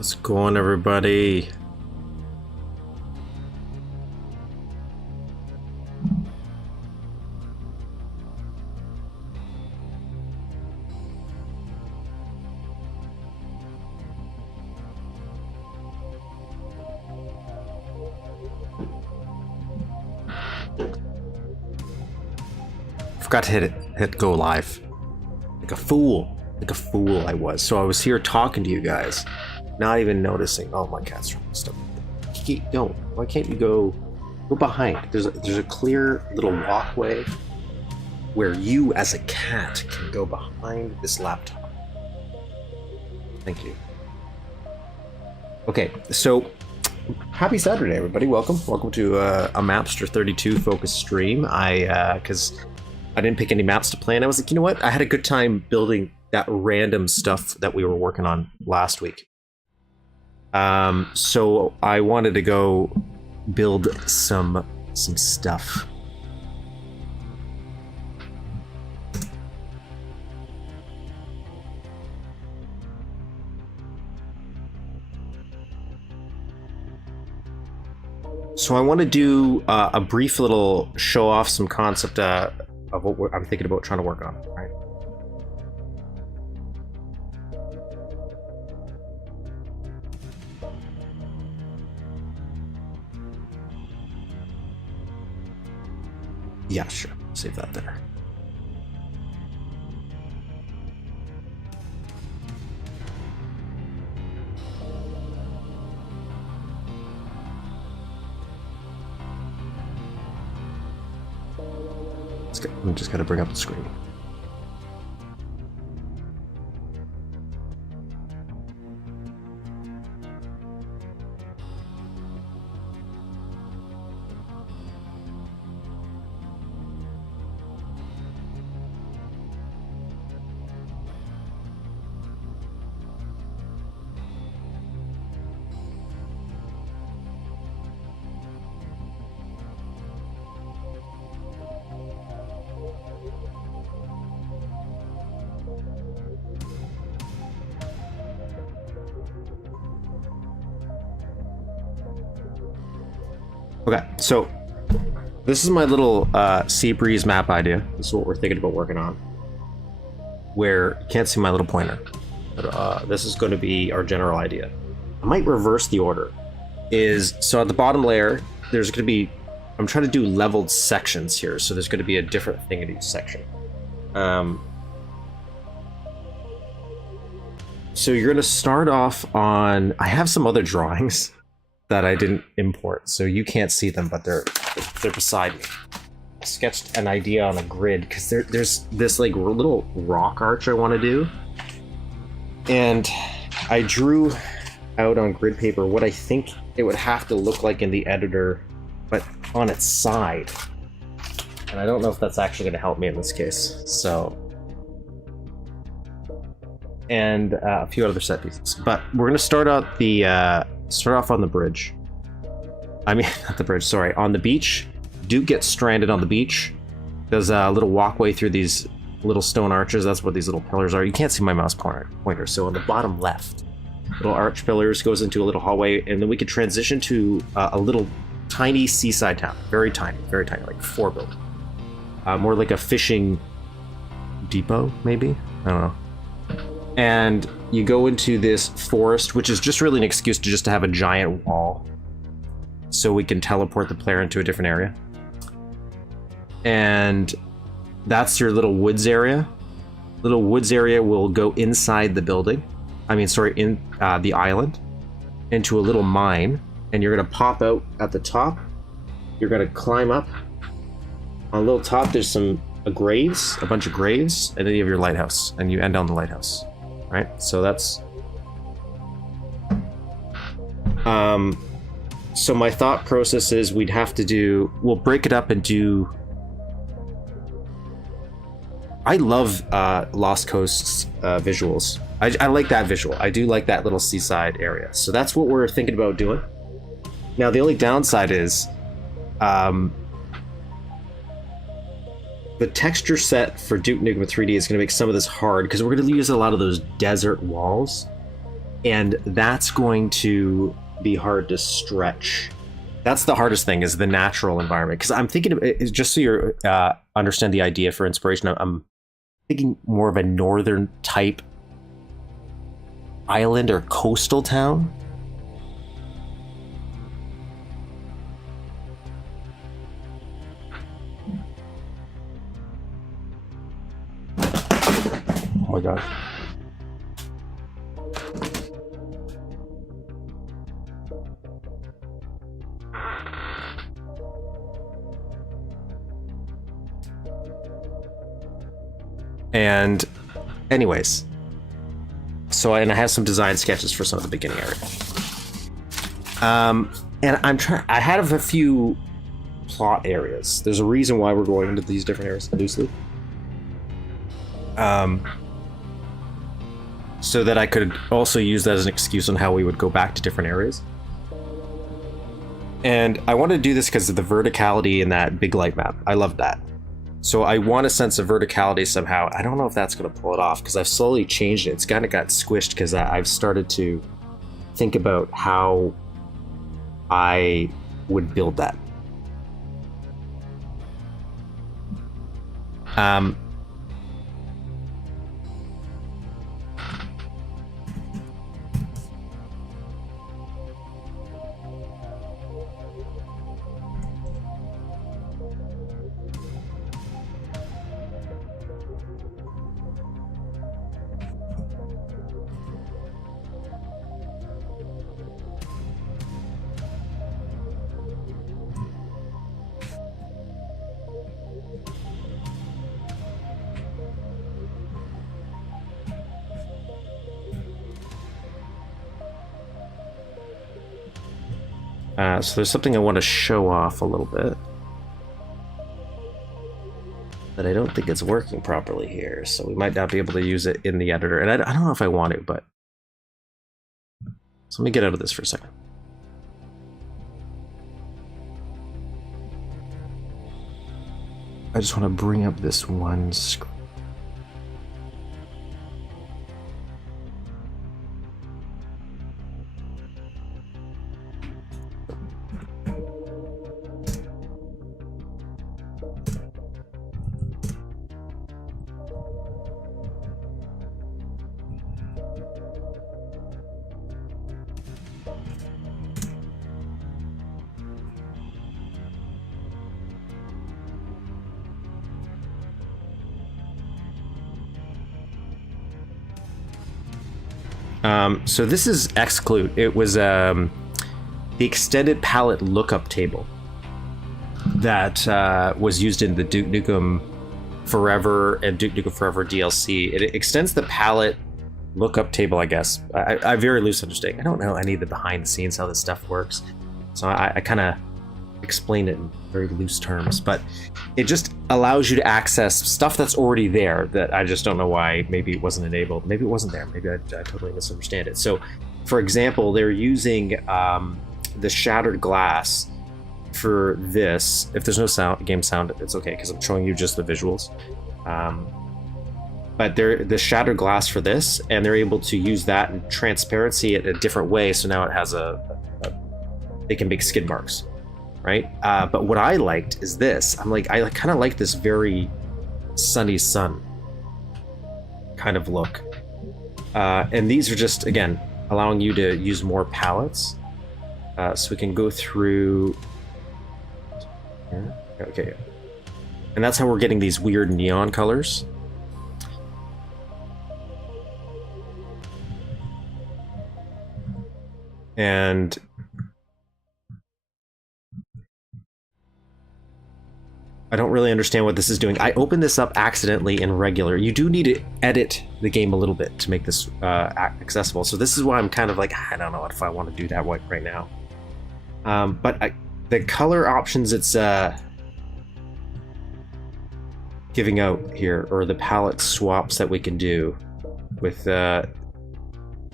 How's it going, everybody? Forgot to hit go live. Like a fool I was. So I was here talking to you guys, not even noticing. Oh, my cat's trying to stuff. Don't. Why can't you go behind? There's a clear little walkway where you, as a cat, can go behind this laptop. Thank you. Okay, so happy Saturday, everybody. Welcome to a MAPSTER32 focused stream. Because I didn't pick any maps to play, and I was like, you know what? I had a good time building that random stuff that we were working on last week. So I wanted to go build some stuff. So I want to do a brief little show off some concept of what I'm thinking about trying to work on, right? Yeah, sure. Save that there. I'm just gonna bring up the screen. Okay, so this is my little Seabreeze map idea. This is what we're thinking about working on. Where you can't see my little pointer, but this is going to be our general idea. I might reverse the order. So at the bottom layer, there's going to be, I'm trying to do leveled sections here, so there's going to be a different thing in each section. So you're going to start off on, I have some other drawings that I didn't import, so you can't see them, but they're beside me. I sketched an idea on a grid because there's this like little rock arch I want to do, and I drew out on grid paper what I think it would have to look like in the editor, but on its side. And I don't know if that's actually going to help me in this case. So, and a few other set pieces, but we're going to start out start off on the bridge. I mean, not the bridge, sorry, on the beach. Duke gets stranded on the beach. There's a little walkway through these little stone arches. That's what these little pillars are. You can't see my mouse pointer. So on the bottom left, little arch pillars goes into a little hallway, and then we could transition to a little tiny seaside town. Very tiny, like 4 building. More like a fishing depot, maybe? I don't know. And you go into this forest, which is just really an excuse to have a giant wall so we can teleport the player into a different area. And that's your little woods area. Little woods area will go inside the building. In the island, into a little mine, and you're gonna pop out at the top. You're gonna climb up. On the little top, there's a bunch of graves, and then you have your lighthouse, and you end on the lighthouse. Right, so that's so my thought process is we'll break it up and do. I love Lost Coast's visuals. I like that visual. I do like that little seaside area. So that's what we're thinking about doing. Now the only downside is the texture set for Duke Nukem 3D is going to make some of this hard because we're going to use a lot of those desert walls. and that's going to be hard to stretch. That's the hardest thing, is the natural environment. Because I'm thinking of it, just so you understand the idea for inspiration, I'm thinking more of a northern type island or coastal town. Oh my god. And anyways, so and I have some design sketches for some of the beginning area. And I have a few plot areas. There's a reason why we're going into these different areas loosely. So that I could also use that as an excuse on how we would go back to different areas. And I want to do this because of the verticality in that big light map. I love that. So I want a sense of verticality somehow. I don't know if that's going to pull it off because I've slowly changed it. It's kind of got squished because I've started to think about how I would build that. So there's something I want to show off a little bit, but I don't think it's working properly here, so we might not be able to use it in the editor. And I don't know if I want to, but so let me get out of this for a second. I just want to bring up this one screen. So this is exclude. It was the extended palette lookup table that was used in the Duke Nukem Forever and Duke Nukem Forever DLC. It extends the palette lookup table, I guess. I very loose understanding. I don't know any of the behind the scenes how this stuff works, so I kind of explain it in very loose terms, but it just allows you to access stuff that's already there that I just don't know why maybe it wasn't enabled. Maybe it wasn't there. Maybe I totally misunderstand it. So, for example, they're using the shattered glass for this. If there's no sound, game sound, it's okay because I'm showing you just the visuals. But they're the shattered glass for this, and they're able to use that and transparency it a different way. So now it has they can make skid marks. Right? But what I liked is this. I kind of like this very sunny sun kind of look. And these are just, again, allowing you to use more palettes. So we can go through... Okay. And that's how we're getting these weird neon colors. And... I don't really understand what this is doing. I opened this up accidentally in regular. You do need to edit the game a little bit to make this accessible. So this is why I'm kind of like, I don't know if I want to do that right now. But the color options it's giving out here, or the palette swaps that we can do with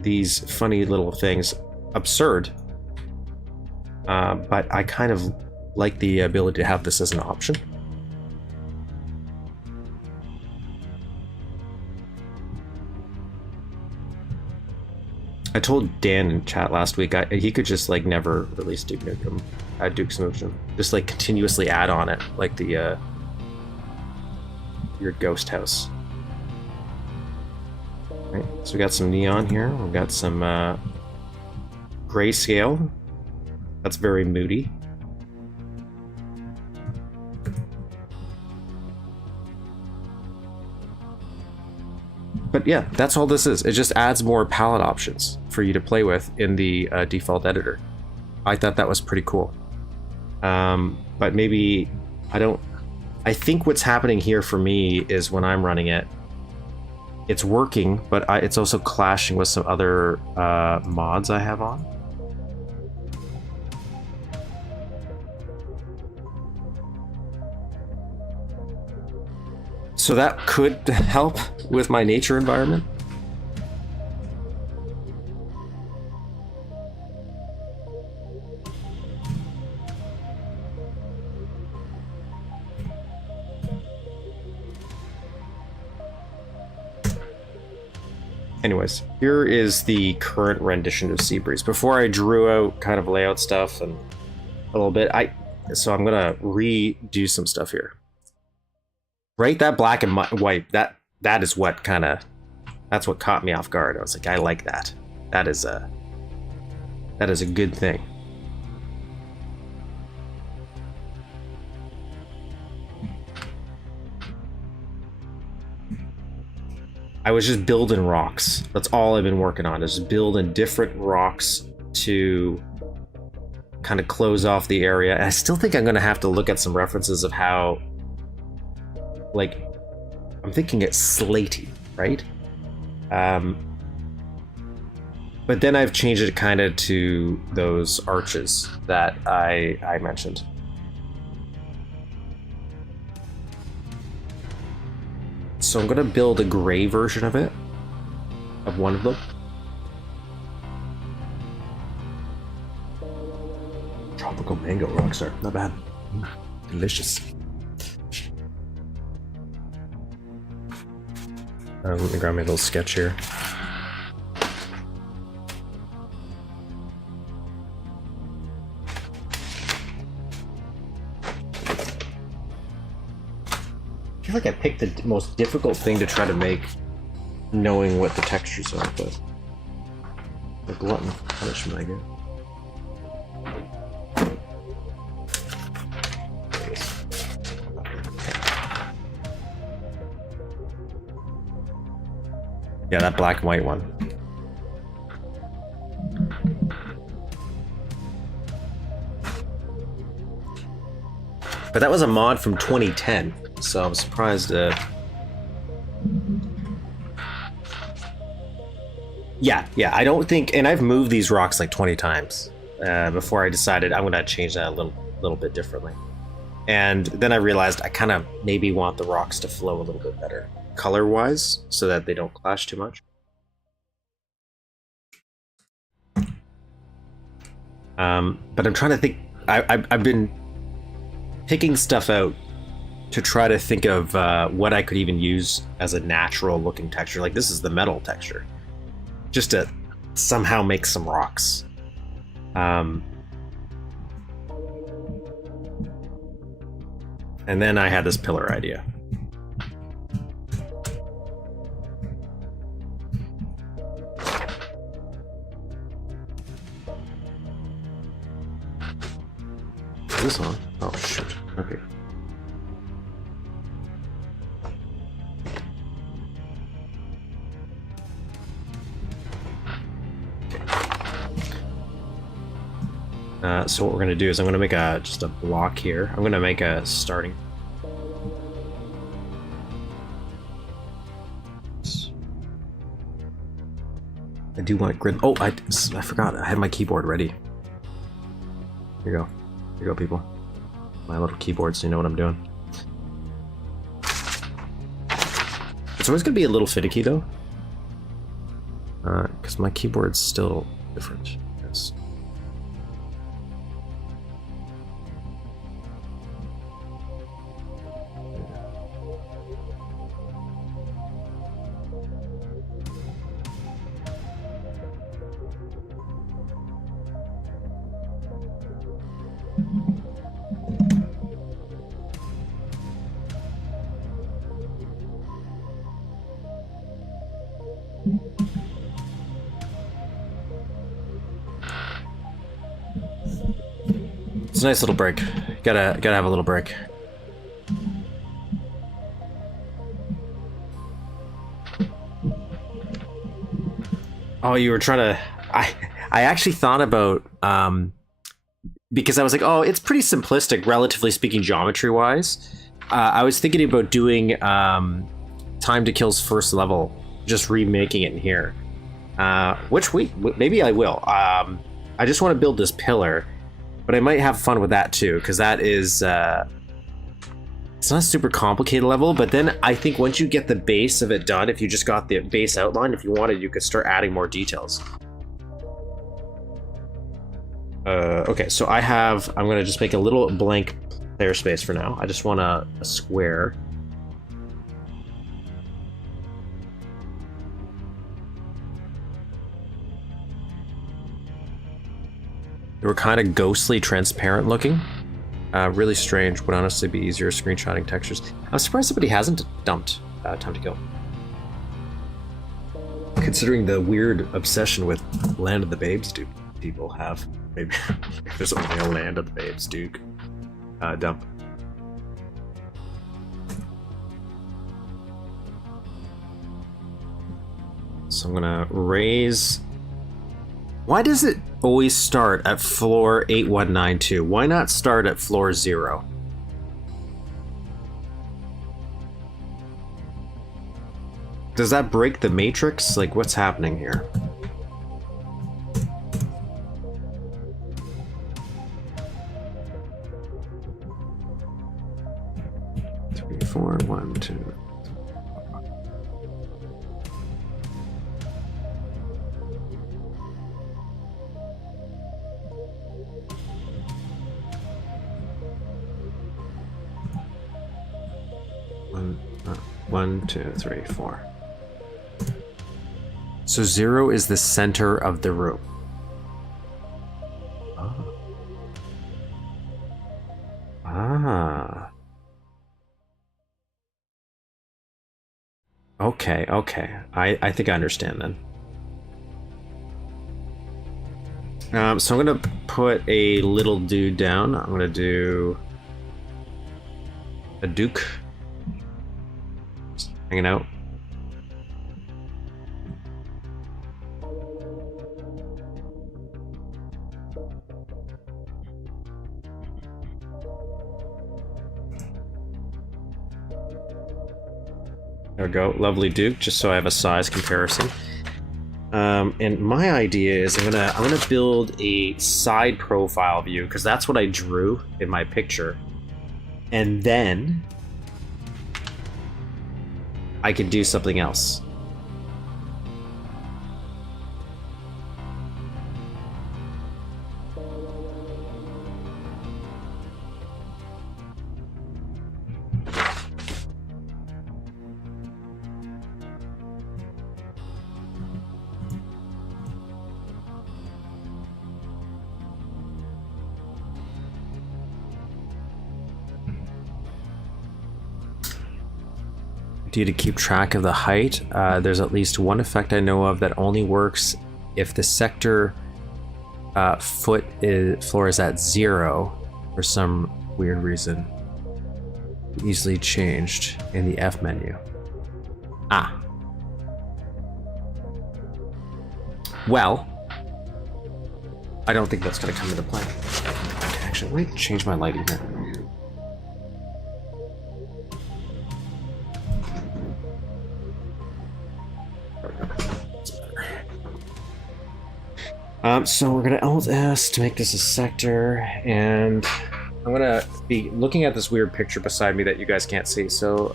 these funny little things. Absurd. But I kind of like the ability to have this as an option. I told Dan in chat last week he could just like never release Duke Nukem, Duke's Nukem, just like continuously add on it, like the your ghost house. Right, so we got some neon here. We've got some grayscale. That's very moody. But yeah, that's all this is. It just adds more palette options for you to play with in the default editor. I thought that was pretty cool. But maybe, I think what's happening here for me is when I'm running it, it's working, but it's also clashing with some other mods I have on. So that could help with my nature environment. Anyways, here is the current rendition of Seabreeze. Before I drew out kind of layout stuff and a little bit, so I'm gonna redo some stuff here. Right, that black and white, that is what that's what caught me off guard. I was like, I like that. That is a good thing. I was just building rocks. That's all I've been working on, is building different rocks to kind of close off the area. And I still think I'm gonna have to look at some references of how, like, I'm thinking it's slaty, right? But then I've changed it kind of to those arches that I mentioned. So I'm gonna build a gray version of it, of one of them. Tropical mango rockstar, not bad. Delicious. Let me grab my little sketch here. I feel like I picked the most difficult thing to try to make, knowing what the textures are, but the glutton punishment I get. Yeah, that black and white one. But that was a mod from 2010, so I'm surprised. Yeah, I don't think, and I've moved these rocks like 20 times before I decided I'm gonna change that a little bit differently. And then I realized I kind of maybe want the rocks to flow a little bit better, color-wise, so that they don't clash too much. But I'm trying to think. I've been picking stuff out to try to think of what I could even use as a natural-looking texture. Like, this is the metal texture, just to somehow make some rocks. And then I had this pillar idea. Is this on? Oh, shoot. Okay. So what we're going to do is I'm going to make just a block here. I'm going to make a starting. I do want grid. Oh, I forgot. I had my keyboard ready. Here you go. Here you go, people. My little keyboard, so you know what I'm doing. It's always going to be a little finicky, though. Because my keyboard's still different. Yes. It's a nice little break. Gotta have a little break. Oh, you were trying to... I actually thought about... because I was like, oh, it's pretty simplistic, relatively speaking, geometry-wise. I was thinking about doing Time to Kill's first level, just remaking it in here. Which maybe I will. I just want to build this pillar, but I might have fun with that too, because that is... it's not a super complicated level, but then I think once you get the base of it done, if you just got the base outline, if you wanted, you could start adding more details. Okay, so I'm gonna just make a little blank player space for now. I just want a square. They were kind of ghostly transparent looking. Really strange, would honestly be easier screenshotting textures. I'm surprised somebody hasn't dumped Time to Kill. Considering the weird obsession with Land of the Babes people have. Maybe there's only a Land of the Babes Duke dump. So I'm gonna raise... Why does it always start at floor 8192? Why not start at floor 0? Does that break the matrix? Like, what's happening here? Three, four, 1, 2. One, 2, 3, 4. So 0 is the center of the room. Oh. Ah. Okay, okay. I think I understand then. So I'm gonna put a little dude down. I'm gonna do a Duke. Hanging out. There we go, lovely Duke, just so I have a size comparison. And my idea is I'm gonna build a side profile view, because that's what I drew in my picture. And then I could do something else. To keep track of the height, there's at least one effect I know of that only works if the sector floor is at 0 for some weird reason. Easily changed in the F menu. Ah. Well, I don't think that's going to come into play. Okay, actually, let me change my lighting here. So we're gonna Alt S to make this a sector, and I'm gonna be looking at this weird picture beside me that you guys can't see. So,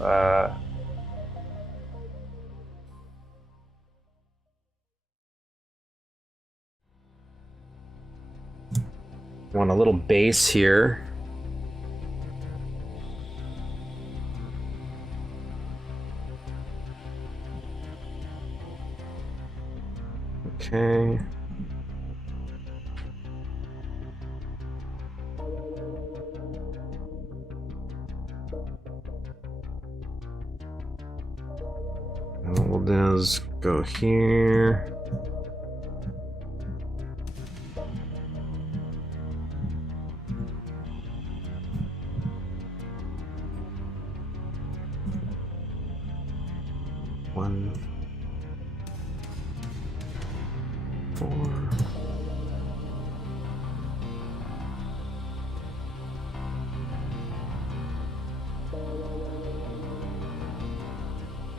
want a little base here. Okay. What we'll do is go here. 1, 4.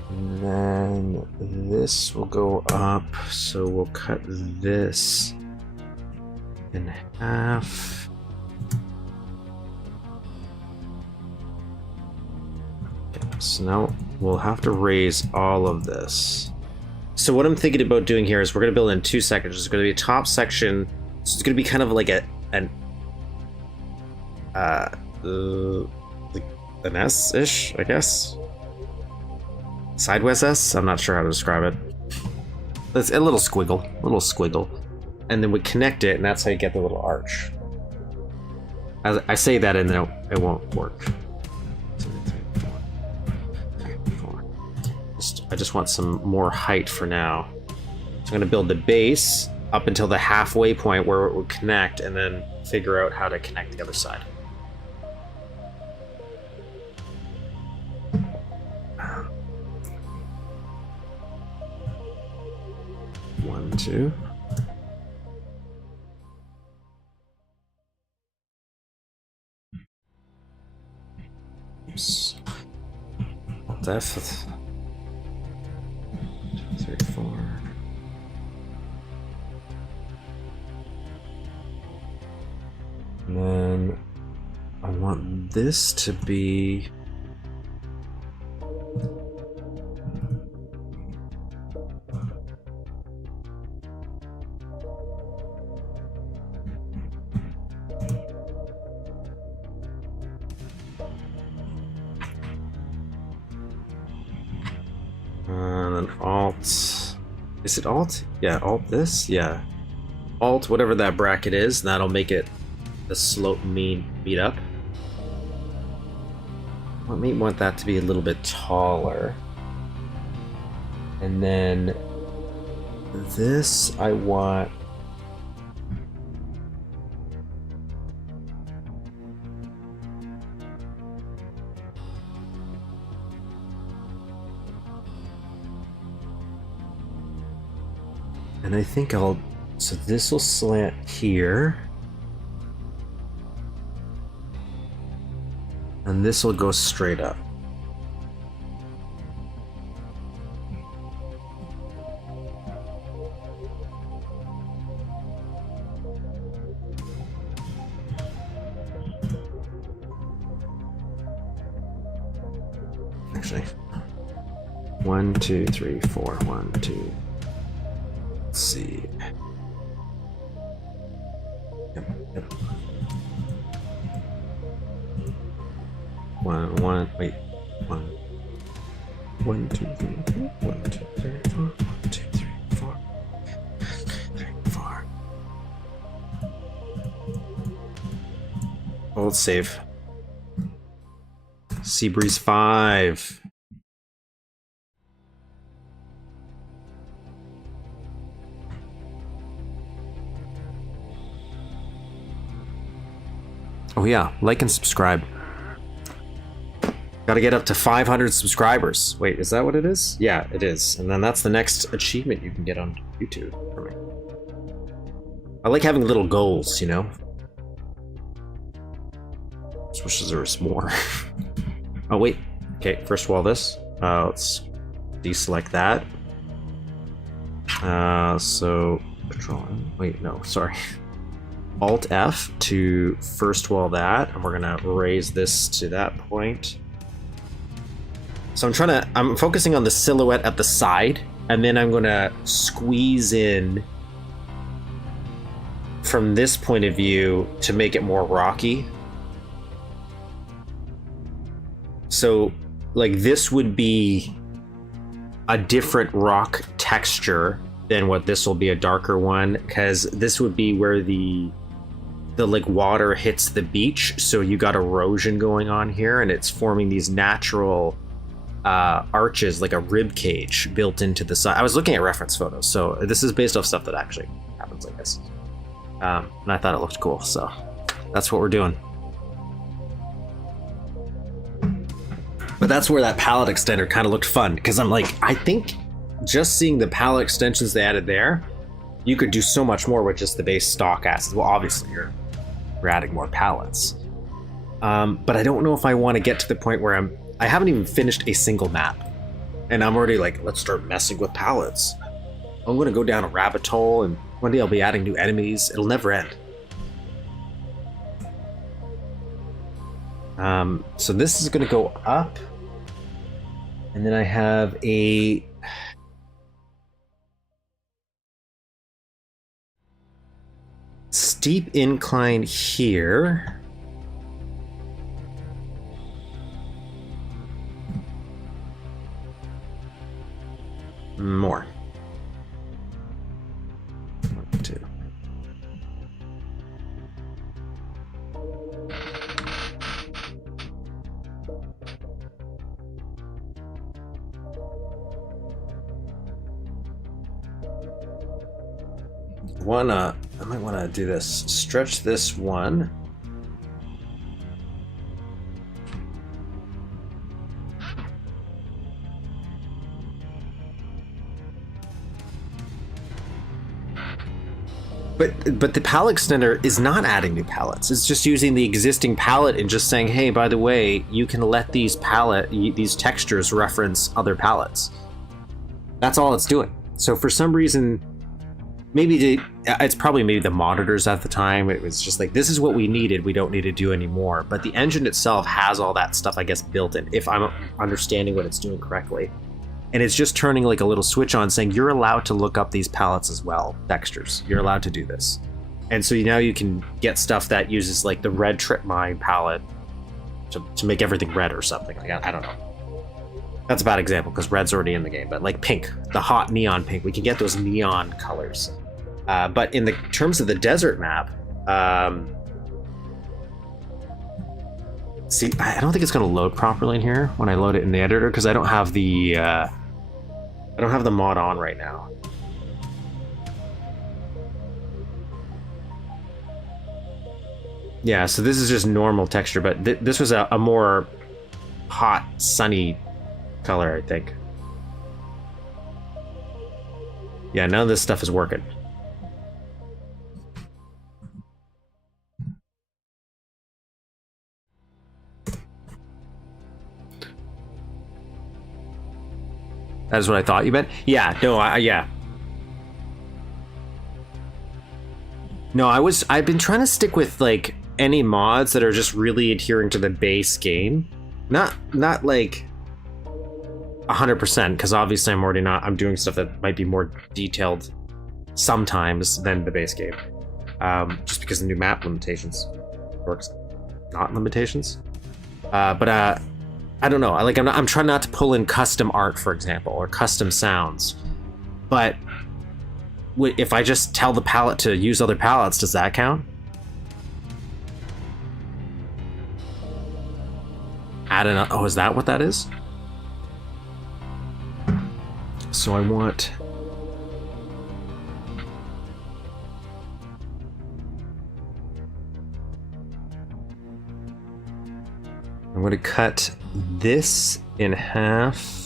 And then this will go up, so we'll cut this in half. Okay, so now we'll have to raise all of this. So what I'm thinking about doing here is we're going to build in 2 sections. There's going to be a top section, so it's going to be kind of like an S-ish, I guess. Sideways S? I'm not sure how to describe it. It's a little squiggle. And then we connect it, and that's how you get the little arch. As I say that, and then it won't work. 2, 3, 4. I just want some more height for now. So I'm going to build the base up until the halfway point where it would connect, and then figure out how to connect the other side. One, 2. Oops. F. 2, 3, 4. And then I want this to be. And then Alt. Is it Alt? Yeah, Alt this? Yeah. Alt, whatever that bracket is, and that'll make it the slope meet up. I may want that to be a little bit taller. And then this I want. And I think so this will slant here. And this will go straight up. Actually, 1, 2, 3, 4, 1, 2. Let's see. Yep. 1, wait. 1, 2, 3, 4. 1, 2, 3, 4. 1, 2, 3, 4. 3, 4. Oh, let's save. Seabreeze 5. Oh yeah, like and subscribe. Gotta get up to 500 subscribers. Wait, is that what it is? Yeah, it is. And then that's the next achievement you can get on YouTube for me. I like having little goals, you know? Just wish there was more. Oh wait, okay, first of all this. Let's deselect that. So, Control, wait, no, sorry. Alt F to first wall that, and we're gonna raise this to that point. So I'm focusing on the silhouette at the side, and then I'm gonna squeeze in from this point of view to make it more rocky. So, like, this would be a different rock texture than what this will be, a darker one, because this would be where the like water hits the beach, so you got erosion going on here, and it's forming these natural arches, like a rib cage built into the side. I was looking at reference photos, so this is based off stuff that actually happens, I guess. And I thought it looked cool, so that's what we're doing. But that's where that palette extender kind of looked fun, because I'm like, I think just seeing the palette extensions they added there, you could do so much more with just the base stock assets. Well, obviously you're adding more palettes. But I don't know if I want to get to the point where I haven't even finished a single map. And I'm already like, let's start messing with palettes. I'm going to go down a rabbit hole, and one day I'll be adding new enemies. It'll never end. So this is going to go up. And then I have a... steep incline here. More. 1, 2. I might want to do this. Stretch this one. But the palette extender is not adding new palettes. It's just using the existing palette and just saying, hey, by the way, you can let these textures reference other palettes. That's all it's doing. So for some reason, it's probably maybe the monitors at the time. It was just like, this is what we needed. We don't need to do anymore. But the engine itself has all that stuff, I guess, built in, if I'm understanding what it's doing correctly. And it's just turning like a little switch on saying, you're allowed to look up these palettes as well, textures. You're allowed to do this. And so now you can get stuff that uses like the red trip mine palette to make everything red or something. Like, I don't know. That's a bad example because red's already in the game, but like pink, the hot neon pink, we can get those neon colors. But in the terms of the desert map, see, I don't think it's going to load properly in here when I load it in the editor because I don't have the mod on right now. Yeah, so this is just normal texture, but this was a more hot, sunny color, I think. Yeah, none of this stuff is working. That's what I thought you meant? Yeah, no, yeah. No, I've been trying to stick with like any mods that are just really adhering to the base game. Not like 100%, because obviously I'm doing stuff that might be more detailed sometimes than the base game. Just because the new map limitations works, not limitations. But I don't know. I'm trying not to pull in custom art, for example, or custom sounds. But if I just tell the palette to use other palettes, does that count? Oh, is that what that is? So I want... I'm going to cut this in half.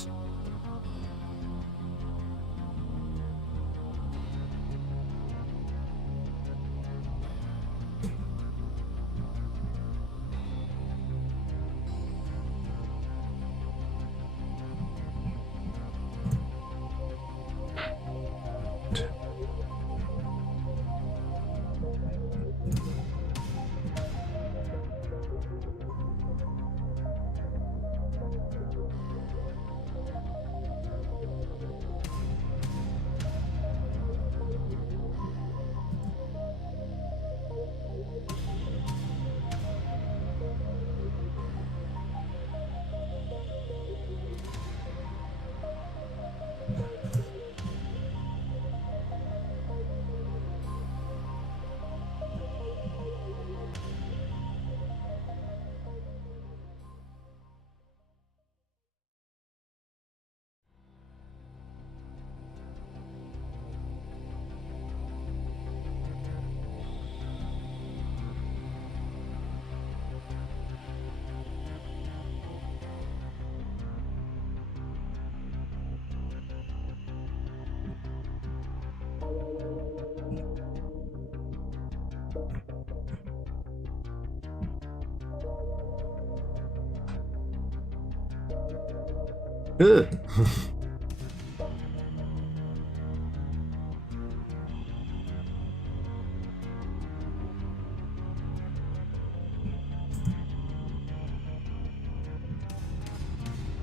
Ugh.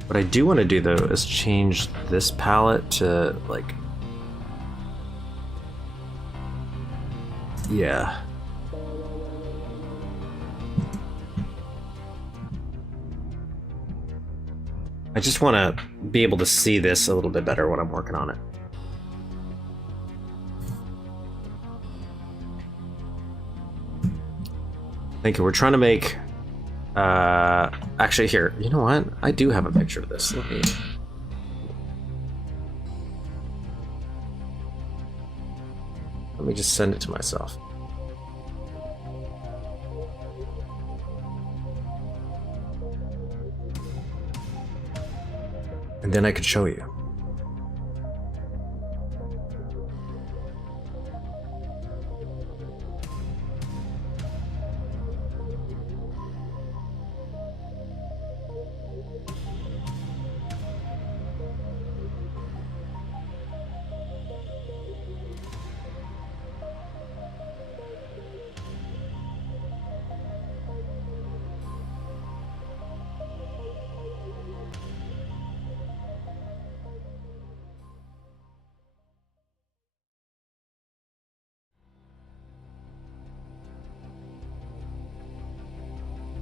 What I do want to do though is change this palette to like, yeah. I just want to be able to see this a little bit better when I'm working on it. Thank you. We're trying to make, actually here, you know what? I do have a picture of this. Let me just send it to myself. And then I could show you.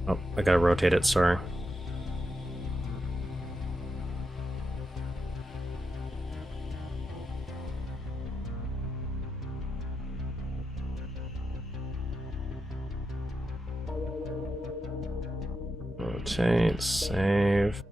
Oh, I gotta rotate it, sorry. Rotate, save.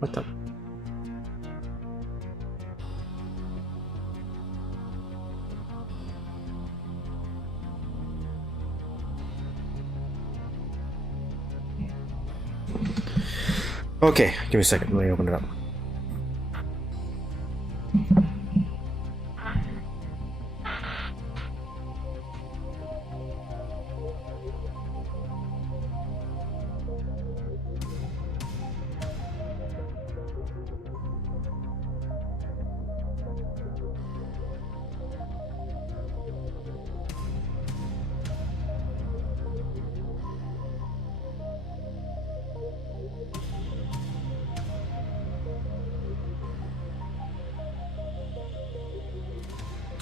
What the? Okay, give me a second. Let me open it up.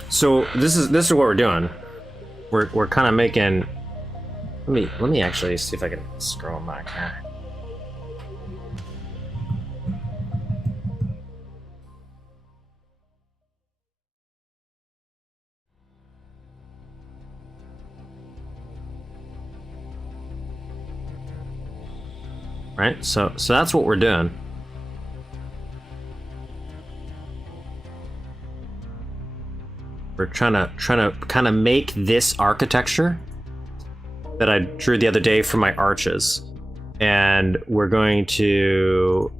So this is what we're doing. We're kind of making. Let me actually see if I can scroll back here. Right. So that's what we're doing. We're trying to kind of make this architecture that I drew the other day for my arches, and we're going to,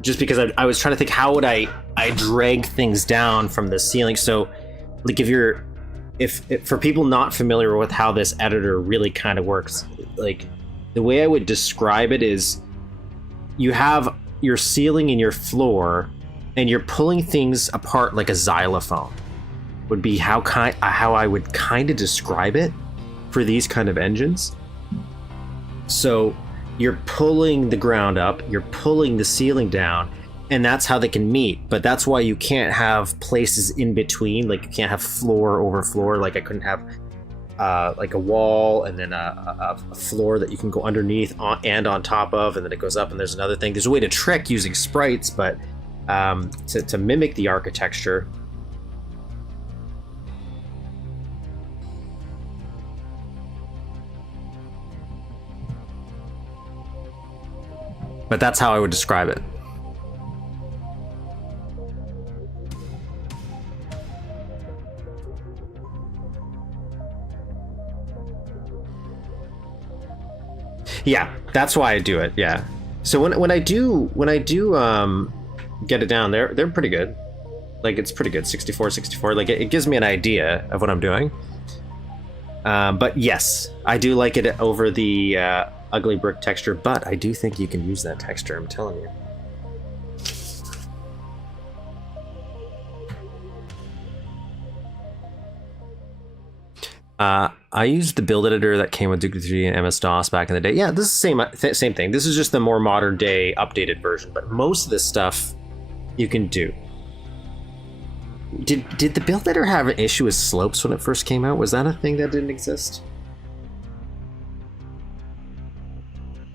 just because I was trying to think how would I drag things down from the ceiling. So like if for people not familiar with how this editor really kind of works, like the way I would describe it is you have your ceiling and your floor and you're pulling things apart like a xylophone. Would be how I would kind of describe it for these kind of engines. So you're pulling the ground up, you're pulling the ceiling down, and that's how they can meet. But that's why you can't have places in between. Like you can't have floor over floor. Like I couldn't have like a wall and then a floor that you can go underneath and on top of, and then it goes up and there's another thing. There's a way to trick using sprites, but to mimic the architecture. But that's how I would describe it. Yeah, that's why I do it. Yeah. So when I do get it down, they're pretty good. Like, it's pretty good. 64, 64. Like, it gives me an idea of what I'm doing. But yes, I do like it over the ugly brick texture, but I do think you can use that texture, I'm telling you. I used the build editor that came with Duke Nukem and MS-DOS back in the day. Yeah, this is the same thing. This is just the more modern day updated version, but most of this stuff you can do. Did the build editor have an issue with slopes when it first came out? Was that a thing that didn't exist?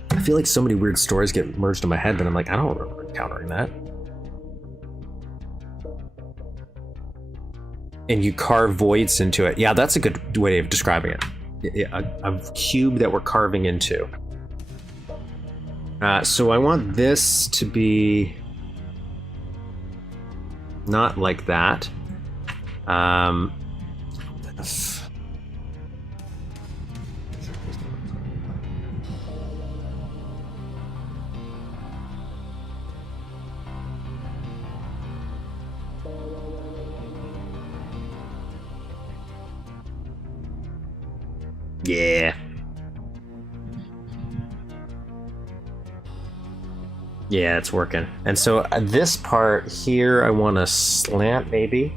I feel like so many weird stories get merged in my head, but I'm like, I don't remember encountering that. And you carve voids into it. Yeah, that's a good way of describing it. A cube that we're carving into. So I want this to be not like that. Yeah. Yeah, it's working. And so this part here, I want to slant maybe.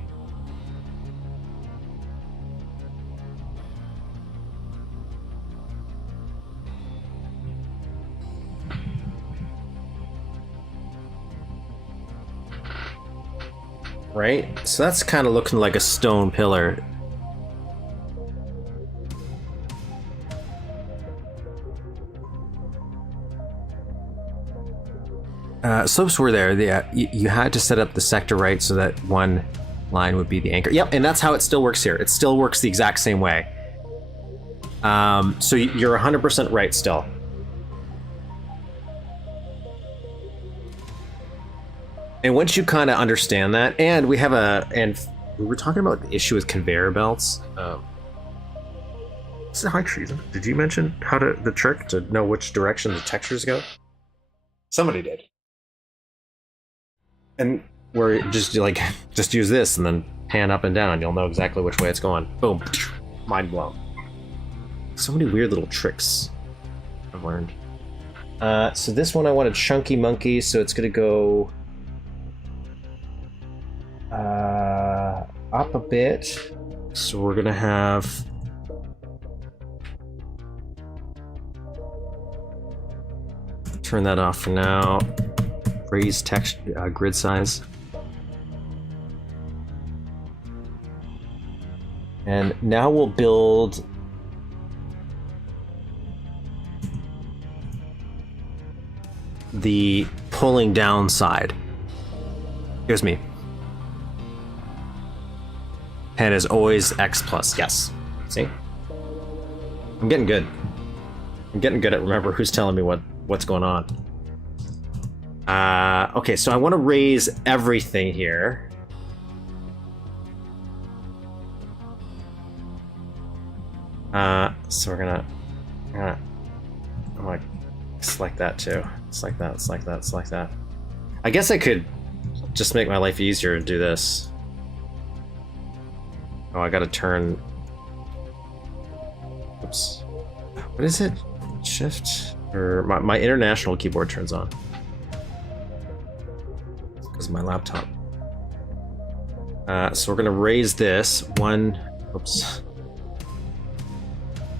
Right? So that's kind of looking like a stone pillar. Slopes were there. Yeah, you had to set up the sector right so that one line would be the anchor. Yep, and that's how it still works here. It still works the exact same way. So you're 100% right still. And once you kind of understand that, and we were talking about the issue with conveyor belts. This is high treason. Did you mention the trick to know which direction the textures go? Somebody did. And where just use this and then pan up and down, you'll know exactly which way it's going. Boom. Mind blown. So many weird little tricks I've learned. So this one I want a chunky monkey, so it's gonna go up a bit. So we're gonna have turn that off for now. Raise text grid size. And now we'll build the pulling down side. Here's me. And as always, X plus. Yes. See? I'm getting good. I'm getting good at remember who's telling me what's going on. Okay, so I want to raise everything here. So we're gonna I'm gonna select that too. Select that, select that, select that. I guess I could just make my life easier and do this. Oh, I gotta turn. Oops. What is it? Shift? Or my international keyboard turns on. Because of my laptop. So we're gonna raise this. Oops.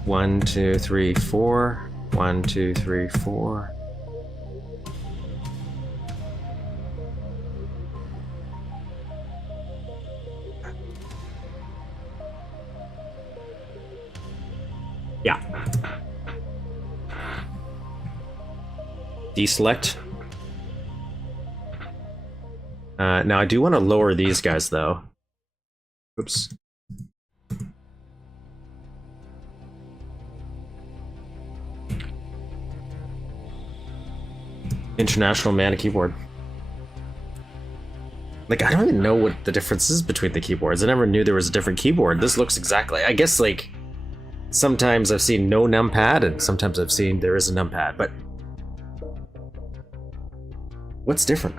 1, 2, 3, 4. 1, 2, 3, 4. Yeah. Deselect. Now I do want to lower these guys though. Oops. International Man keyboard. Like, I don't even know what the difference is between the keyboards. I never knew there was a different keyboard. This looks exactly... I guess, like, sometimes I've seen no numpad, and sometimes I've seen there is a numpad, but... What's different?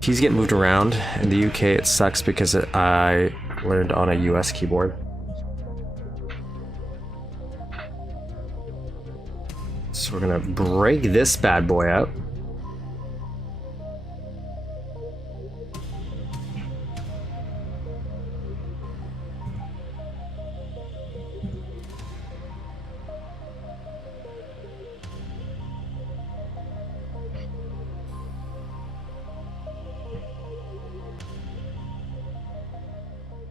Keys get moved around. In the UK, it sucks because I learned on a US keyboard. So we're gonna break this bad boy out.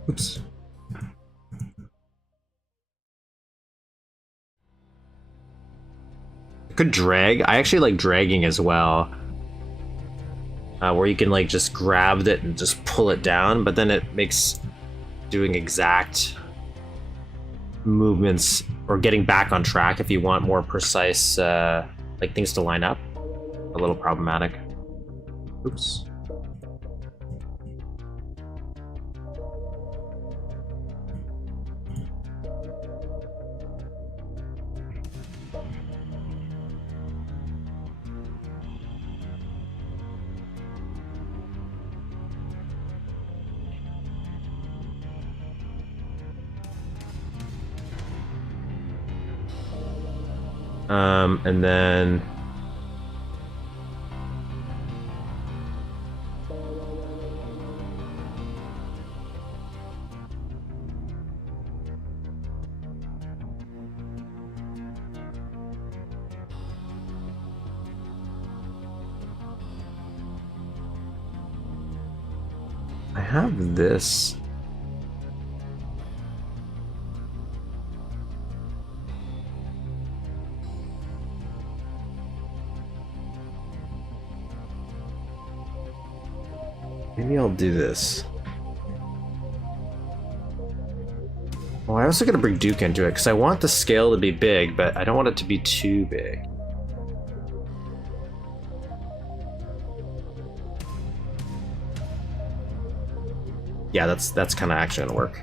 Oops. I could drag. I actually like dragging as well. Where you can like just grab it and just pull it down, but then it makes doing exact movements or getting back on track if you want more precise like things to line up a little problematic. Oops. And then I have this. Maybe I'll do this. Oh, I also gotta bring Duke into it because I want the scale to be big, but I don't want it to be too big. Yeah, that's kind of actually gonna work.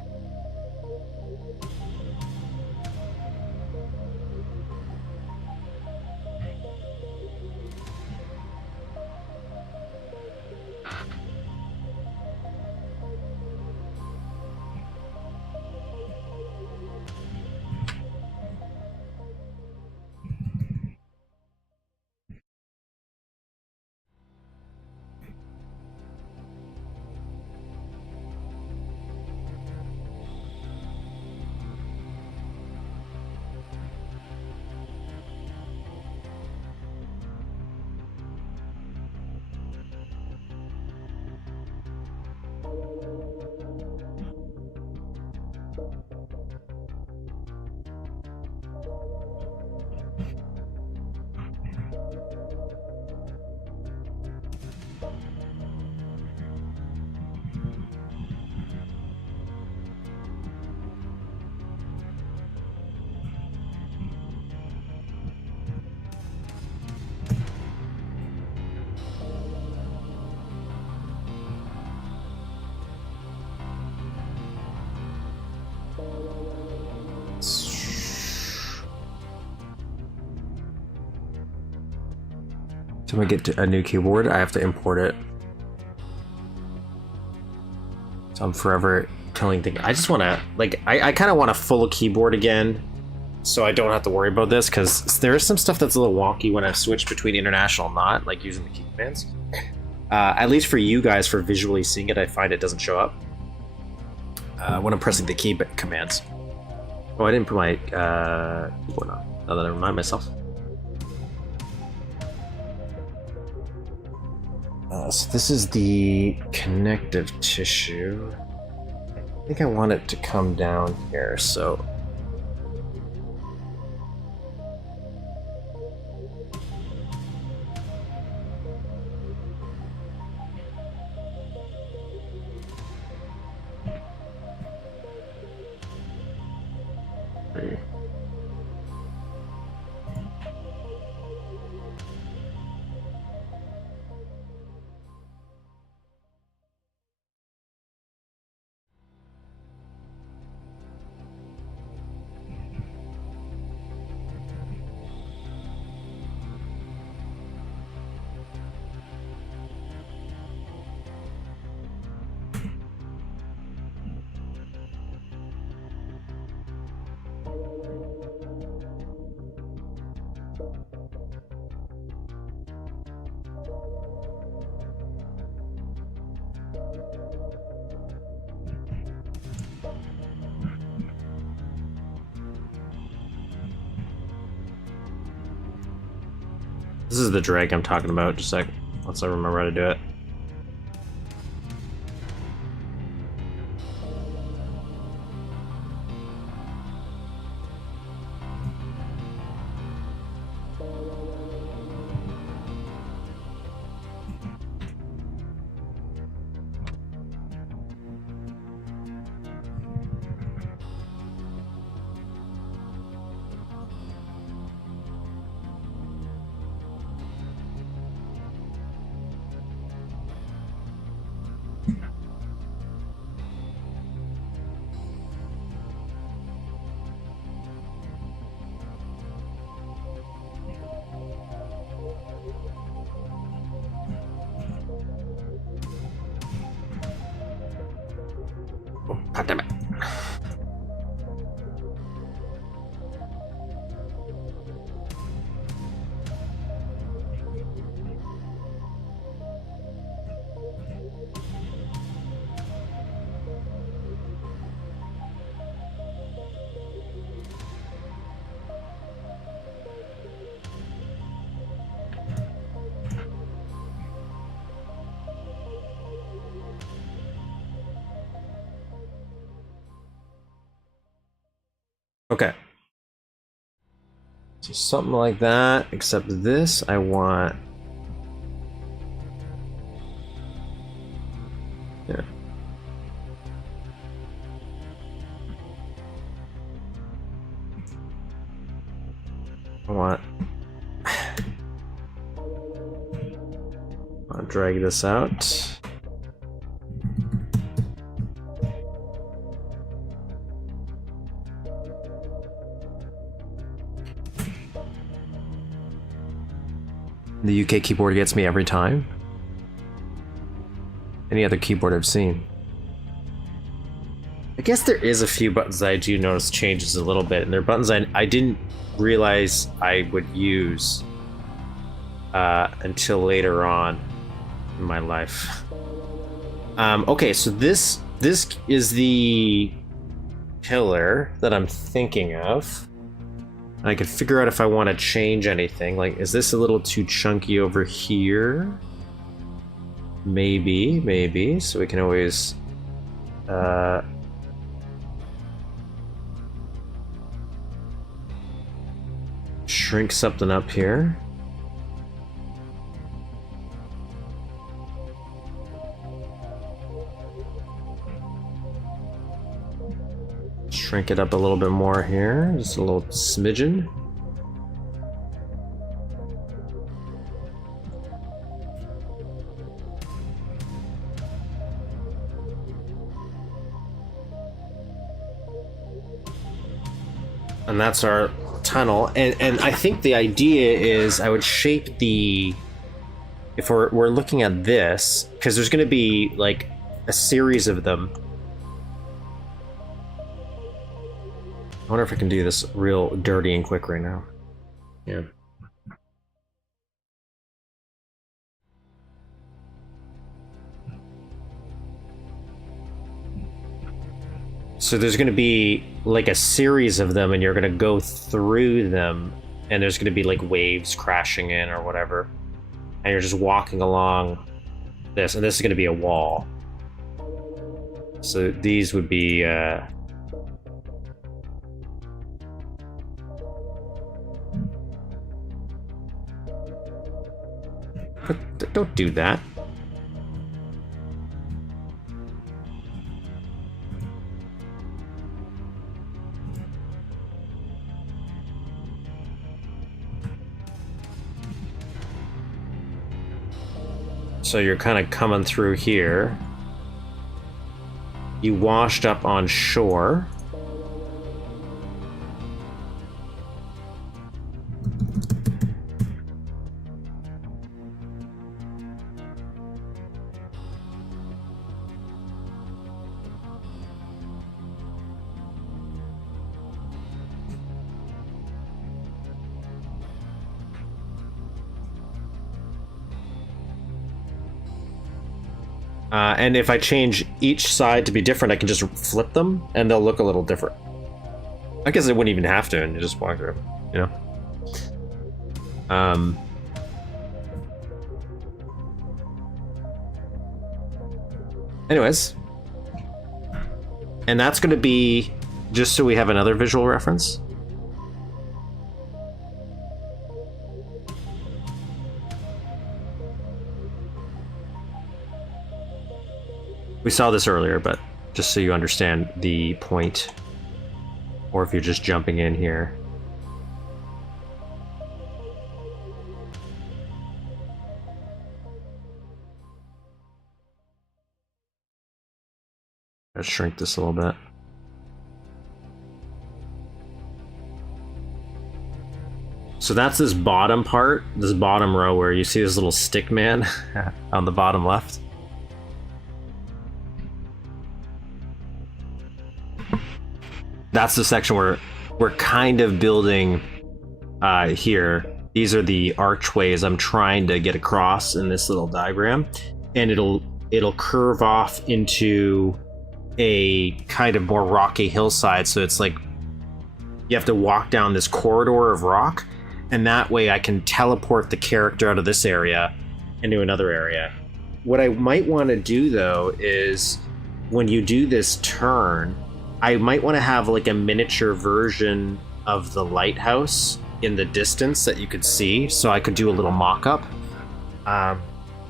So when I get to a new keyboard, I have to import it. So I'm forever telling things. I just want to, like, I kind of want a full keyboard again, so I don't have to worry about this, because there is some stuff that's a little wonky when I switch between international and not, like using the key commands. At least for you guys, for visually seeing it, I find it doesn't show up when I'm pressing the key commands. Oh, I didn't put my keyboard on, now that I remind myself. So this is the connective tissue. I think I want it to come down here, so... This is the drag I'm talking about, just like, once I remember how to do it. God damn it. Okay. So something like that, except this I want... Yeah. I want... I'll drag this out. The UK keyboard gets me every time. Any other keyboard I've seen. I guess there is a few buttons that I do notice changes a little bit, and they're buttons I didn't realize I would use until later on in my life. Okay, so this is the pillar that I'm thinking of. I could figure out if I want to change anything. Like, is this a little too chunky over here? Maybe. So we can always... shrink something up here. Shrink it up a little bit more here, just a little smidgen. And that's our tunnel. And I think the idea is I would shape the if we're looking at this, because there's going to be like a series of them. I wonder if I can do this real dirty and quick right now. Yeah. So there's going to be like a series of them, and you're going to go through them, and there's going to be like waves crashing in or whatever, and you're just walking along this, and this is going to be a wall. So these would be but don't do that. So you're kind of coming through here. You washed up on shore. And if I change each side to be different, I can just flip them, and they'll look a little different. I guess I wouldn't even have to, and you just walk through, you know? Anyways. And that's going to be, just so we have another visual reference. We saw this earlier, but just so you understand the point, or if you're just jumping in here. Let's shrink this a little bit. So that's this bottom part, this bottom row where you see this little stick man on the bottom left. That's the section where we're kind of building here. These are the archways I'm trying to get across in this little diagram, and it'll curve off into a kind of more rocky hillside. So it's like you have to walk down this corridor of rock, and that way I can teleport the character out of this area into another area. What I might want to do though is when you do this turn, I might want to have like a miniature version of the lighthouse in the distance that you could see, so I could do a little mock-up.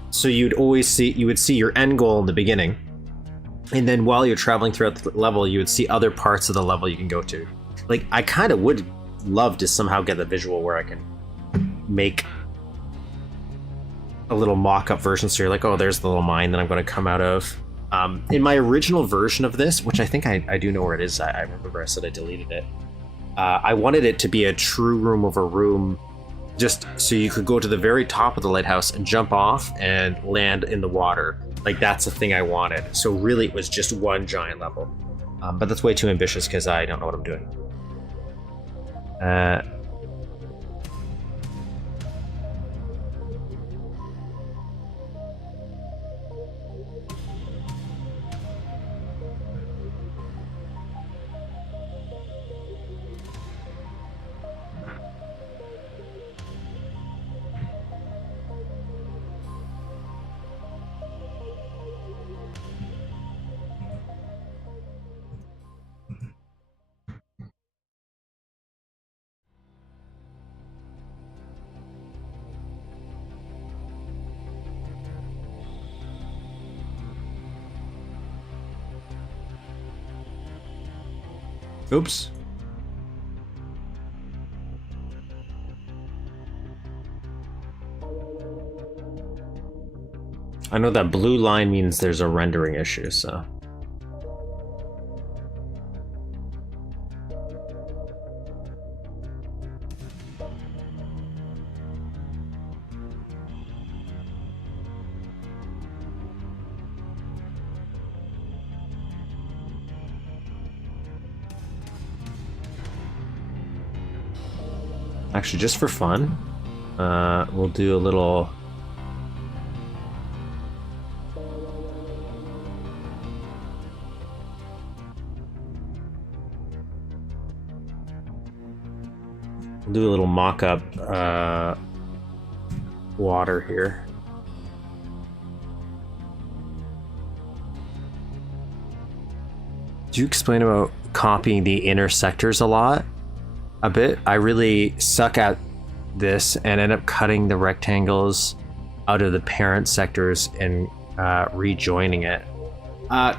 So you would see your end goal in the beginning, and then while you're traveling throughout the level, you would see other parts of the level you can go to. Like, I kind of would love to somehow get the visual where I can make a little mock-up version, so you're like, oh, there's the little mine that I'm going to come out of. In my original version of this, which I think I do know where it is, I remember I said I deleted it. I wanted it to be a true room of a room, just so you could go to the very top of the lighthouse and jump off and land in the water. Like, that's the thing I wanted. So really it was just one giant level. But that's way too ambitious because I don't know what I'm doing. Oops. I know that blue line means there's a rendering issue, so. Actually, just for fun, we'll do a little... We'll do a little mock-up water here. Did you explain about copying the inner sectors a lot? A bit. I really suck at this and end up cutting the rectangles out of the parent sectors and rejoining it.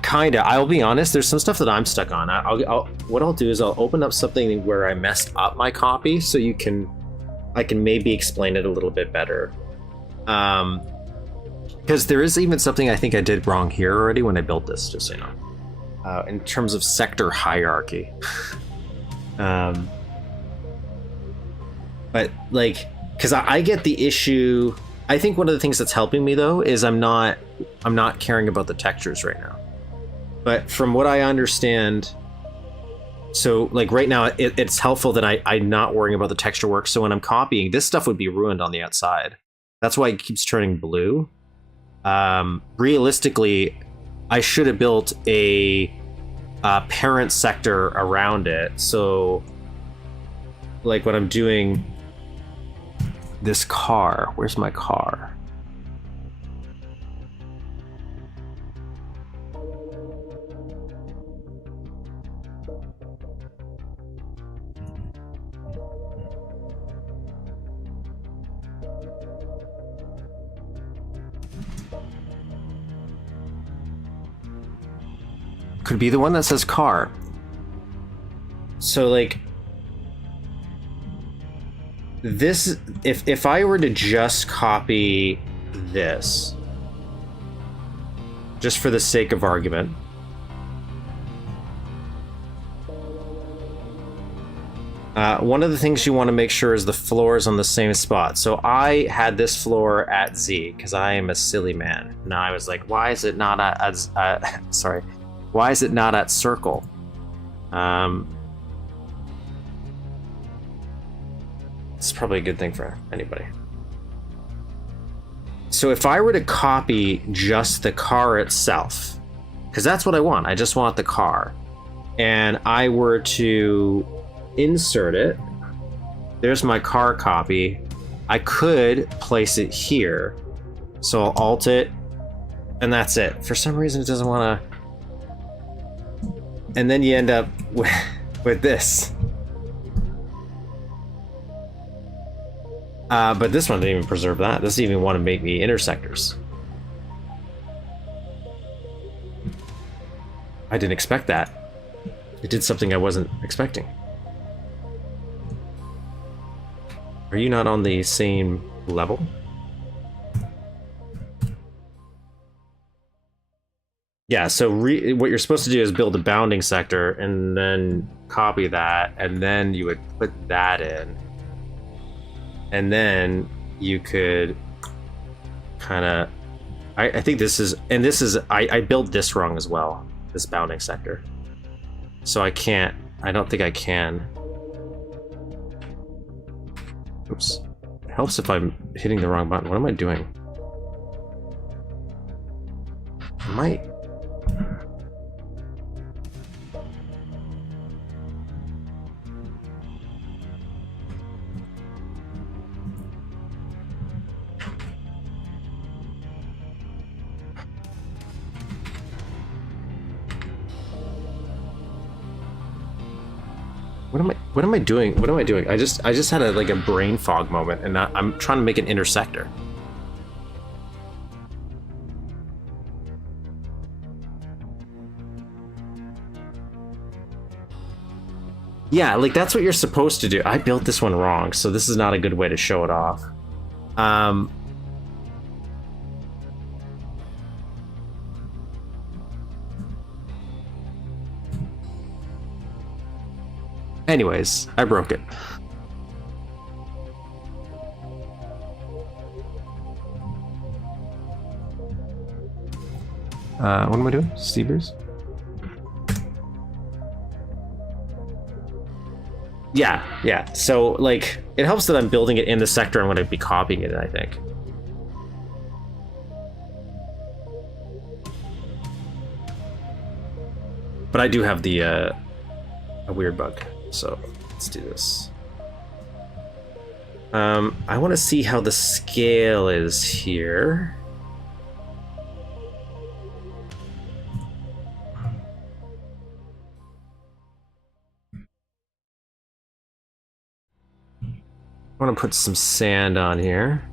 Kinda. I'll be honest, there's some stuff that I'm stuck on. What I'll do is I'll open up something where I messed up my copy so I can maybe explain it a little bit better. Because there is even something I think I did wrong here already when I built this, just so you know. In terms of sector hierarchy. But like, because I get the issue. I think one of the things that's helping me though is I'm not caring about the textures right now. But from what I understand, so like right now it's helpful that I'm not worrying about the texture work. So when I'm copying, this stuff would be ruined on the outside. That's why it keeps turning blue. Realistically, I should have built a parent sector around it. So like when I'm doing this car, where's my car? Could be the one that says car. So like this, if I were to just copy this, just for the sake of argument, one of the things you want to make sure is the floor is on the same spot. So I had this floor at Z because I am a silly man. Now I was like, why is it not at sorry, why is it not at circle? It's probably a good thing for anybody. So if I were to copy just the car itself, because that's what I want, I just want the car, and I were to insert it, there's my car copy, I could place it here. So I'll alt it, and that's it. For some reason it doesn't want to, and then you end up with this. But this one didn't even preserve that. This didn't even want to make me intersectors. I didn't expect that. It did something I wasn't expecting. Are you not on the same level? Yeah, so what you're supposed to do is build a bounding sector and then copy that, and then you would put that in. And then you could kind of, I think this is, and this is, I built this wrong as well, this bounding sector. So I don't think I can. Oops. It helps if I'm hitting the wrong button. What am I doing? Am I? What am I doing? What am I doing? I just had a brain fog moment, and I'm trying to make an intersector. Yeah, like that's what you're supposed to do. I built this one wrong, so this is not a good way to show it off. Anyways, I broke it. What am I doing? Seabreeze? Yeah. So, like, it helps that I'm building it in the sector I'm going to be copying it in, I think. But I do have the, a weird bug. So, let's do this. I want to see how the scale is here. I want to put some sand on here.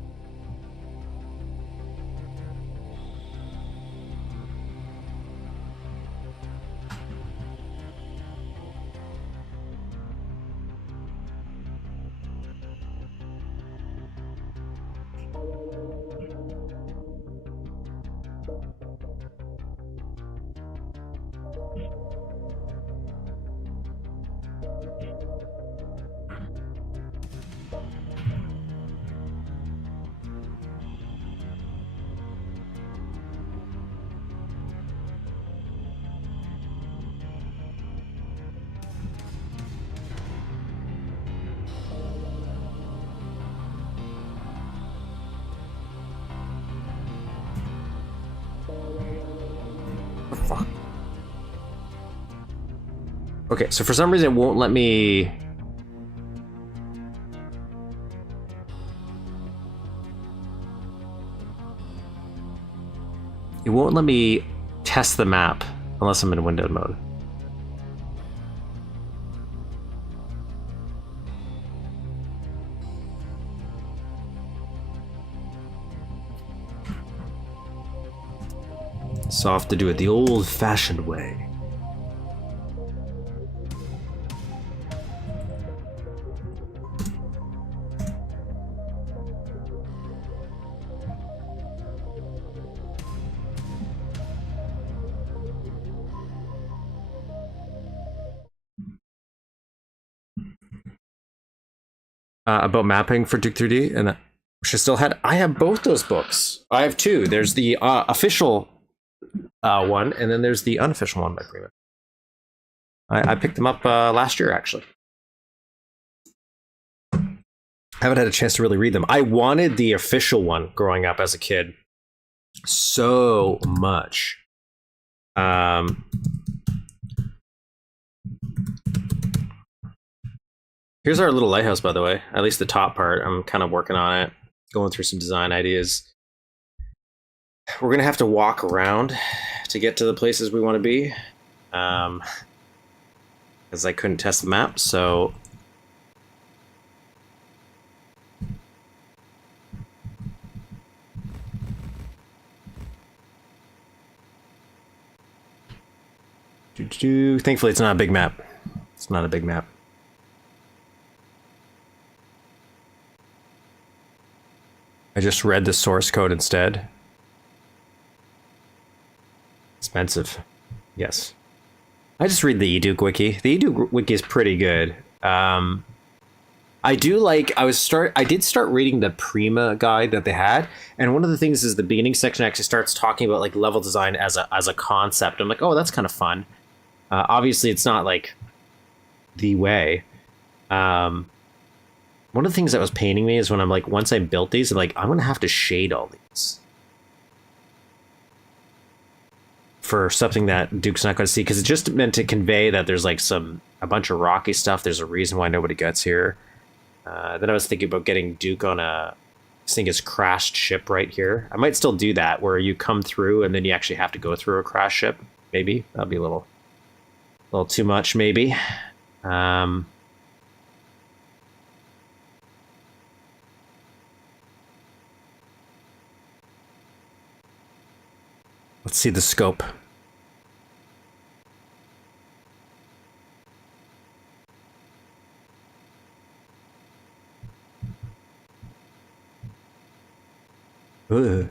Fuck. Okay, so for some reason it won't let me... It won't let me test the map unless I'm in windowed mode. So I have to do it the old-fashioned way. About mapping for Duke 3D, and which I still had. I have both those books. I have two. There's the official one, and then there's the unofficial one by Prima. I picked them up last year, actually. I haven't had a chance to really read them. I wanted the official one growing up as a kid so much. Here's our little lighthouse, by the way. At least the top part. I'm kind of working on it, going through some design ideas. We're gonna have to walk around to get to the places we want to be, because I couldn't test the map. So thankfully, it's not a big map. It's not a big map. I just read the source code instead. Expensive. Yes. I just read the eDuke wiki. The eDuke wiki is pretty good. I do like, I did start reading the Prima guide that they had, and one of the things is the beginning section actually starts talking about like level design as a concept. I'm like, oh, that's kind of fun. Obviously, it's not like the way. One of the things that was paining me is when I'm like, once I built these, I'm like, I'm gonna have to shade all these for something that Duke's not going to see, because it's just meant to convey that there's like a bunch of rocky stuff. There's a reason why nobody gets here. Then I was thinking about getting Duke on I think his crashed ship right here. I might still do that, where you come through and then you actually have to go through a crashed ship. Maybe that'll be a little too much, maybe. Let's see the scope. Ugh.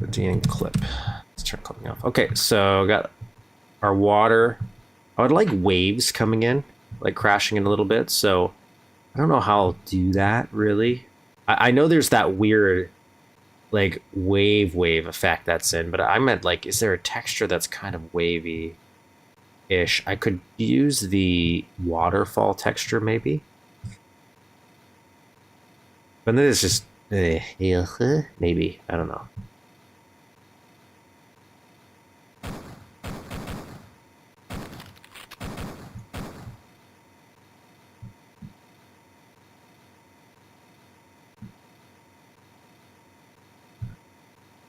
The DN clip. Let's turn clipping off. Okay, so got our water. I would like waves coming in, like crashing in a little bit. So I don't know how I'll do that really. I know there's that weird like wave effect that's in, but I meant like, is there a texture that's kind of wavy ish? I could use the waterfall texture maybe. But then it's just maybe, I don't know.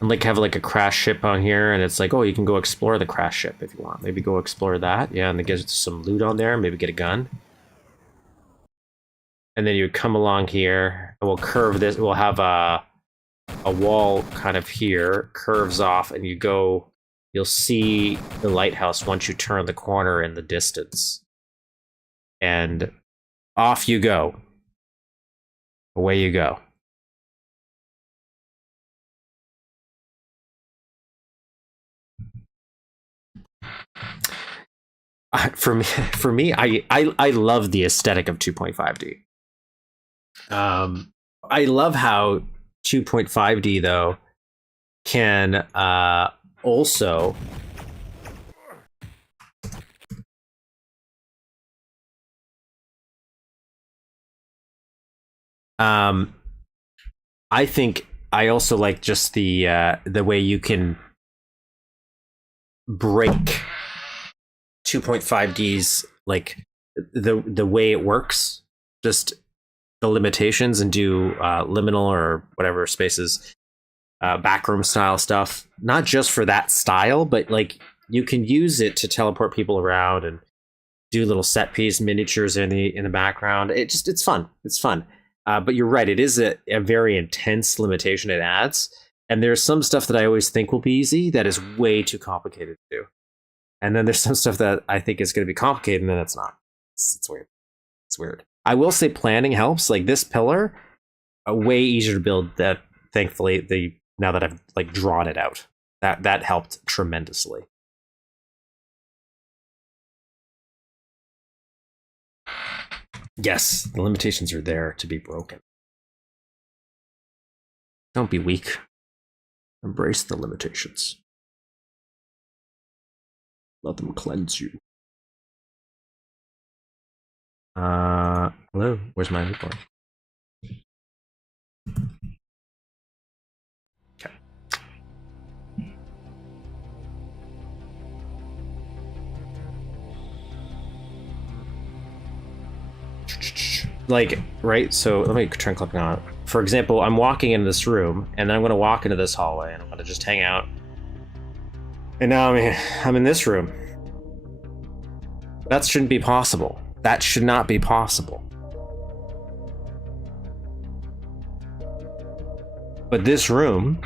And like have like a crash ship on here, and it's like, oh, you can go explore the crash ship if you want. Maybe go explore that, yeah, and then get some loot on there. Maybe get a gun. And then you come along here, and we'll curve this. We'll have a wall kind of here, curves off, and you go. You'll see the lighthouse once you turn the corner in the distance, and off you go. Away you go. For me, I love the aesthetic of 2.5D. I love how 2.5D though can also I think I also like just the way you can break 2.5D's like the way it works, just the limitations, and do liminal or whatever spaces, backroom style stuff. Not just for that style, but like you can use it to teleport people around and do little set piece miniatures in the background. It's fun. It's fun. But you're right. It is a very intense limitation it adds. And there's some stuff that I always think will be easy that is way too complicated to do. And then there's some stuff that I think is going to be complicated, and then it's not. It's weird. It's weird. I will say planning helps. Like this pillar, way easier to build. That thankfully now that I've like drawn it out, that helped tremendously. Yes, the limitations are there to be broken. Don't be weak. Embrace the limitations. Let them cleanse you. Hello, where's my report? Okay. Like, right, so let me try and click on it. For example, I'm walking in this room, and then I'm going to walk into this hallway, and I'm going to just hang out. And now I'm in this room. That shouldn't be possible. That should not be possible. But this room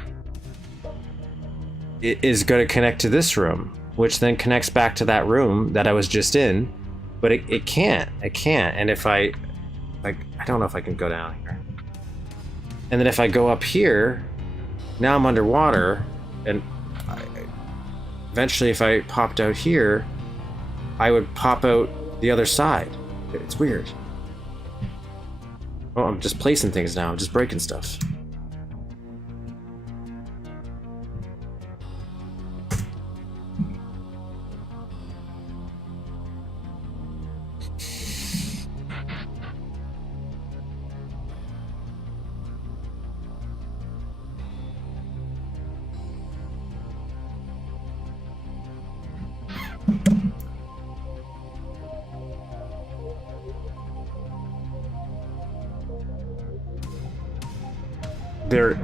is going to connect to this room, which then connects back to that room that I was just in. But it can't. It can't. And if I don't know if I can go down here. And then if I go up here, now I'm underwater, and eventually if I popped out here, I would pop out the other side. It's weird. Oh, I'm just placing things now. I'm just breaking stuff.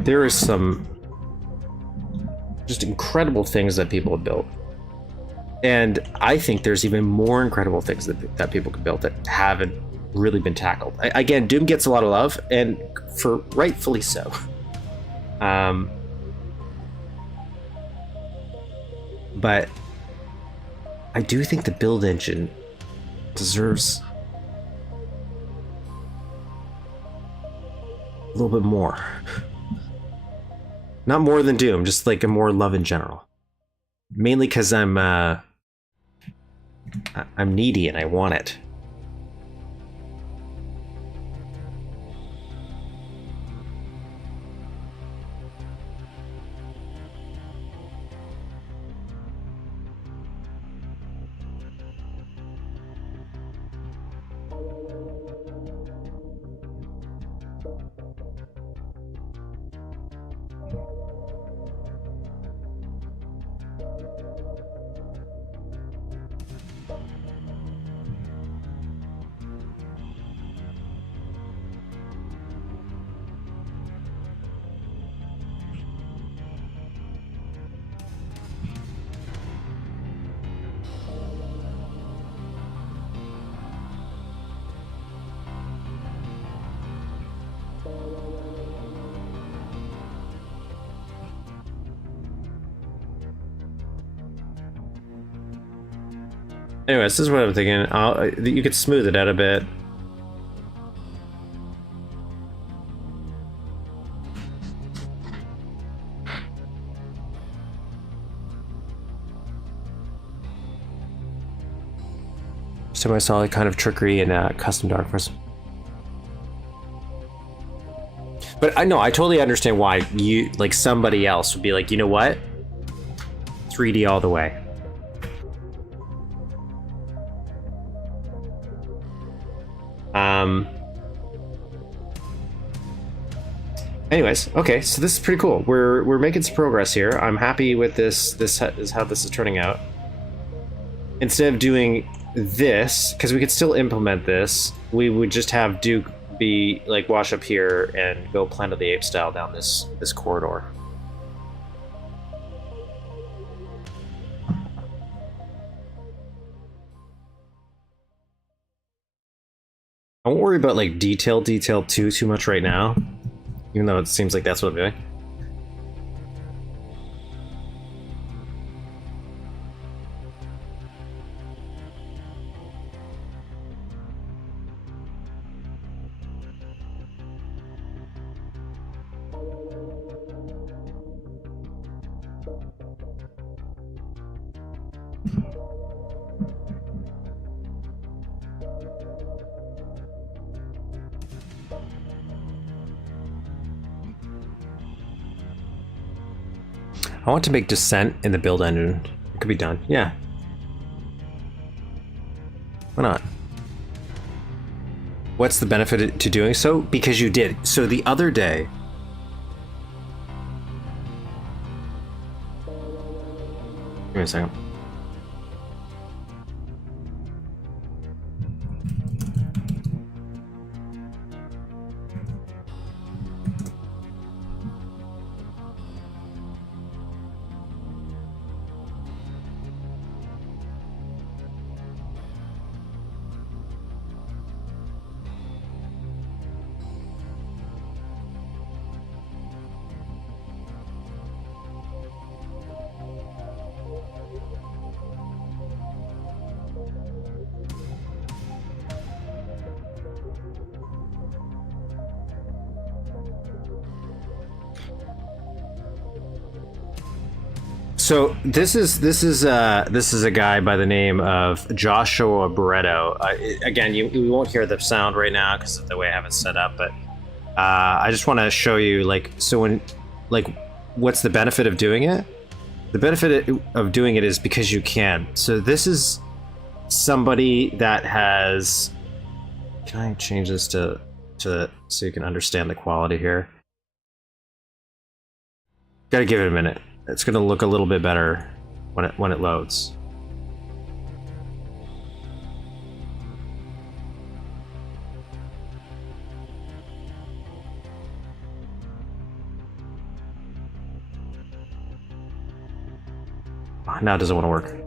There is some just incredible things that people have built, and I think there's even more incredible things that people can build that haven't really been tackled. Again, Doom gets a lot of love, and for rightfully so. But I do think the build engine deserves a little bit more. Not more than Doom, just like a more love in general. Mainly because I'm needy and I want it. Anyways, this is what I'm thinking. You could smooth it out a bit. Semi-solid kind of trickery and custom darkness. But I know, I totally understand why you, like somebody else would be like, you know what? 3D all the way. Anyways, okay, so this is pretty cool. We're making some progress here. I'm happy with this. This is how this is turning out. Instead of doing this, because we could still implement this, we would just have Duke be like wash up here and go Planet of the Apes style down this corridor. I won't worry about like detail too much right now, even though it seems like that's what I'm doing. I want to make descent in the build engine. It could be done. Yeah. Why not? What's the benefit to doing so? Because you did. So the other day... Give me a second. So this is a guy by the name of Joshua Barretto. Again, we won't hear the sound right now because of the way I have it set up, but I just want to show you what's the benefit of doing it? The benefit of doing it is because you can. So this is somebody that has. Can I change this to so you can understand the quality here? Got to give it a minute. It's going to look a little bit better when it loads. Oh, now it doesn't want to work.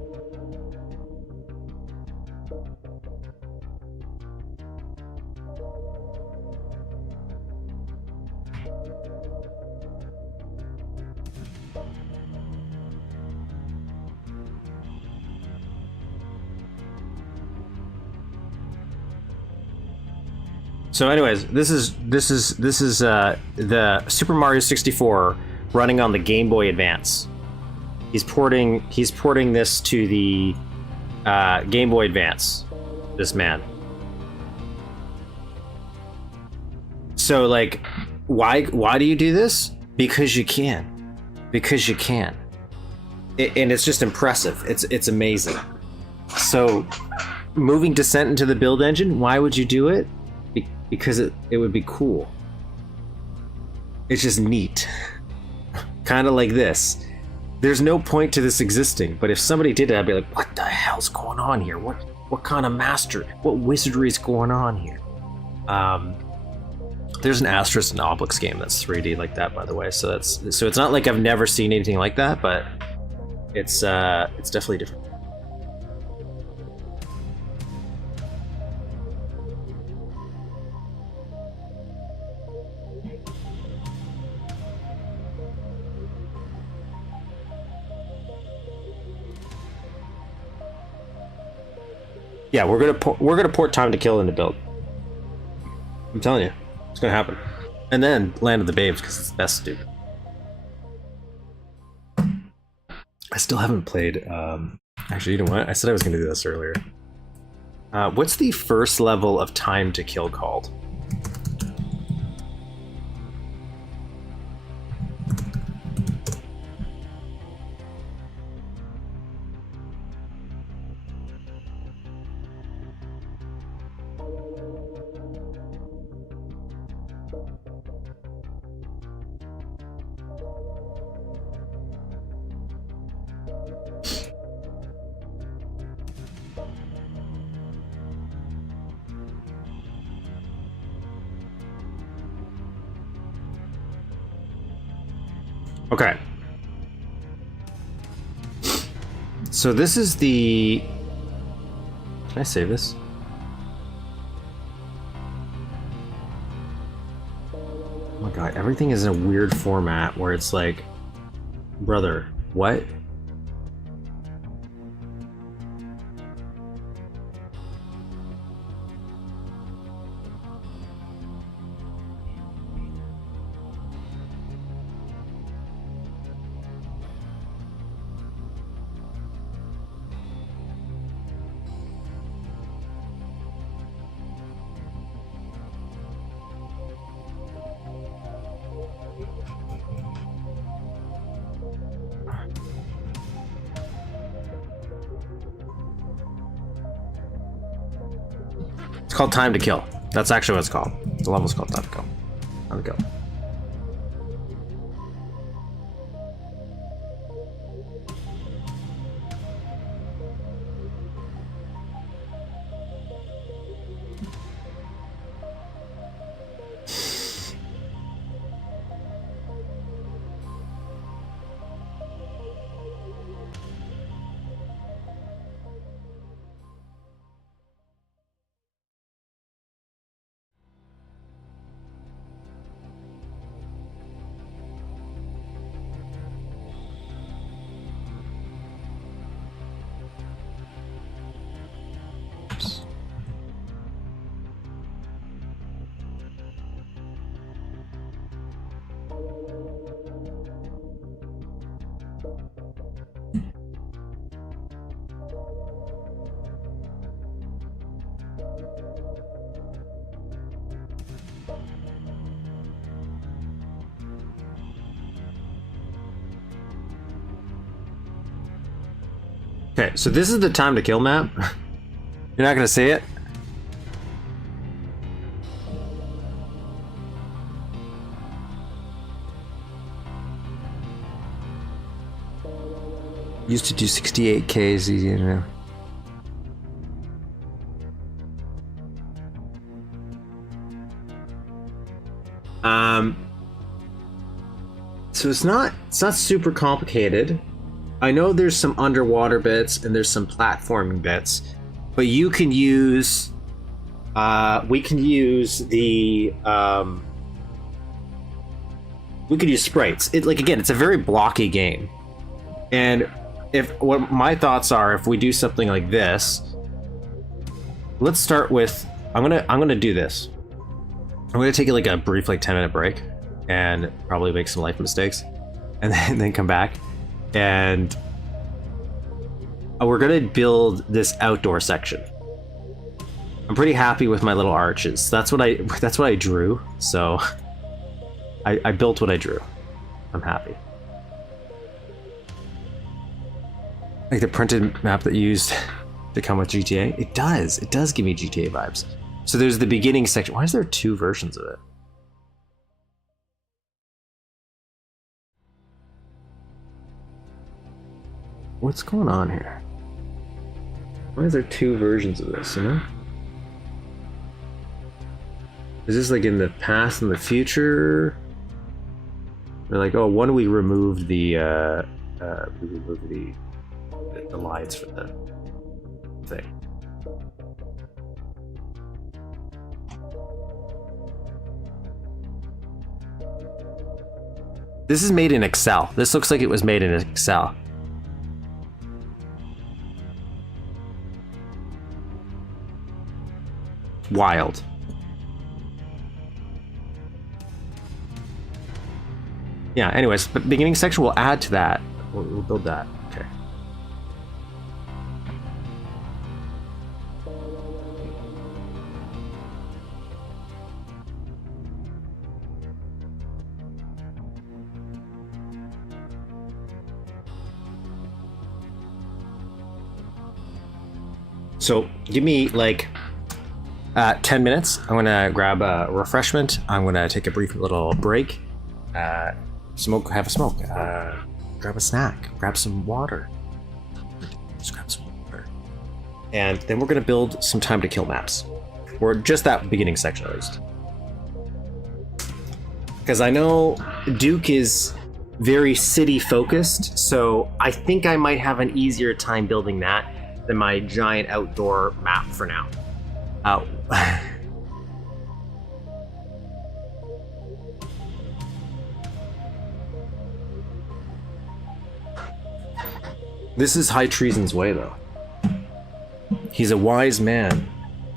So anyways, this is the Super Mario 64 running on the Game Boy Advance. He's porting this to the Game Boy Advance. This man. So like, why do you do this? Because you can. Because you can. And it's just impressive. It's amazing. So, moving Descent into the build engine, why would you do it? Because it would be cool. It's just neat. Kind of like this. There's no point to this existing, but if somebody did it, I'd be like, what the hell's going on here? What kind of master? What wizardry is going on here? There's an Asterisk and Obelix game that's 3D like that, by the way. So it's not like I've never seen anything like that, but it's definitely different. Yeah, we're gonna port Time to Kill into build. I'm telling you, it's gonna happen. And then Land of the Babes, because it's the best, dude. I still haven't played. Actually, you know what? I said I was gonna do this earlier. What's the first level of Time to Kill called? Okay. So this is the... Can I save this? Oh my god, everything is in a weird format where it's like... Brother, what? It's called Time to Kill. That's actually what it's called. The level's called Time to Kill. Time to Kill. Okay, so this is the Time to Kill map. You're not gonna see it? Used to do 68Ks, you know. So it's not super complicated. I know there's some underwater bits and there's some platforming bits, but you can use we can use sprites. It, like, again, it's a very blocky game. And if what my thoughts are, if we do something like this, let's start with I'm gonna do this. I'm gonna take like a brief 10-minute break and probably make some life mistakes, and then come back. And we're gonna build this outdoor section. I'm pretty happy with my little arches. That's what I drew. So I built what I drew. I'm happy. Like the printed map that you used to come with GTA. It does give me GTA vibes. So there's the beginning section. Why is there two versions of it? What's going on here? Why is there two versions of this, you know? Is this like in the past and the future? They're like, oh, one we removed the lines for the thing. This is made in Excel. This looks like it was made in Excel. wild. Yeah, anyways, but beginning section we'll add to that. We'll build that. Okay. So give me like 10 minutes. I'm gonna grab a refreshment. I'm gonna take a brief little break. Have a smoke. Grab a snack. Grab some water. Just grab some water. And then we're gonna build some time to kill maps. Or just that beginning section at least. Because I know Duke is very city focused, so I think I might have an easier time building that than my giant outdoor map for now. This is High Treason's way, though. He's a wise man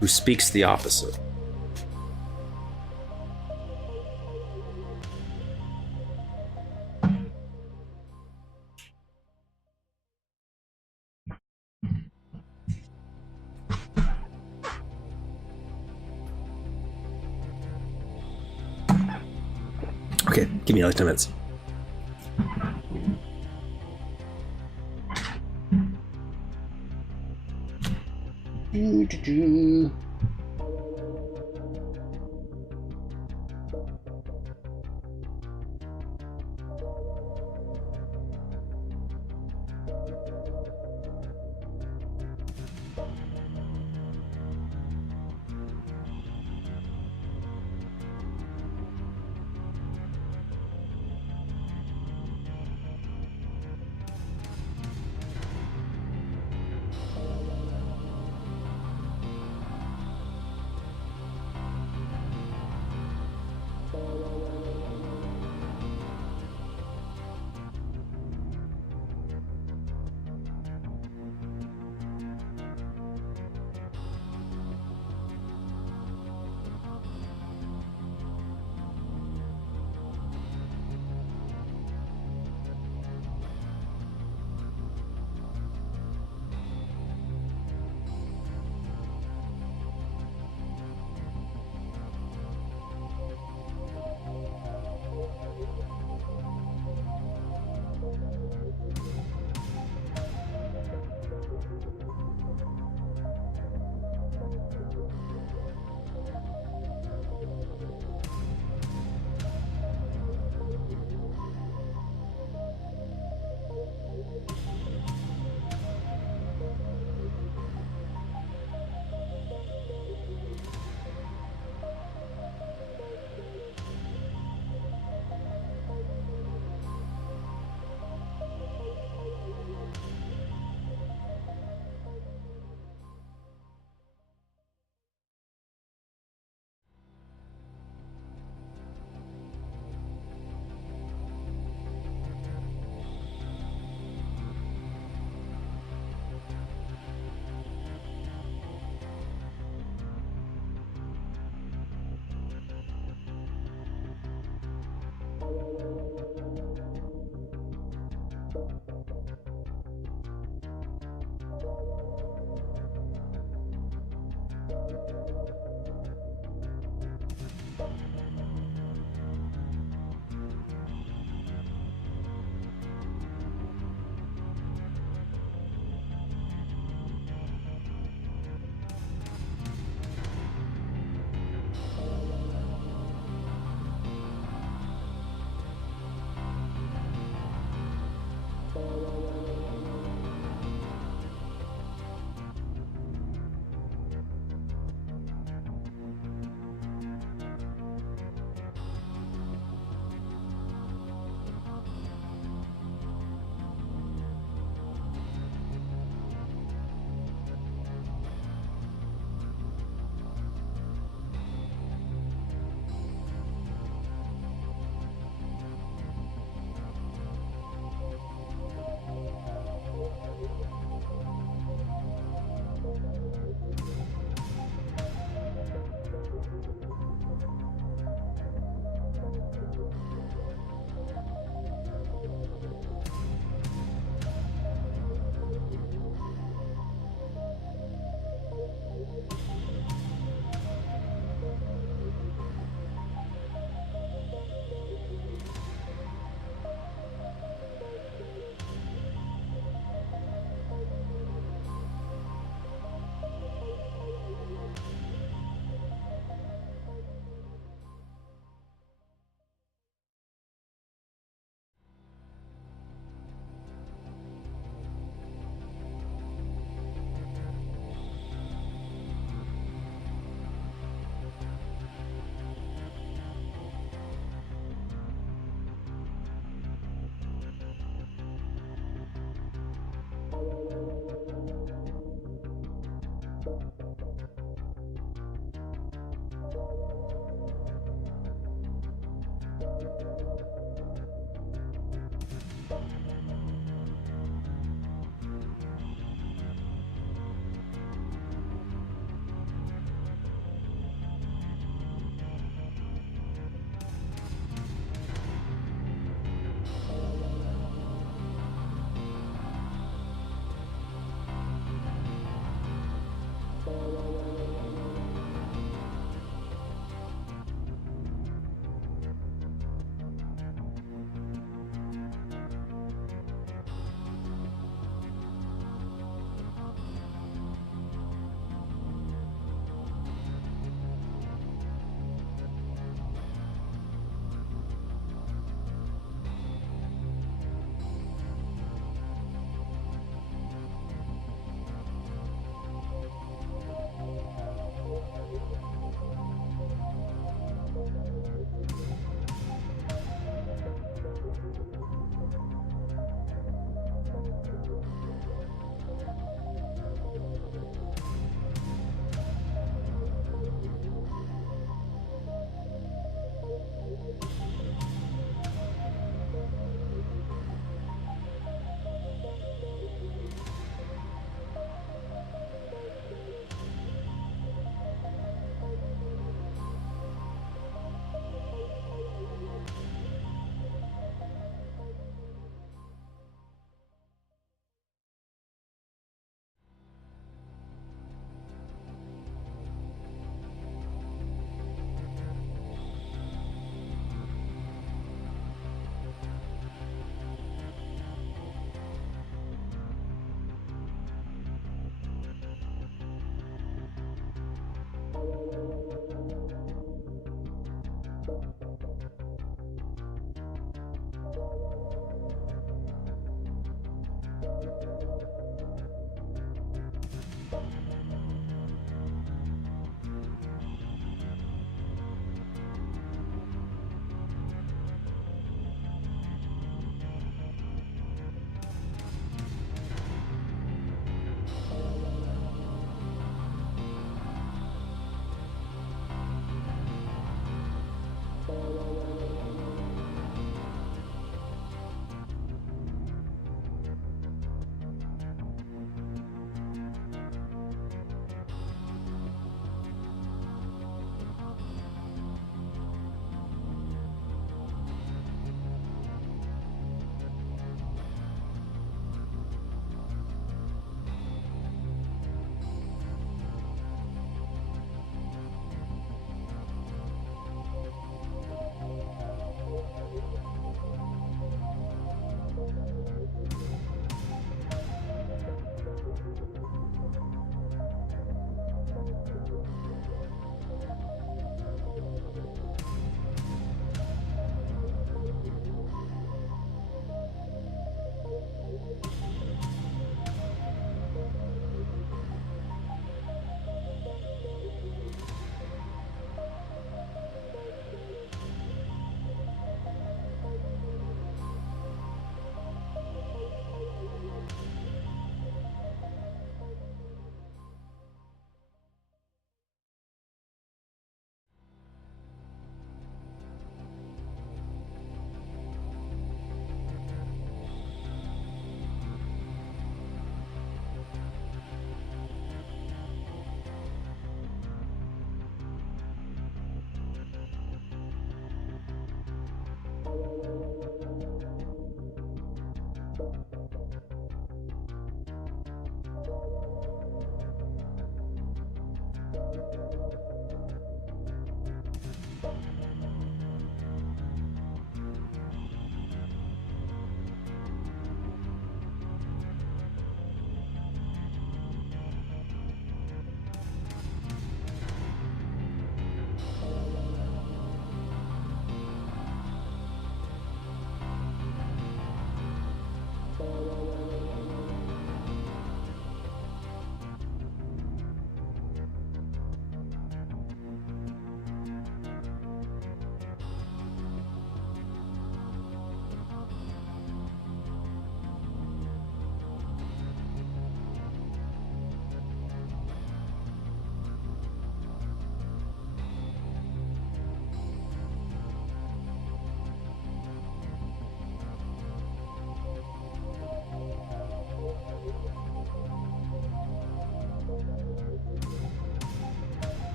who speaks the opposite. Okay, give me like 10 minutes.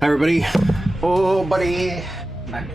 Hi everybody. Oh buddy. Back.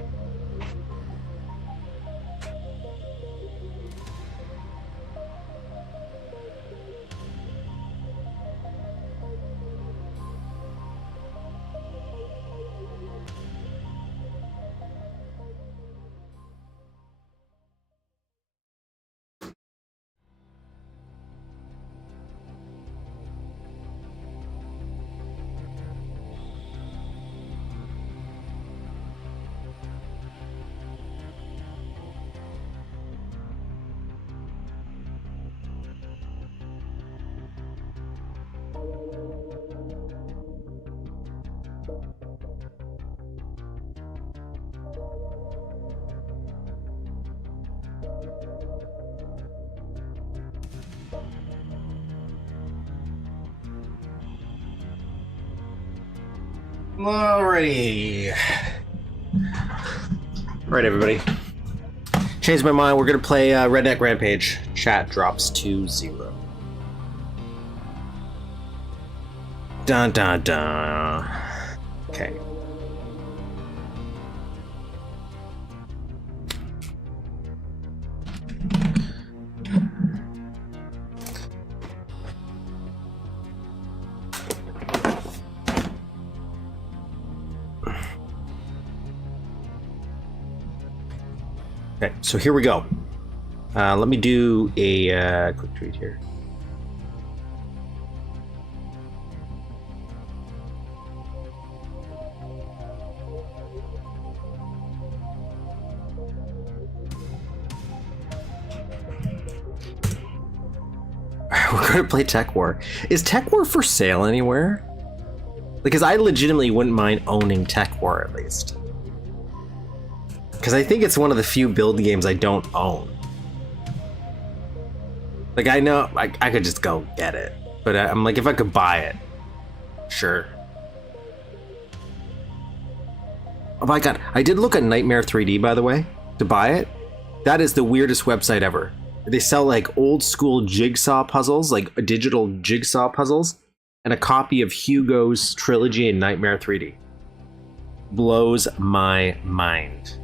Alrighty. Alright, everybody. Changed my mind. We're gonna play Redneck Rampage. Chat drops to 0. Dun dun dun. Okay. Okay, so here we go. Let me do a quick tweet here. We're going to play Tech War. Is Tech War for sale anywhere? Because I legitimately wouldn't mind owning Tech War at least. Because I think it's one of the few build games I don't own. Like, I know I could just go get it. But I'm like, if I could buy it, sure. Oh my god, I did look at Nightmare 3D, by the way, to buy it. That is the weirdest website ever. They sell like old school jigsaw puzzles, like digital jigsaw puzzles, and a copy of Hugo's trilogy in Nightmare 3D. Blows my mind.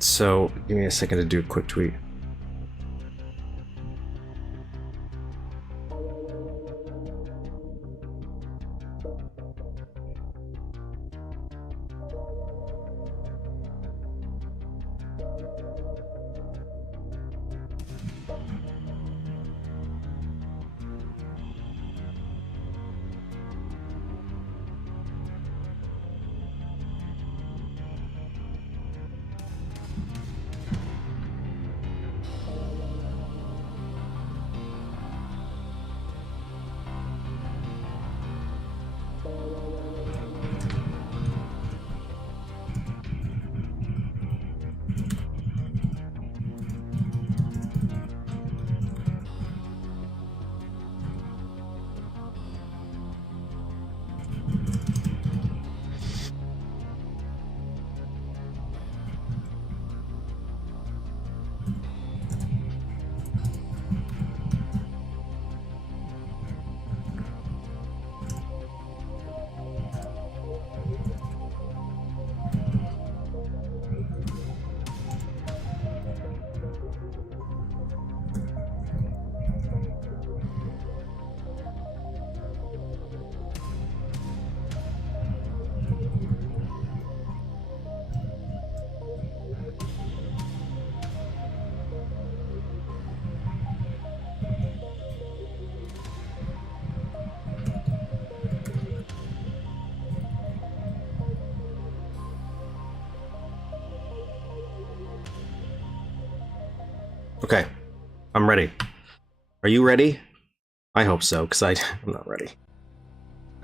So give me a second to do a quick tweet. Okay, I'm ready. Are you ready? I hope so, because I'm not ready.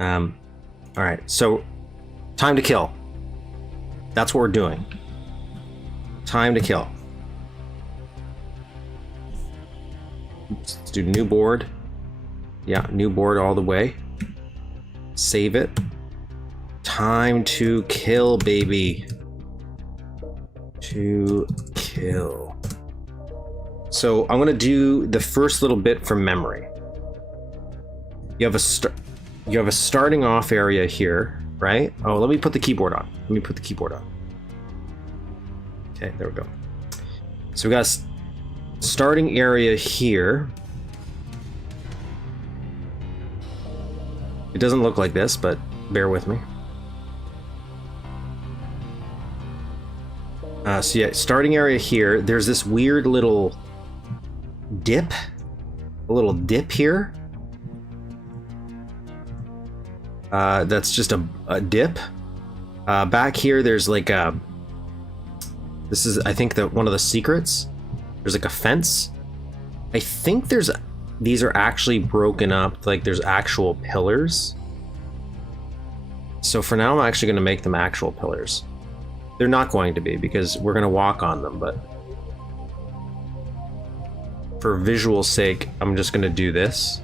Alright, so time to kill. That's what we're doing. Time to kill. Let's do new board. Yeah, new board all the way. Save it. Time to kill, baby. To kill. So I'm gonna do the first little bit from memory. You have a starting off area here, right? Oh, let me put the keyboard on. Let me put the keyboard on. Okay, there we go. So we got a starting area here. It doesn't look like this, but bear with me. So yeah, starting area here. There's this weird little dip. A little dip here. That's just a dip. Back here, there's like a... This is, I think, one of the secrets. There's like a fence. I think these are actually broken up, like there's actual pillars. So for now, I'm actually going to make them actual pillars. They're not going to be, because we're going to walk on them, but for visual sake, I'm just going to do this.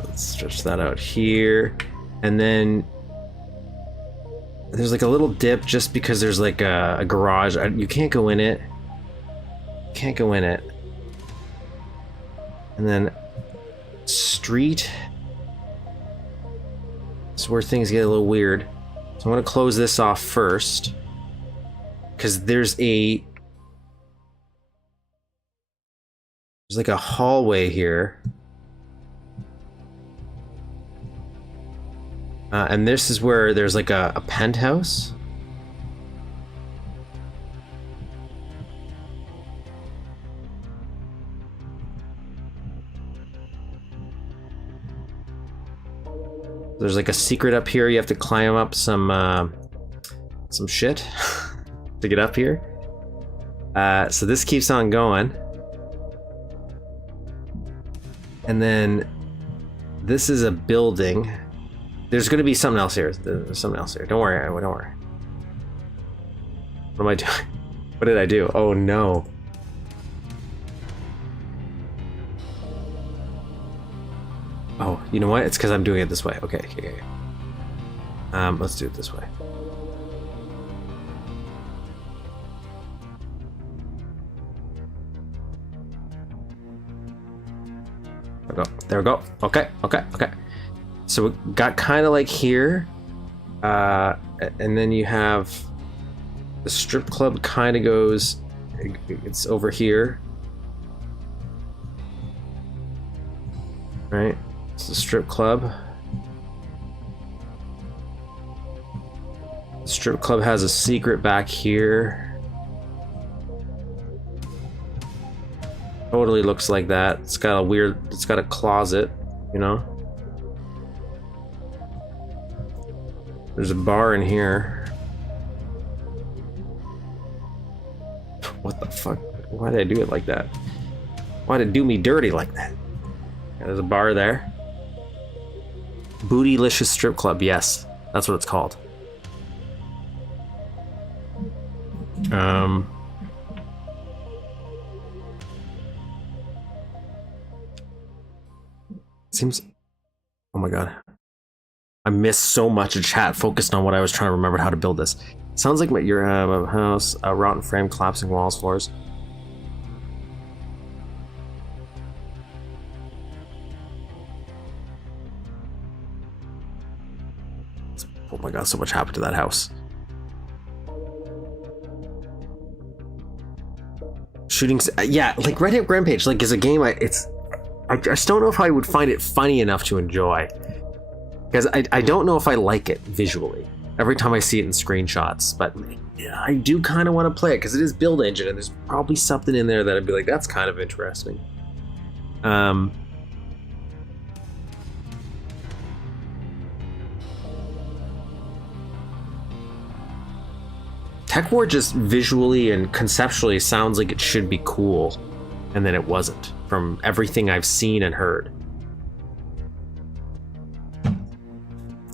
Let's stretch that out here. And then there's like a little dip just because there's like a garage. You can't go in it. Can't go in it. And then street. That's where things get a little weird. So I'm going to close this off first, because there's like a hallway here. And this is where there's like a penthouse. There's like a secret up here. You have to climb up some shit to get up here. So this keeps on going. And then this is a building. There's going to be something else here. There's something else here. Don't worry. Don't worry. What am I doing? What did I do? Oh no. Oh, you know what? It's because I'm doing it this way. Okay. Let's do it this way. There we go. Okay. So we got kind of like here, and then you have the strip club kind of goes, it's over here, right? It's the strip club. The strip club has a secret back here. Totally looks like that. It's got a closet, you know? There's a bar in here. What the fuck? Why did I do it like that? Why did it do me dirty like that? Yeah, there's a bar there. Bootylicious Strip Club, yes. That's what it's called. Seems... Oh my god. I missed so much of chat focused on what I was trying to remember how to build this. Sounds like your house, a rotten frame, collapsing walls, floors. Oh my god, so much happened to that house. Shooting, yeah, like Red Dead Rampage, like is a game I just don't know if I would find it funny enough to enjoy. Because I don't know if I like it visually every time I see it in screenshots, but yeah, I do kind of want to play it because it is build engine and there's probably something in there that I'd be like, that's kind of interesting. Tech War just visually and conceptually sounds like it should be cool, and then it wasn't, from everything I've seen and heard.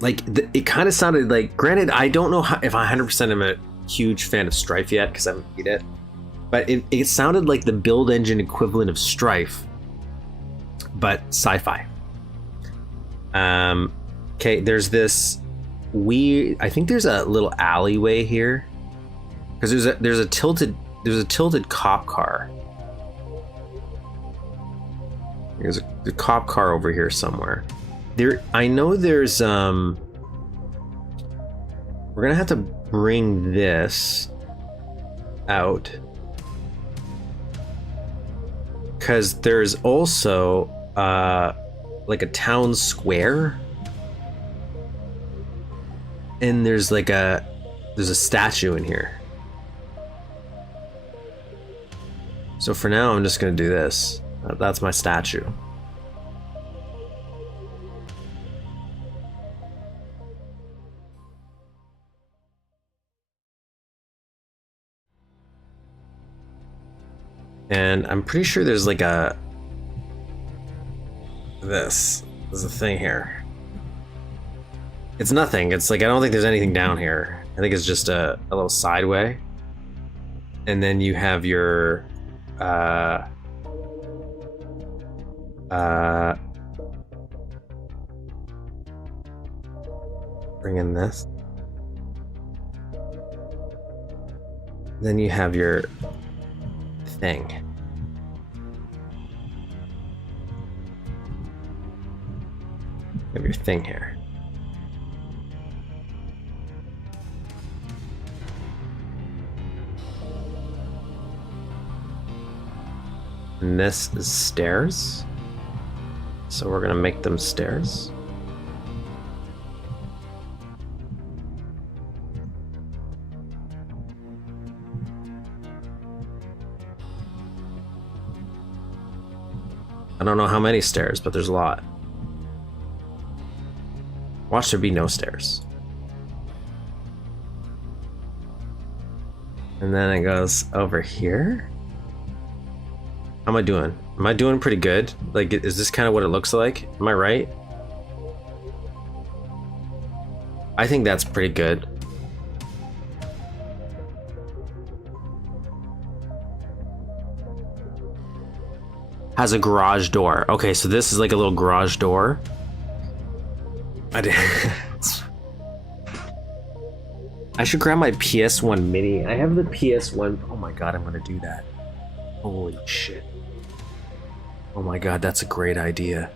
Like, it kind of sounded like, granted, I don't know if I 100% am a huge fan of Strife yet, because I haven't beat it, but it sounded like the build engine equivalent of Strife, but sci-fi. Okay, there's this I think there's a little alleyway here, because there's a tilted cop car. There's a cop car over here somewhere. I know there's we're gonna have to bring this out, because there's also like a town square, and there's a statue in here. So for now, I'm just gonna do this. That's my statue. And I'm pretty sure there's like there's a thing here. It's nothing. It's like, I don't think there's anything down here. I think it's just a little sideway. And then you have your bring in this. Then you have your thing. You have your thing here. And this is stairs. So we're gonna make them stairs. I don't know how many stairs, but there's a lot. Watch there be no stairs. And then it goes over here. How am I doing? Am I doing pretty good? Like, is this kind of what it looks like? Am I right? I think that's pretty good. Has a garage door. Okay, so this is like a little garage door. I should grab my PS1 mini. I have the PS1. Oh my god, I'm gonna do that. Holy shit. Oh my god, that's a great idea.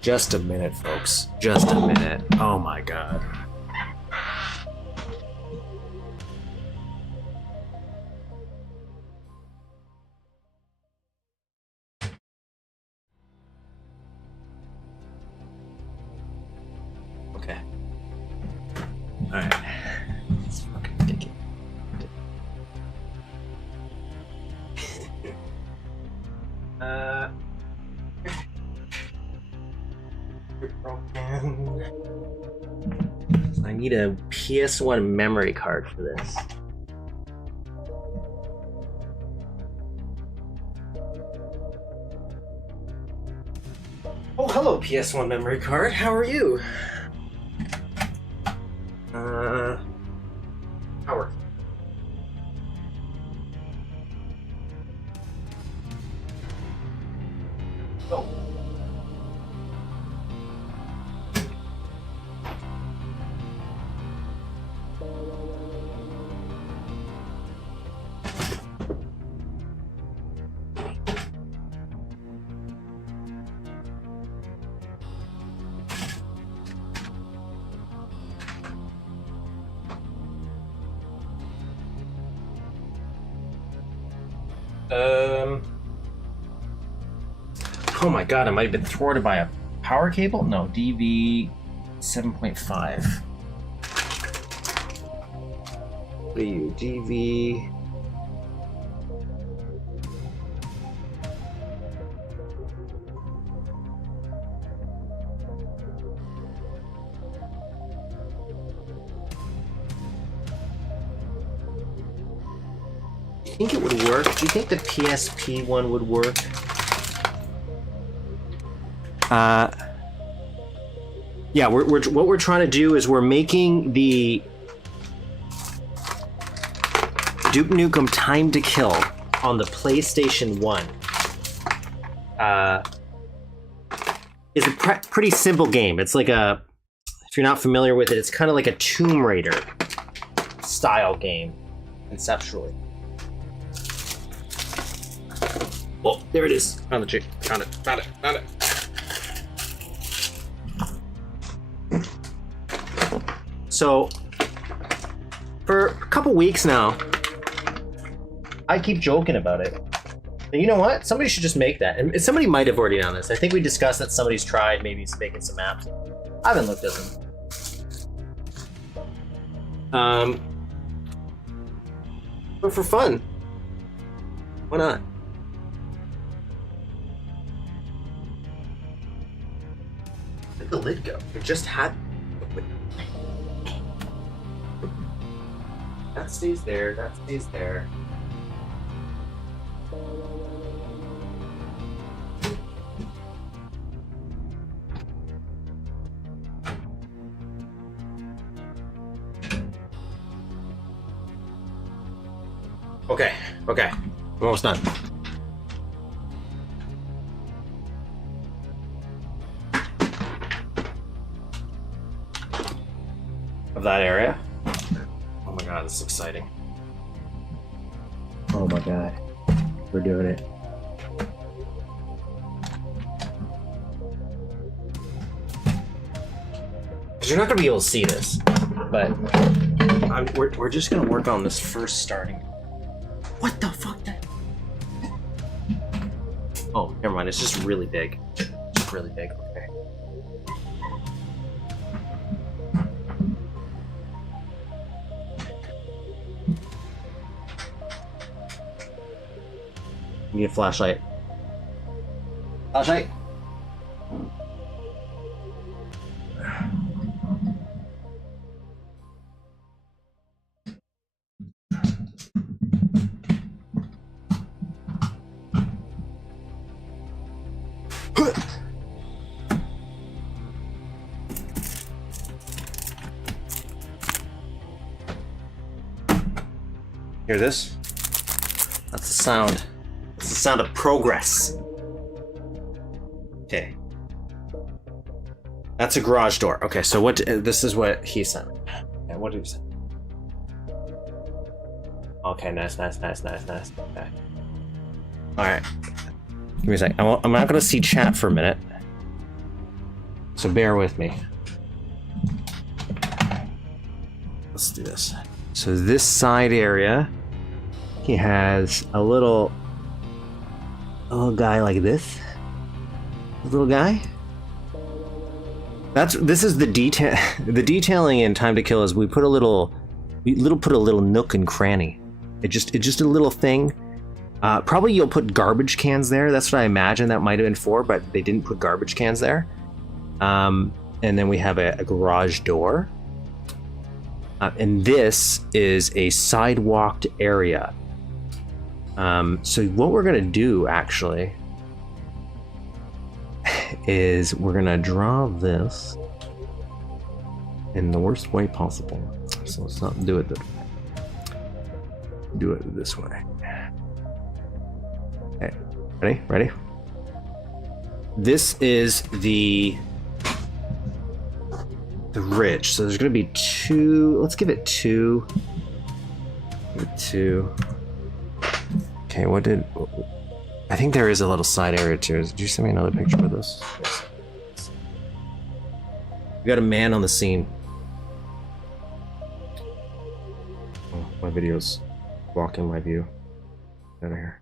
Just a minute, folks. Just a minute. Oh my god. Okay. Alright. It's fucking ridiculous. I need a PS1 memory card for this. Oh, hello, PS1 memory card. How are you? Power. Oh. Oh my god, I might have been thwarted by a power cable? No, DV 7.5. What are you, DV? think it would work? Do you think the PSP one would work? Yeah, what we're trying to do is we're making the Duke Nukem Time to Kill on the PlayStation 1. Is a pretty simple game. It's like a, if you're not familiar with it, it's kind of like a Tomb Raider style game, conceptually. Oh, there it is. Found the chick. Found it. So, for a couple weeks now, I keep joking about it. And you know what? Somebody should just make that. And somebody might have already done this. I think we discussed that somebody's tried maybe making some maps. I haven't looked at them. But for fun, why not? Where'd the lid go? It just had... That stays there, that stays there. Okay, I'm almost done. Of that area. Oh my god, this is exciting. Oh my god, we're doing it. Because you're not going to be able to see this, but we're just going to work on this first starting. What the fuck? Oh, never mind. It's just really big. Just really big. Okay. Need a flashlight. Flashlight. Hear this? That's the sound. It's the sound of progress. Okay. That's a garage door. Okay, so what? This is what he sent. Okay, what did he send? Okay, nice. Okay. All right. Give me a sec. I'm not gonna see chat for a minute, so bear with me. Let's do this. So this side area, he has a little guy like this. A little guy. This is the detail. The detailing in Time to Kill is we put a little nook and cranny. It's just a little thing. Probably you'll put garbage cans there. That's what I imagine that might have been for, but they didn't put garbage cans there. And then we have a garage door. And this is a sidewalked area. So what we're gonna do actually is we're gonna draw this in the worst way possible. So let's not do it this way. Do it this way. Okay, ready? This is the ridge. So there's gonna be two. Let's give it two. Give it two. Okay, I think there is a little side area too. Did you send me another picture of this? Yes. We got a man on the scene. Oh, my video's blocking my view. Get out of here.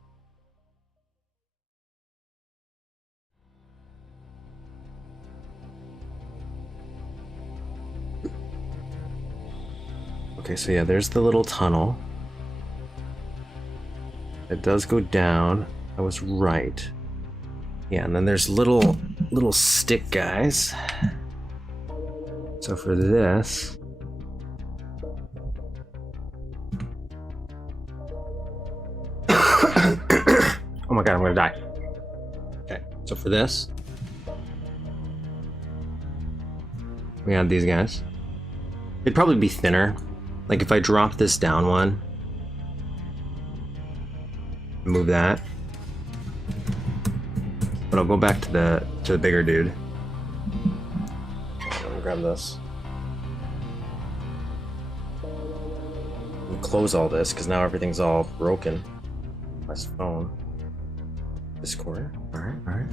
Okay, so yeah, there's the little tunnel. It does go down. I was right. Yeah, and then there's little stick guys. So for this, my god, I'm gonna die. Okay, so for this, we have these guys. They'd probably be thinner. Like if I drop this down one, move that, but I'll go back to the bigger dude. I'm gonna grab this. And close all this because now everything's all broken. My phone. This corner. Alright, alright.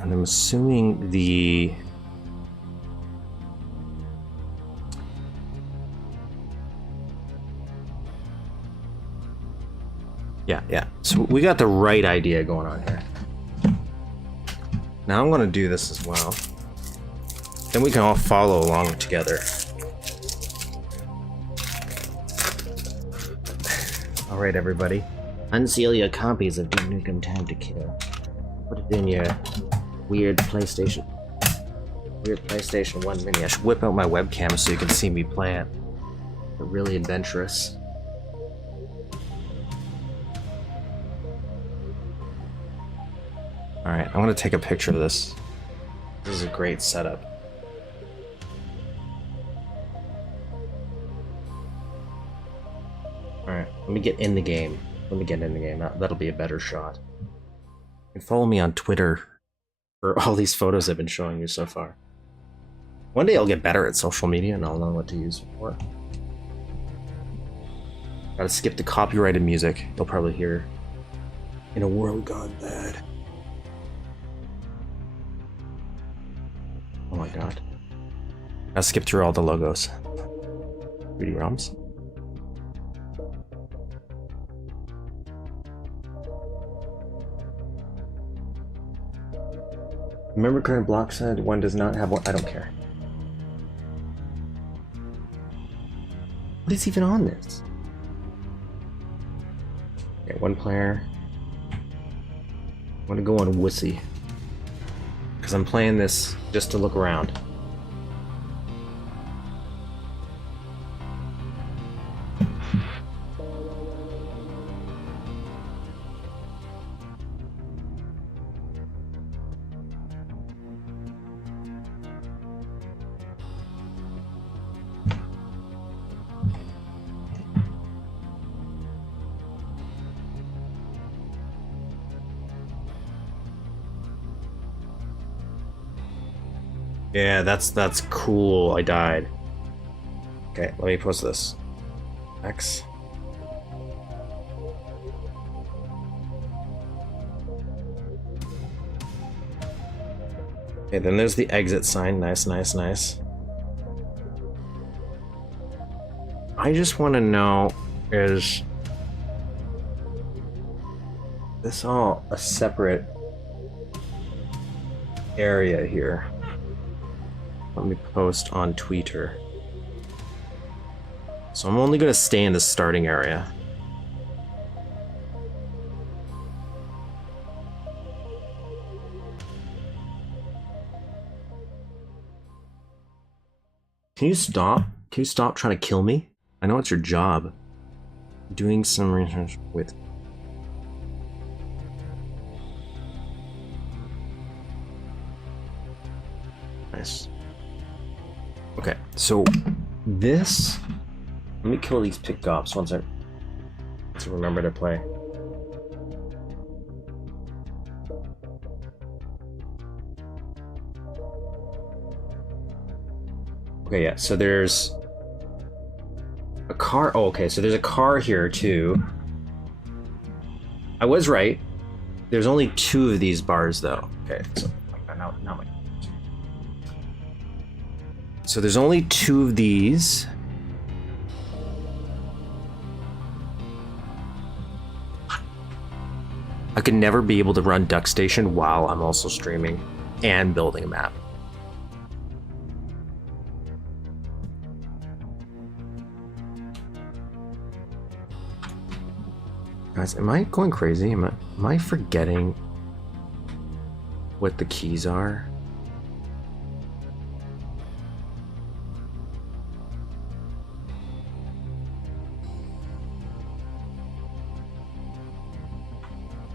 And I'm assuming the yeah. So we got the right idea going on here. Now I'm gonna do this as well. Then we can all follow along together. Alright, everybody. Unseal your copies of Duke Nukem Time to Kill. Put it in your weird PlayStation 1 mini. I should whip out my webcam so you can see me play it. They're really adventurous. Alright, I'm gonna take a picture of this. This is a great setup. Alright, let me get in the game. That'll be a better shot. You can follow me on Twitter for all these photos I've been showing you so far. One day I'll get better at social media and I'll know what to use it for. Gotta skip the copyrighted music you'll probably hear. In a world gone bad. Oh my god. Gotta skip through all the logos. 3D ROMs. Remember current block said one does not have one. I don't care. What is even on this? Okay, one player. I'm gonna go on Wussy. Because I'm playing this just to look around. Yeah, that's cool. I died. Okay, let me post this. X. Okay, then there's the exit sign. Nice, nice, nice. I just want to know, is this all a separate area here? Let me post on Twitter. So I'm only going to stay in the starting area. Can you stop? Can you stop trying to kill me? I know it's your job. Doing some research with... Nice. Okay, so this... Let me kill these pick ops once I remember to play. Okay, yeah, so there's a car. Oh, okay, so there's a car here too. I was right. There's only 2 of these bars though. Okay, so now my... So there's only 2 of these. I could never be able to run Duck Station while I'm also streaming and building a map. Guys, am I going crazy? Am I forgetting what the keys are?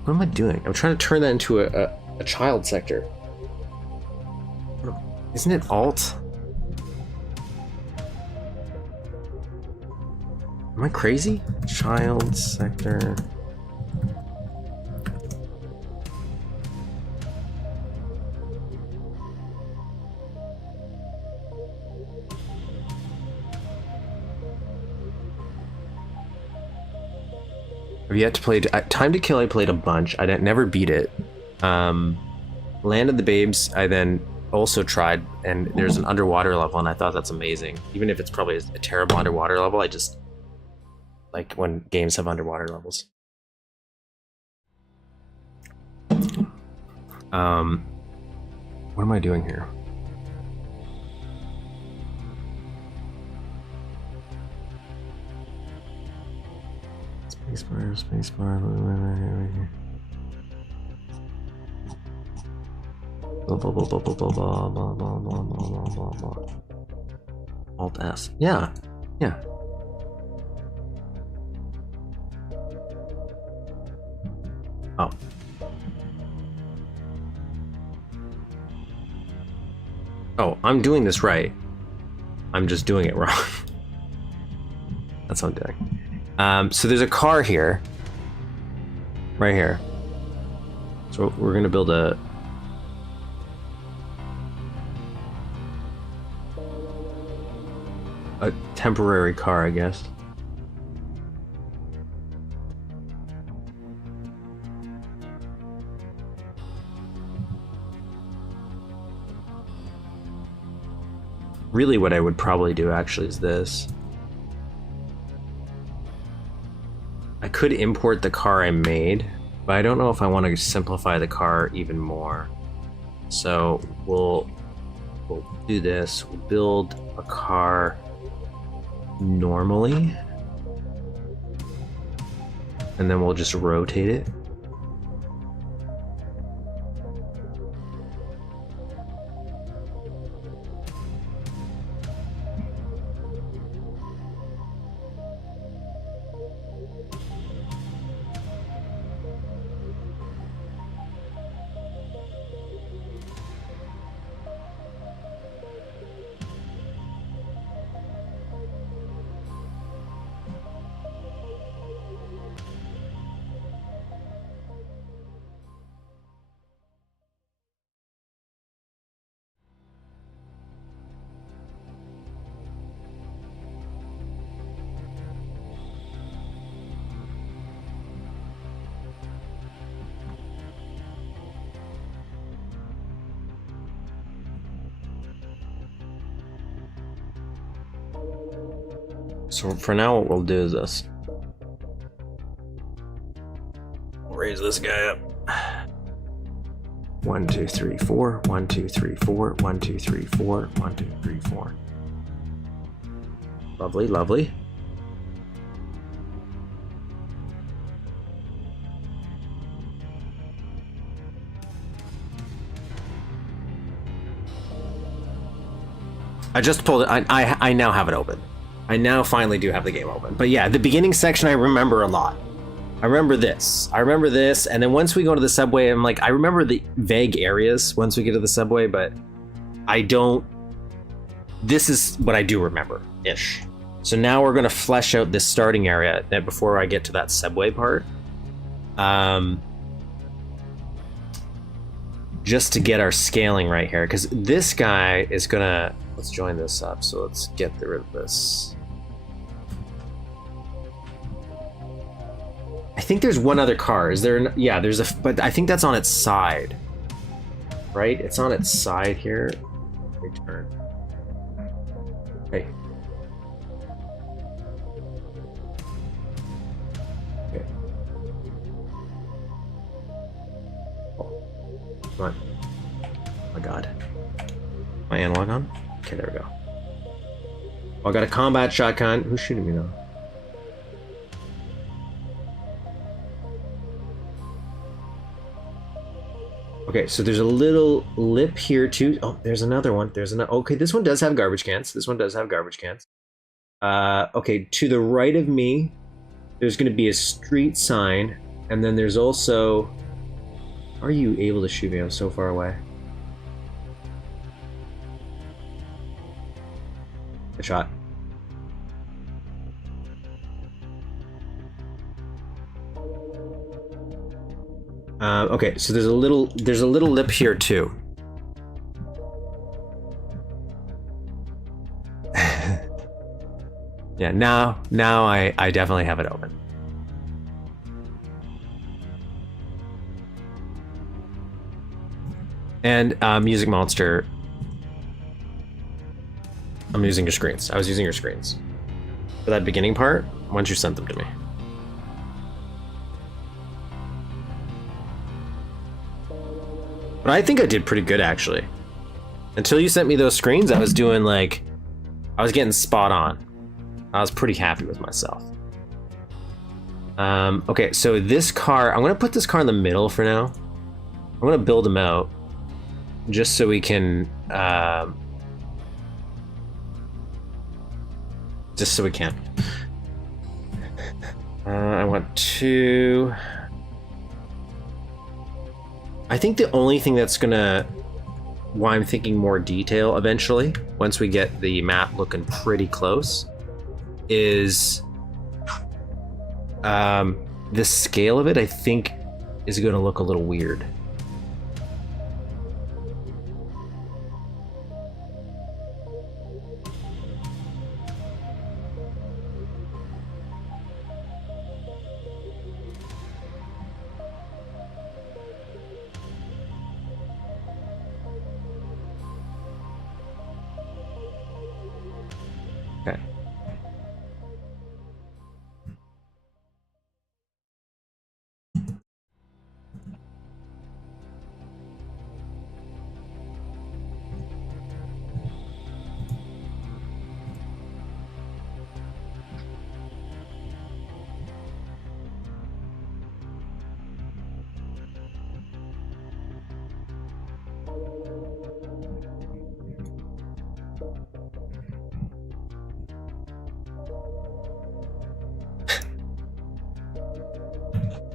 What am I doing? I'm trying to turn that into a child sector. Isn't it alt? Am I crazy? Child sector. I've yet to play Time to Kill. I played a bunch. I never beat it. Land of the Babes I then also tried, and there's an underwater level, and I thought that's amazing. Even if it's probably a terrible underwater level, I just like when games have underwater levels. What am I doing here? Spacebar. Alt S. Yeah. Oh. Oh, I'm doing this right. I'm just doing it wrong. That's what I'm doing. So there's a car here. Right here. So we're gonna build a temporary car, I guess. Really what I would probably do actually is this. I could import the car I made, but I don't know if I want to simplify the car even more. So we'll do this. We'll build a car normally, and then we'll just rotate it. So for now, what we'll do is this. We'll raise this guy up. 1, 2, 3, 4. 1, 2, 3, 4. 1, 2, 3, 4. 1, 2, 3, 4. Lovely, lovely. I just pulled it. I now have it open. I now finally do have the game open. But yeah, the beginning section I remember a lot. I remember this. And then once we go to the subway, I'm like, I remember the vague areas once we get to the subway, but I don't. This is what I do remember-ish. So now we're gonna flesh out this starting area that before I get to that subway part. Just to get our scaling right here, because this guy is gonna. Let's join this up. So let's get rid of this. I think there's one other car. Is there? Yeah, there's a. But I think that's on its side. Right? It's on its side here. Return. Hey. Okay. Oh. Come on. Oh my god. My analog on? Okay, there we go. Oh, I got a combat shotgun. Who's shooting me now? Okay, so there's a little lip here too. Oh, there's another one. There's another. Okay, this one does have garbage cans. Okay, to the right of me, there's going to be a street sign, and then there's also Are you able to shoot me? I'm so far away. Good shot. Okay, so there's a little lip here too. Yeah, now I definitely have it open. And Music Monster, I'm using your screens. I was using your screens for that beginning part once you sent them to me. But I think I did pretty good actually. Until you sent me those screens, I was doing like, I was getting spot on. I was pretty happy with myself. Okay, so this car, I'm gonna put this car in the middle for now. I'm gonna build them out just so we can, I want to, I think the only thing that's gonna, why I'm thinking more detail eventually, once we get the map looking pretty close, is the scale of it, I think, is gonna look a little weird. Okay.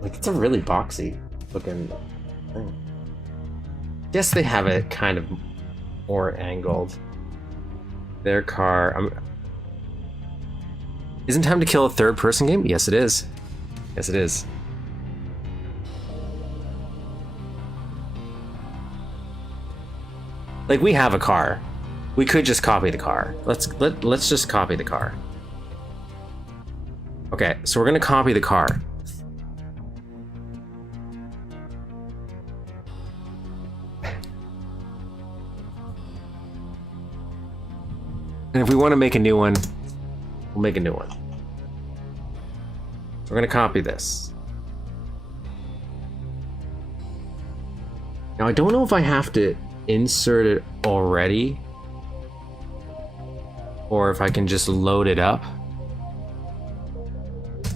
Like, it's a really boxy looking thing. Guess they have it kind of more angled. Their car. Isn't Time to Kill a third-person game? Yes, it is. Yes, it is. Like, we have a car. We could just copy the car. Let's just copy the car. Okay, so we're gonna copy the car. And if we want to make a new one, we'll make a new one. So we're gonna copy this. Now I don't know if I have to insert it already, or if I can just load it up,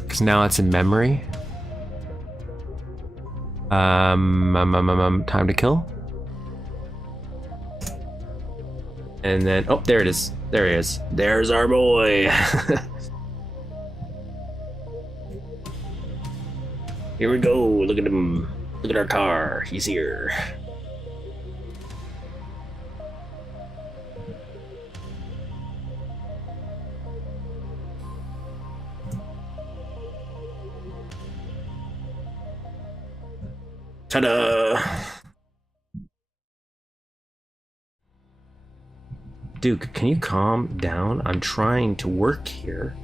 because now it's in memory. Time to Kill. And then, oh, there it is. There he is. There's our boy. Here we go. Look at him. Look at our car. He's here. Ta-da! Duke, can you calm down? I'm trying to work here.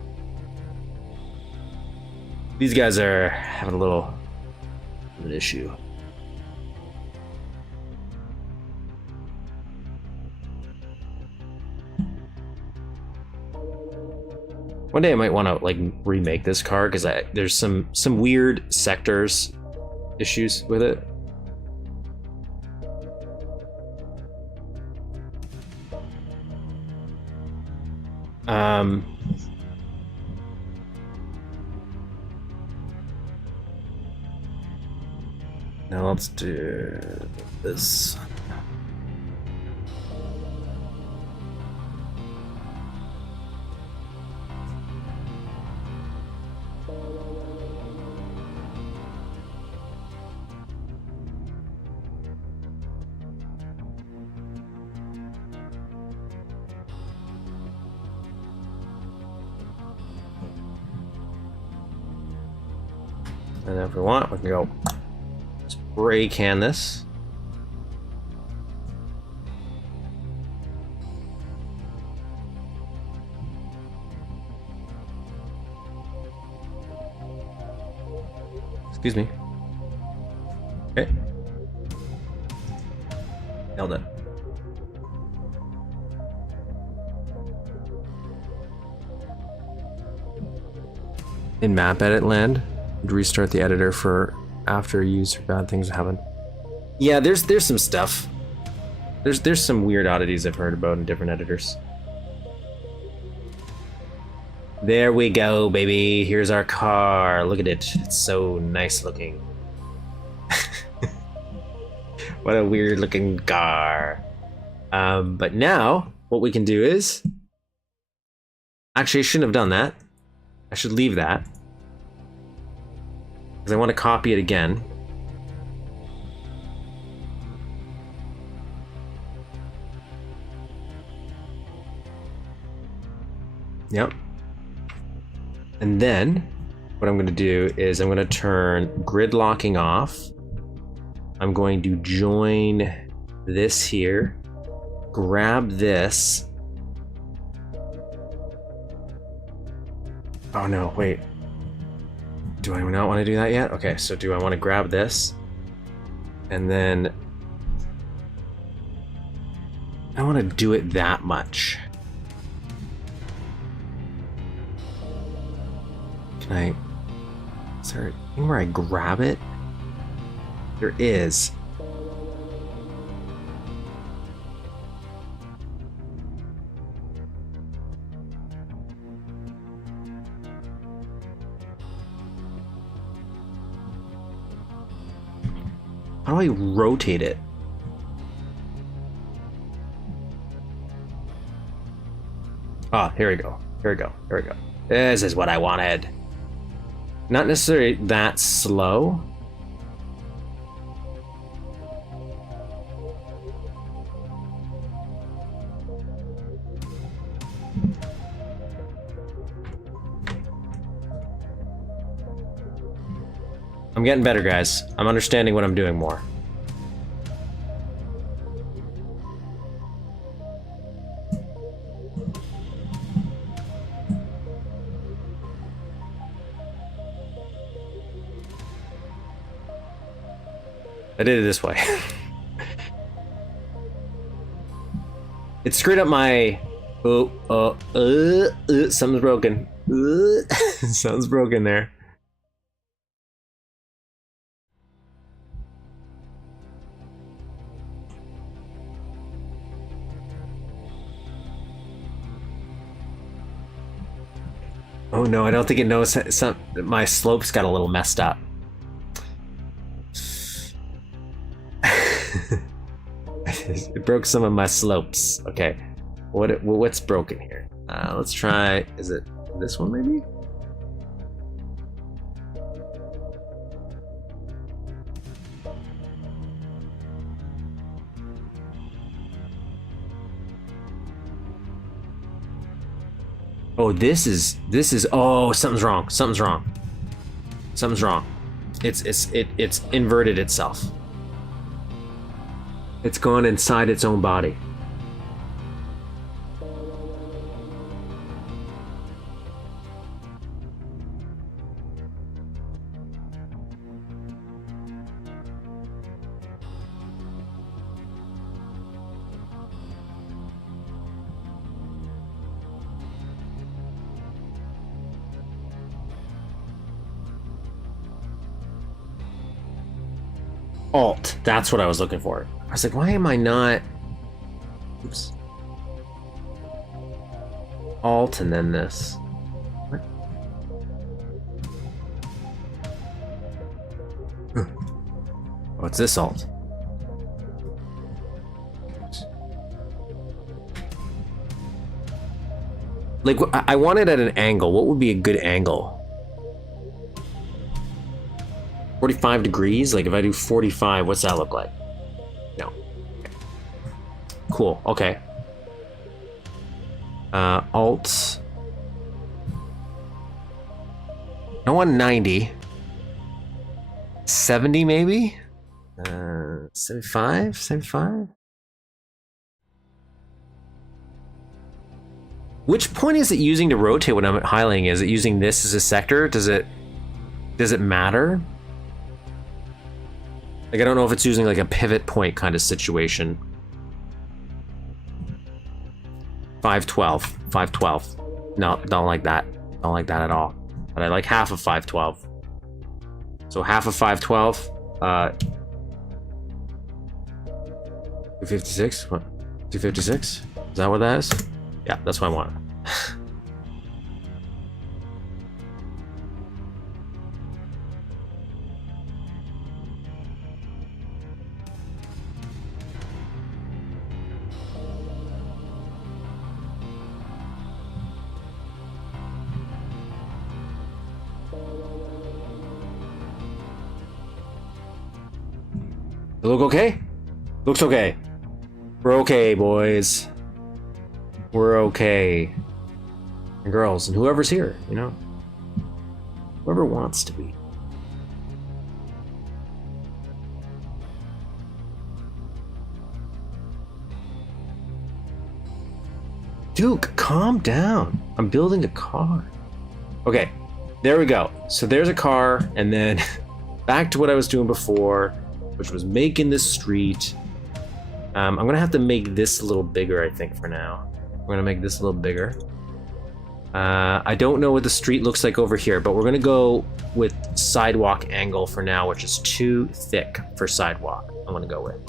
These guys are having a little of an issue. One day I might want to like remake this car because there's some weird sectors issues with it. Now let's do this. And if we want, we can go spray can this. Excuse me. Okay. Nailed it. In map edit land, restart the editor for after use for bad things happen. Yeah, there's some stuff. There's some weird oddities I've heard about in different editors. There we go, baby. Here's our car. Look at it. It's so nice looking. What a weird looking car. But now, what we can do is... Actually, I shouldn't have done that. I should leave that. Because I want to copy it again. Yep. And then, what I'm going to do is I'm going to turn grid locking off. I'm going to join this here, grab this. Oh no, wait. Do I not want to do that yet? Okay, so do I want to grab this? And then I don't want to do it that much. Can I... Is there a thing where I grab it? There is. How do I rotate it? Ah, here we go. Here we go. Here we go. This is what I wanted. Not necessarily that slow. I'm getting better, guys. I'm understanding what I'm doing more. I did it this way. It screwed up my... something's broken. Something's broken there. Oh no, I don't think it knows my slopes got a little messed up. It broke some of my slopes. Okay, what's broken here? Let's try, is it this one maybe? Oh, this is, oh, something's wrong. Something's wrong. Something's wrong. It's inverted itself. It's gone inside its own body. Alt, that's what I was looking for. I was like, why am I not... Oops. Alt and then this. What? What's this alt? Like, I want it at an angle. What would be a good angle? 45 degrees? Like, if I do 45, what's that look like? No. Okay. Cool, okay. Alt. I want 90. 70 maybe? 75? 75? Which point is it using to rotate when I'm highlighting? Is it using this as a sector? Does it matter? Like, I don't know if it's using like a pivot point kind of situation. 512. 512. No, don't like that. Don't like that at all. But I like half of 512. So half of 512. 256? What? 256? Is that what that is? Yeah, that's what I want. It look okay? Looks okay. We're okay, boys. We're okay. And girls, and whoever's here, you know? Whoever wants to be. Duke, calm down. I'm building a car. Okay, there we go. So there's a car, and then back to what I was doing before, which was making this street. I'm gonna have to make this a little bigger, I think, for now. I'm gonna make this a little bigger. I don't know what the street looks like over here, but we're gonna go with sidewalk angle for now, which is too thick for sidewalk. I'm gonna go with.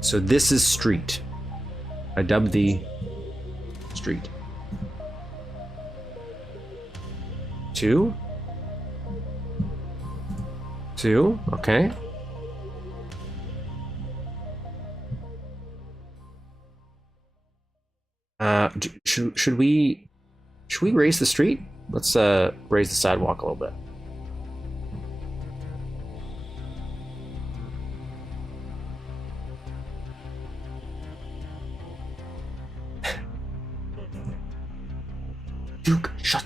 So this is street. I dubbed the street. 2. 2, okay. Should we raise the street? Let's raise the sidewalk a little bit. Duke, shut.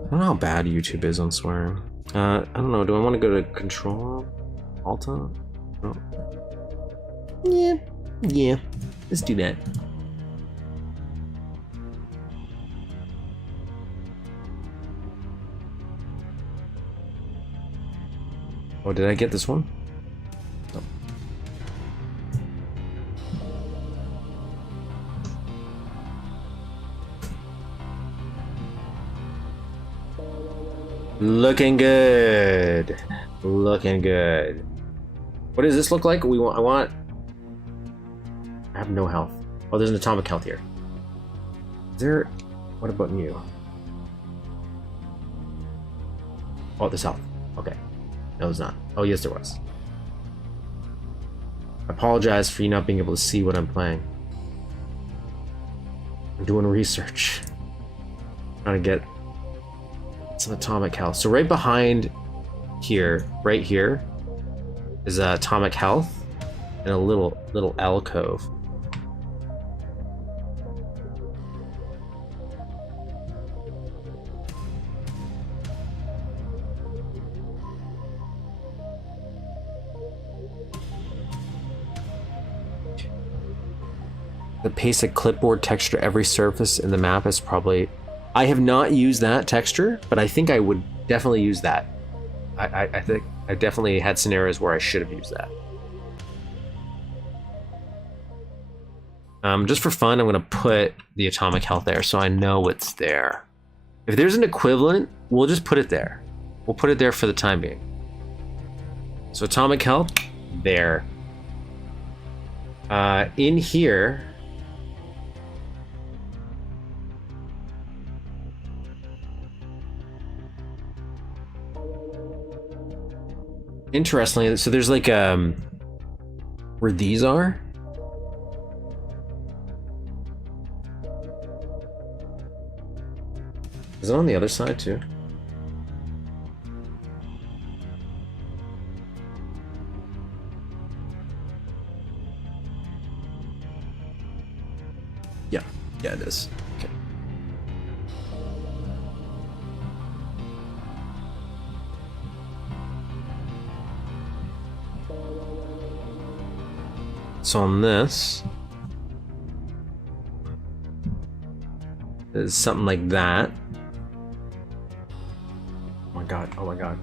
I don't know how bad YouTube is on swearing. I don't know. Do I want to go to Control? Alta? Oh. Yeah. Let's do that. Oh, did I get this one? No. Looking good. Looking good. What does this look like? I have no health. Oh, there's an atomic health here. Is there... What about you? Oh, there's health. Okay. No, there's not. Oh, yes, there was. I apologize for you not being able to see what I'm playing. I'm doing research. Trying to get some atomic health. So right behind here, right here, is atomic health and a little alcove. The paste a clipboard texture to every surface in the map is probably... I have not used that texture, but I think I would definitely use that. I think I definitely had scenarios where I should have used that. Just for fun, I'm gonna put the atomic health there so I know what's there. If there's an equivalent, we'll just put it there. We'll put it there for the time being. So atomic health, there. In here, interestingly, so there's like where these are. Is it on the other side too? Yeah, it is. Okay. So on this is something like that. Oh my god, oh my god.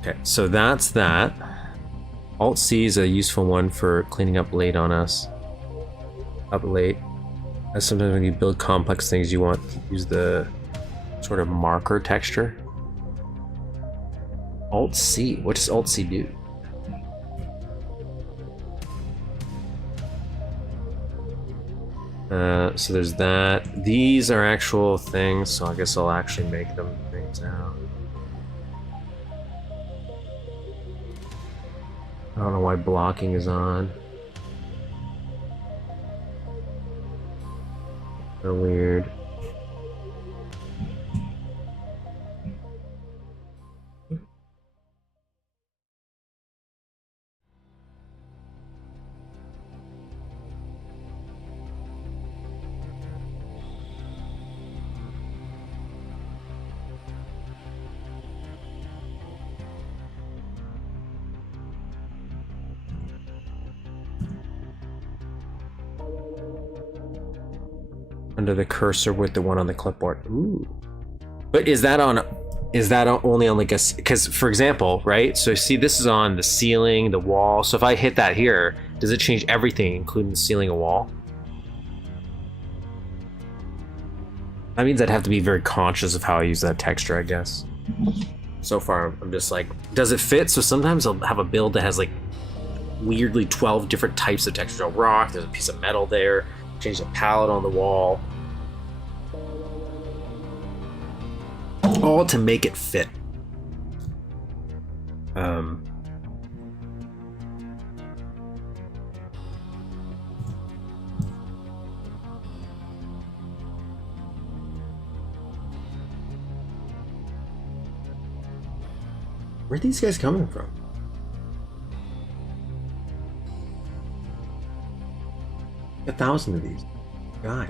Okay, so that's that. Alt-C is a useful one for cleaning up late on us. Up late. As sometimes when you build complex things, you want to use the sort of marker texture. Alt-C, what does Alt-C do? So there's that. These are actual things, so I guess I'll actually make them things now. I don't know why blocking is on. So weird. Under the cursor with the one on the clipboard. Ooh. But is that only on like a, because for example, right? So see, this is on the ceiling, the wall. So if I hit that here, does it change everything, including the ceiling and wall? That means I'd have to be very conscious of how I use that texture, I guess. So far, I'm just like, does it fit? So sometimes I'll have a build that has like weirdly 12 different types of textures. A rock, there's a piece of metal there, change the palette on the wall. All to make it fit. Where are these guys coming from? A 1,000 of these. God.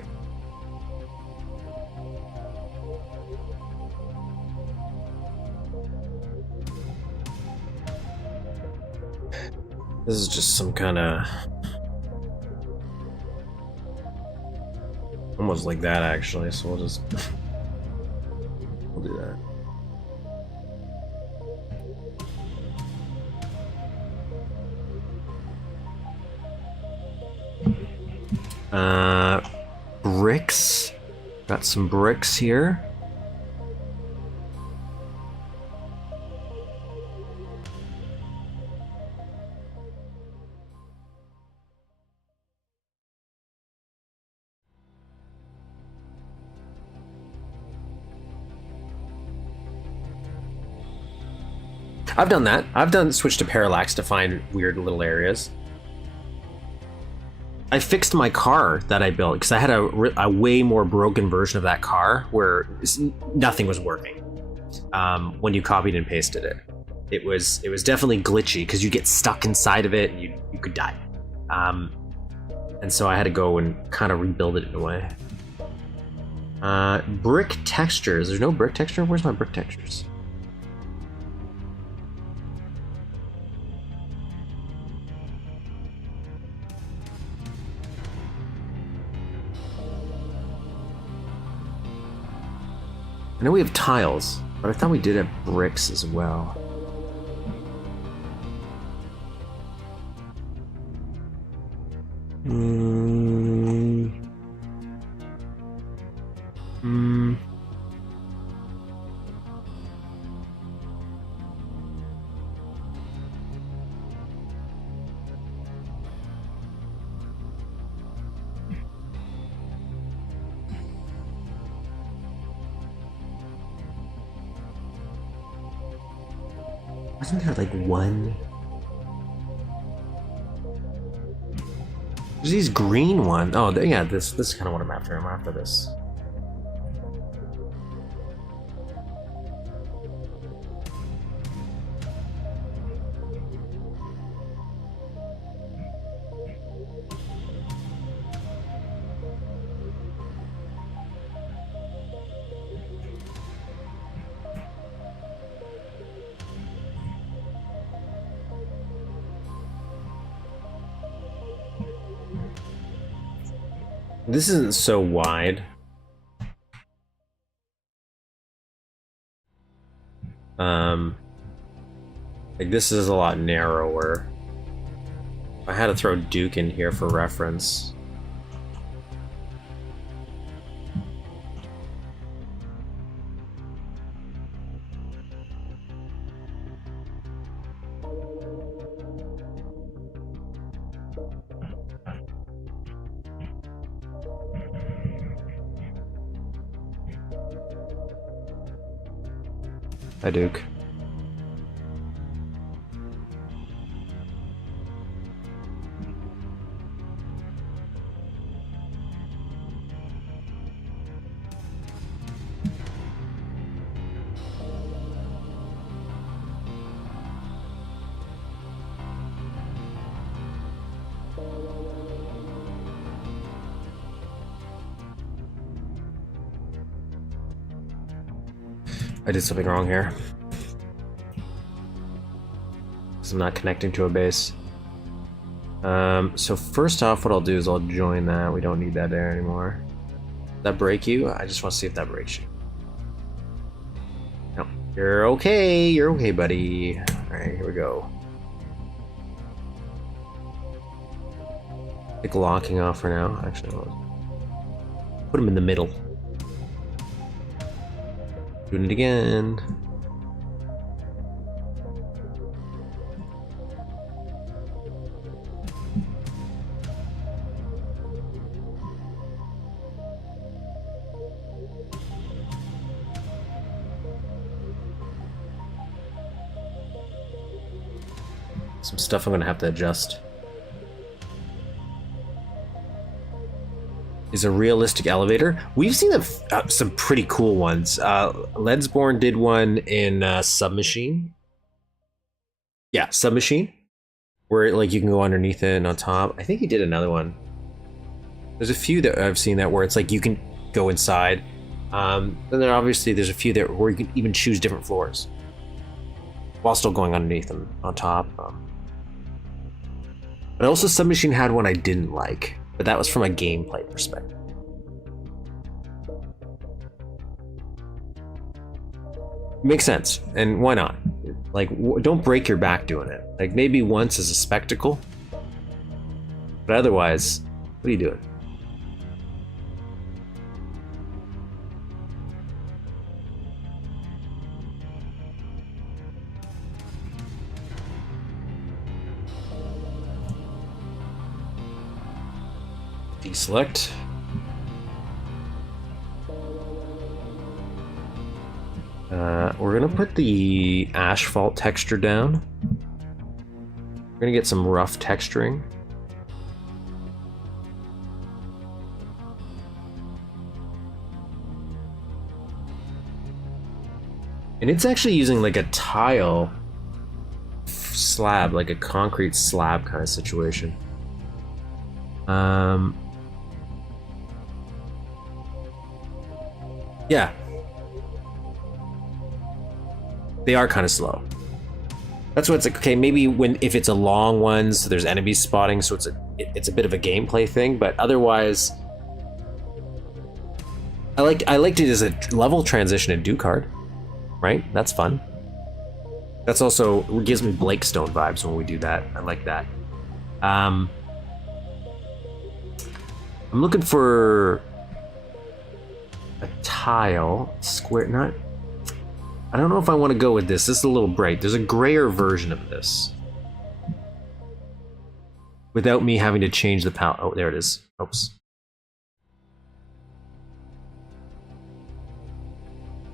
This is just some kind of almost like that actually, so we'll just we'll do that. Bricks. Got some bricks here. I've done that. I've done switch to parallax to find weird little areas. I fixed my car that I built because I had a way more broken version of that car where nothing was working when you copied and pasted it. It was definitely glitchy because you get stuck inside of it and you could die. And so I had to go and kind of rebuild it in a way. Brick textures. There's no brick texture? Where's my brick textures? I know we have tiles, but I thought we did have bricks as well. Wasn't there like one? There's these green ones. Oh, yeah, this is kind of what I'm after. I'm after this. This isn't so wide. Like this is a lot narrower. I had to throw Duke in here for reference. Hi, Duke. I did something wrong here. Because I'm not connecting to a base. So first off, what I'll do is I'll join that. We don't need that there anymore. Does that break you? I just want to see if that breaks you. No. You're okay. You're okay, buddy. Alright, here we go. Pick locking off for now. Actually, I'll put him in the middle. Doing it again. Some stuff I'm gonna have to adjust. Is a realistic elevator. We've seen some pretty cool ones. Ledsborn did one in Submachine. Yeah, Submachine, where like you can go underneath it and on top. I think he did another one. There's a few that I've seen that where it's like you can go inside. And then obviously there's a few that where you can even choose different floors while still going underneath and on top. But also Submachine had one I didn't like. But that was from a gameplay perspective. Makes sense, and why not? Like, don't break your back doing it. Like, maybe once as a spectacle, but otherwise, what are you doing? Deselect. We're gonna put the asphalt texture down. We're gonna get some rough texturing. And it's actually using like a tile slab, like a concrete slab kind of situation. Yeah. They are kind of slow. That's what it's like. Okay, maybe if it's a long one, so there's enemies spotting, so it's a bit of a gameplay thing. But otherwise, I liked it as a level transition in Duke Hard, right? That's fun. That's also it gives me Blakestone vibes when we do that. I like that. I'm looking for a tile square. Not. I don't know if I want to go with this. This is a little bright. There's a grayer version of this. Without me having to change the palette. Oh, there it is. Oops.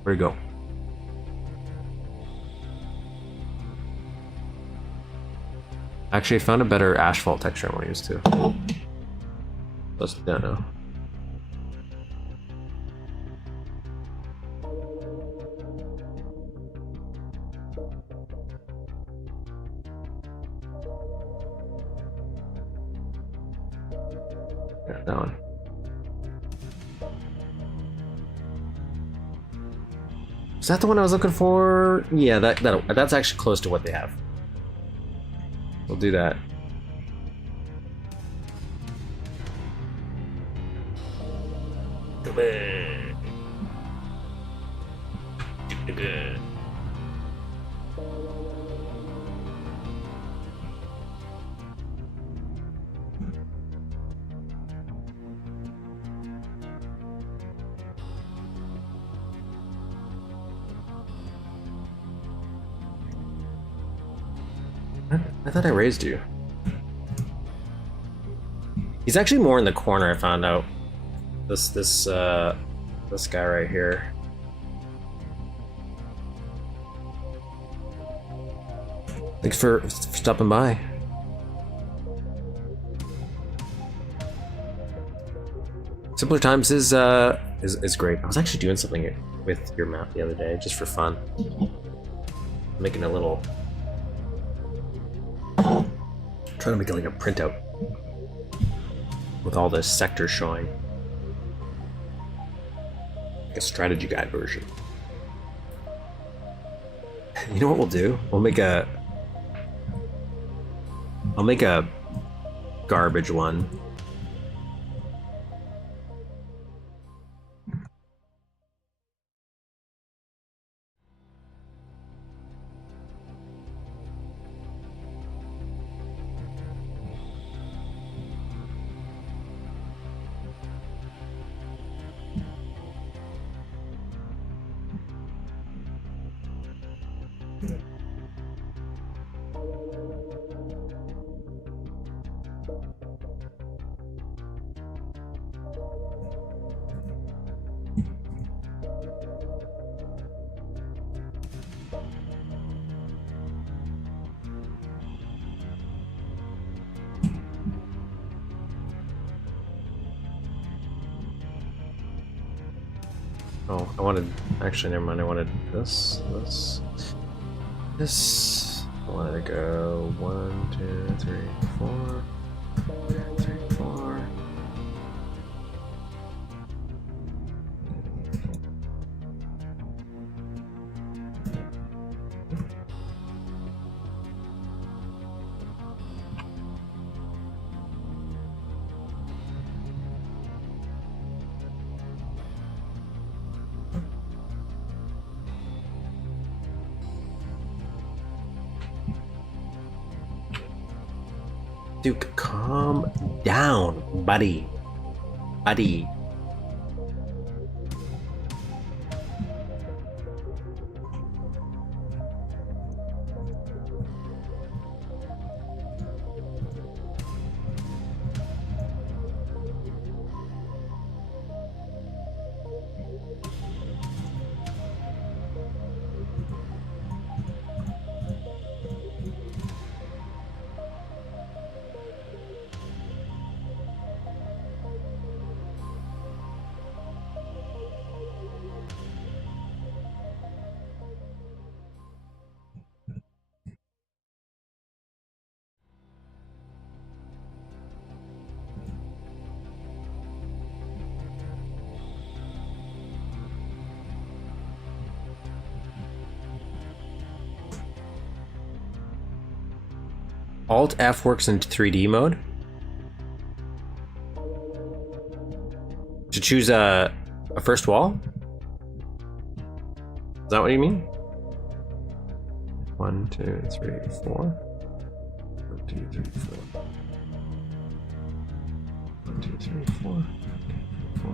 Where'd it go? Actually, I found a better asphalt texture I want to use too. Let's do that now. Yeah, that one. Is that the one I was looking for? Yeah, that's actually close to what they have. We'll do that. Good. I thought I raised you. He's actually more in the corner, I found out. This guy right here. Thanks for stopping by. Simpler Times is great. I was actually doing something with your map the other day, just for fun. Making a little, trying to make it like a printout with all the sectors showing, like a strategy guide version. You know what we'll do? I'll make a garbage one. Oh, I wanted, actually, never mind, I wanted this. I wanted to go 1, 2, 3, 4. 3, 4. Duke, calm down, buddy. Buddy. Alt F works in 3D mode. To choose a first wall? Is that what you mean? 1, 2, 3, 4. 1, 2, 3, 4. 1, 2, 3, 4. 4.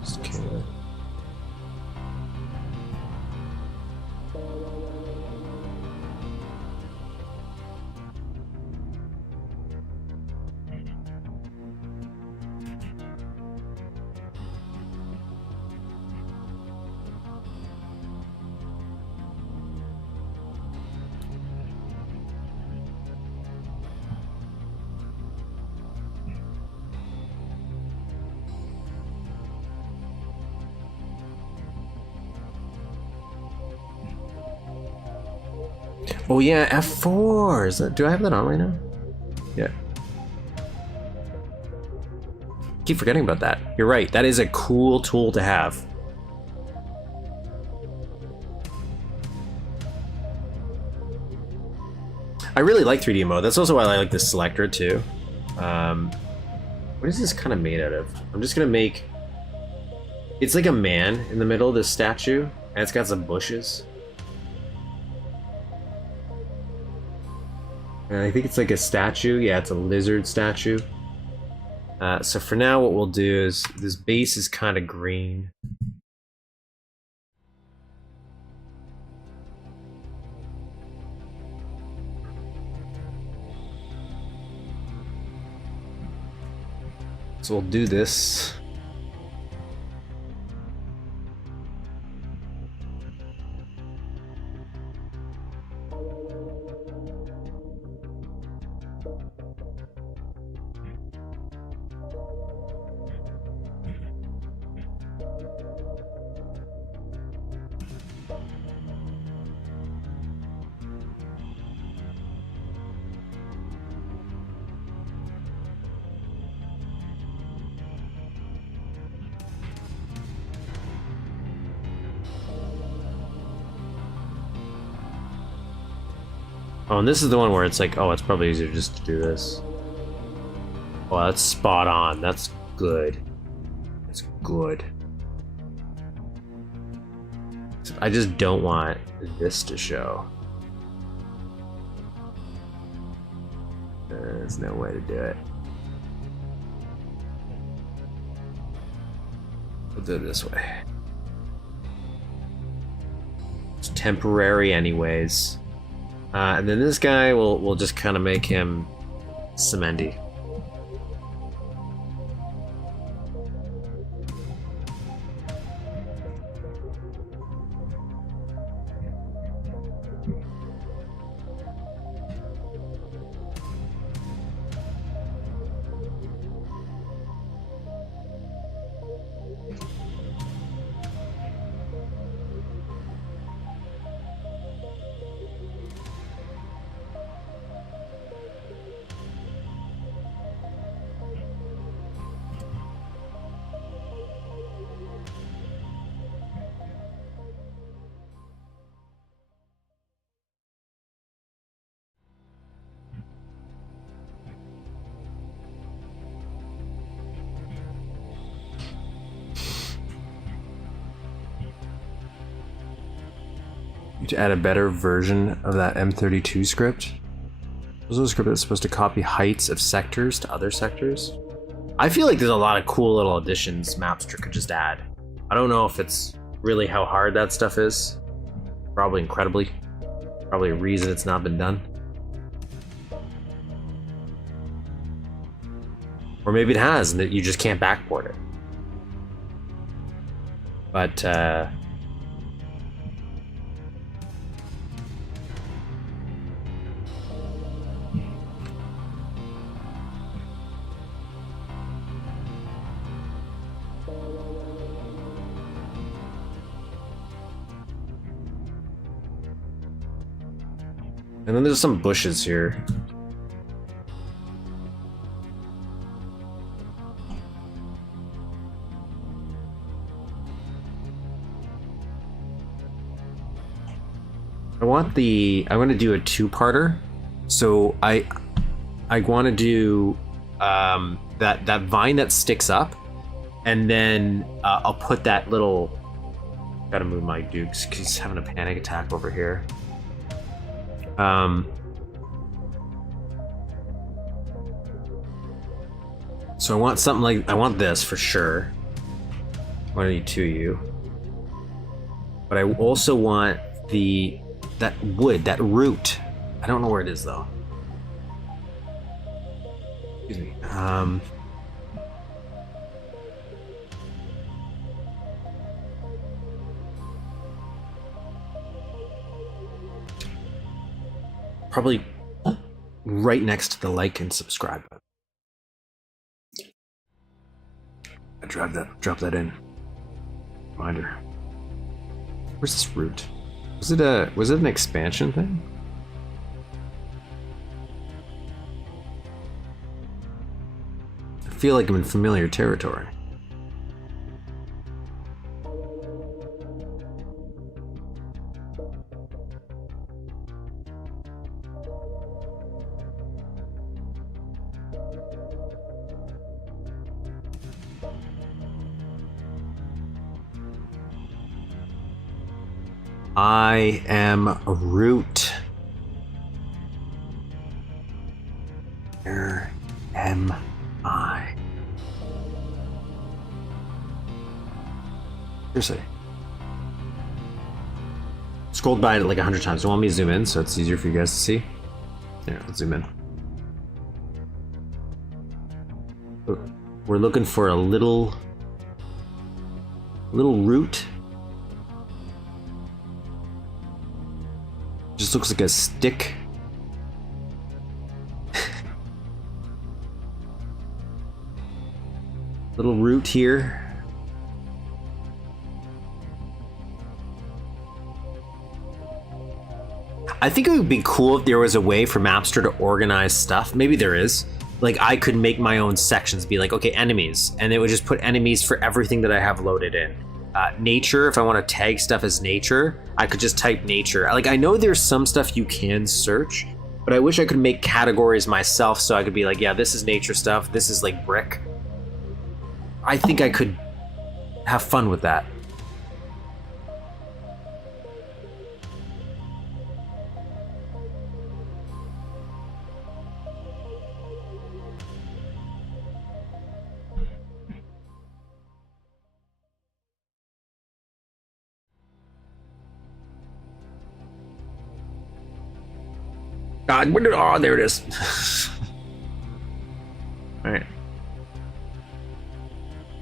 Just kidding. Oh yeah, F4. Is that, do I have that on right now? Yeah. Keep forgetting about that. You're right. That is a cool tool to have. I really like 3D mode. That's also why I like this selector too. What is this kind of made out of? I'm just gonna make... It's like a man in the middle of this statue, and it's got some bushes. And I think it's like a statue. Yeah, it's a lizard statue. So for now, what we'll do is this base is kind of green. So we'll do this. Oh, and this is the one where it's like, oh, it's probably easier just to do this. Oh, that's spot on. That's good. That's good. I just don't want this to show. There's no way to do it. We'll do it this way. It's temporary anyways. And then this guy, we'll just kind of make him cementy. To add a better version of that M32 script. Was a script that's supposed to copy heights of sectors to other sectors. I feel like there's a lot of cool little additions Mapster could just add. I don't know if it's really how hard that stuff is. Probably incredibly. Probably a reason it's not been done. Or maybe it has and that you just can't backport it. But and then there's some bushes here. I'm gonna do a two-parter. So I want to do that vine that sticks up, and then I'll put that little. Gotta move my Dukes because he's having a panic attack over here. So I want something like, I want this for sure. I need two of you. But I also want that wood, that root. I don't know where it is though. Excuse me. Probably right next to the like and subscribe button. I drop that in. Reminder. Where's this root? Was it an expansion thing? I feel like I'm in familiar territory. I am root. Where am I? Seriously. Scrolled by it like 100 times. Don't want me to zoom in so it's easier for you guys to see. There, let's zoom in. We're looking for a little root. Just looks like a stick. Little root here. I think it would be cool if there was a way for Mapster to organize stuff. Maybe there is. Like I could make my own sections, be like, okay, enemies, and it would just put enemies for everything that I have loaded in. Nature, if I want to tag stuff as nature, I could just type nature. Like I know there's some stuff you can search, but I wish I could make categories myself so I could be like, yeah, this is nature stuff, this is like brick. I think I could have fun with that. God, where did, oh, there it is. All right.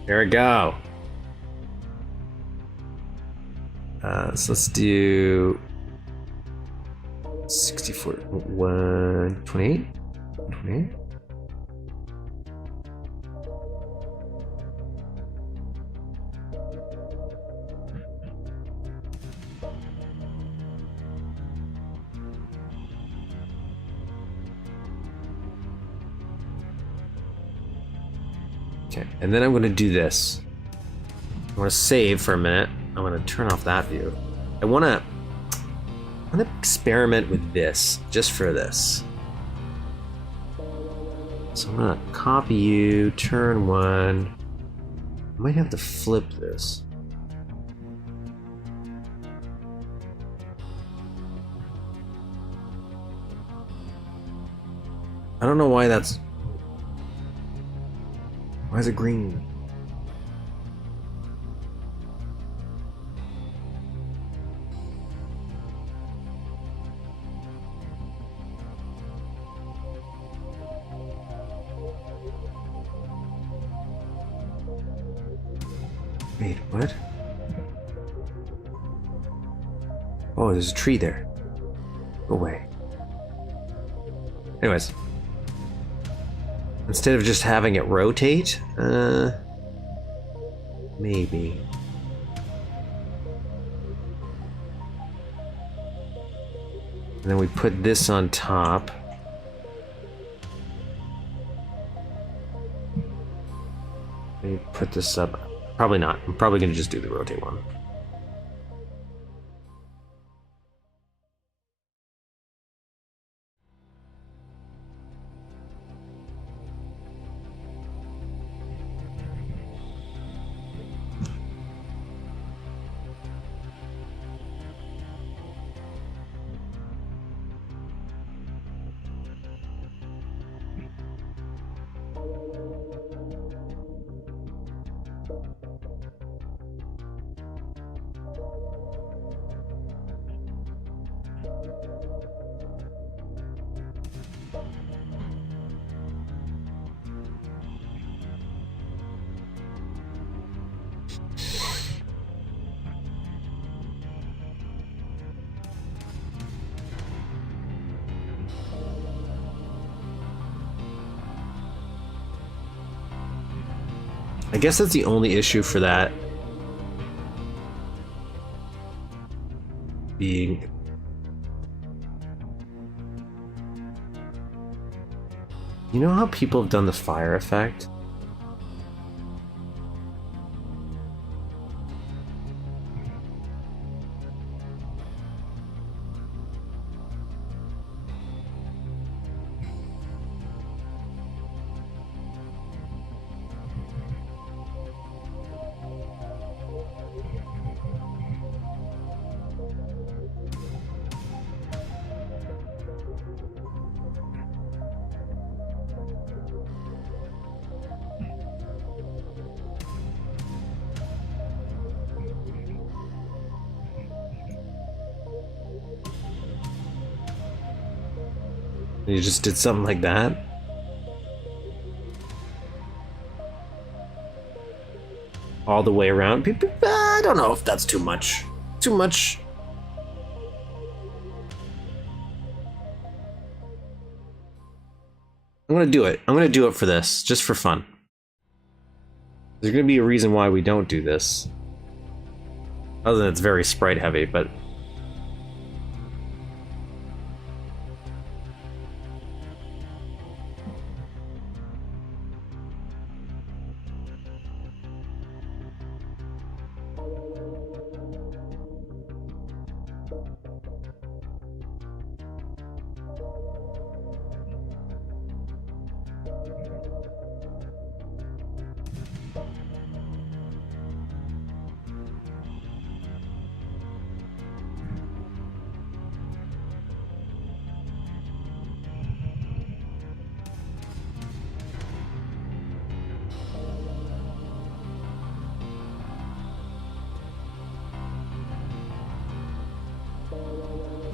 There we go. So let's do 64, 128, 128. Okay, and then I'm going to do this. I want to save for a minute. I'm going to turn off that view. I want to experiment with this, just for this. So I'm going to copy you, turn one. I might have to flip this. I don't know why that's... Why is it green? Wait, what? Oh, there's a tree there. Go away. Anyways. Instead of just having it rotate, maybe. And then we put this on top. Maybe put this up. Probably not. I'm probably gonna just do the rotate one. I guess that's the only issue for that being... You know how people have done the fire effect? And you just did something like that? All the way around? I don't know if that's too much. Too much. I'm gonna do it. I'm gonna do it for this, just for fun. There's gonna be a reason why we don't do this. Other than it's very sprite heavy, but...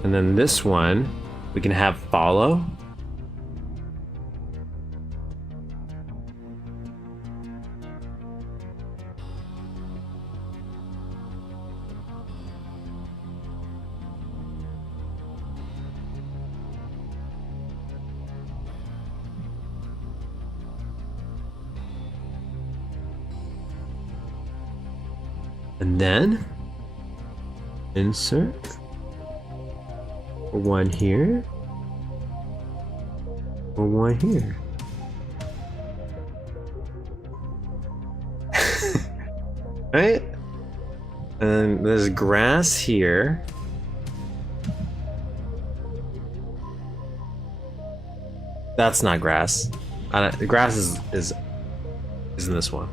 And then this one, we can have follow. And then insert one here, or one here. Right? And there's grass here. That's not grass. The grass is in this one.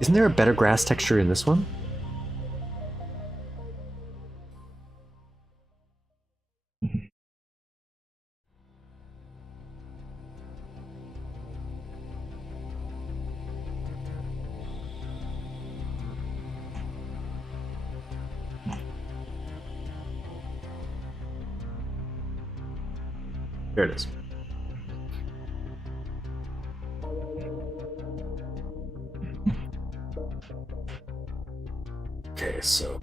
Isn't there a better grass texture in this one? There it is. Okay, so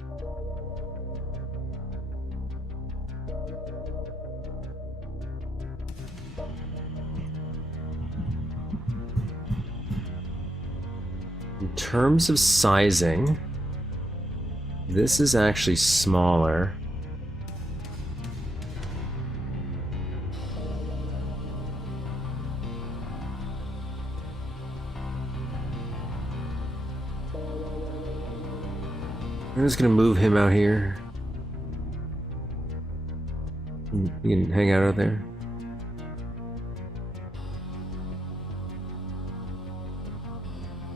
in terms of sizing, this is actually smaller. I'm just gonna move him out here. You can hang out there.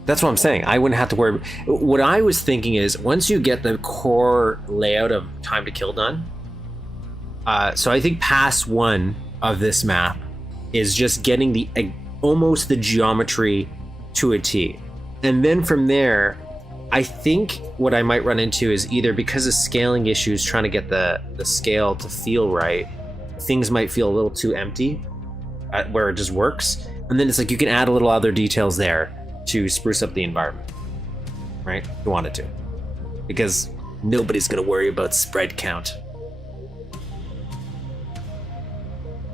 That's what I'm saying. I wouldn't have to worry. What I was thinking is, once you get the core layout of time to kill done, so I think pass one of this map is just getting the almost the geometry to a T, and then from there, I think what I might run into is either because of scaling issues, trying to get the scale to feel right, things might feel a little too empty, where it just works, and then it's like you can add a little other details there to spruce up the environment, right? If you wanted to, because nobody's gonna worry about sprite count.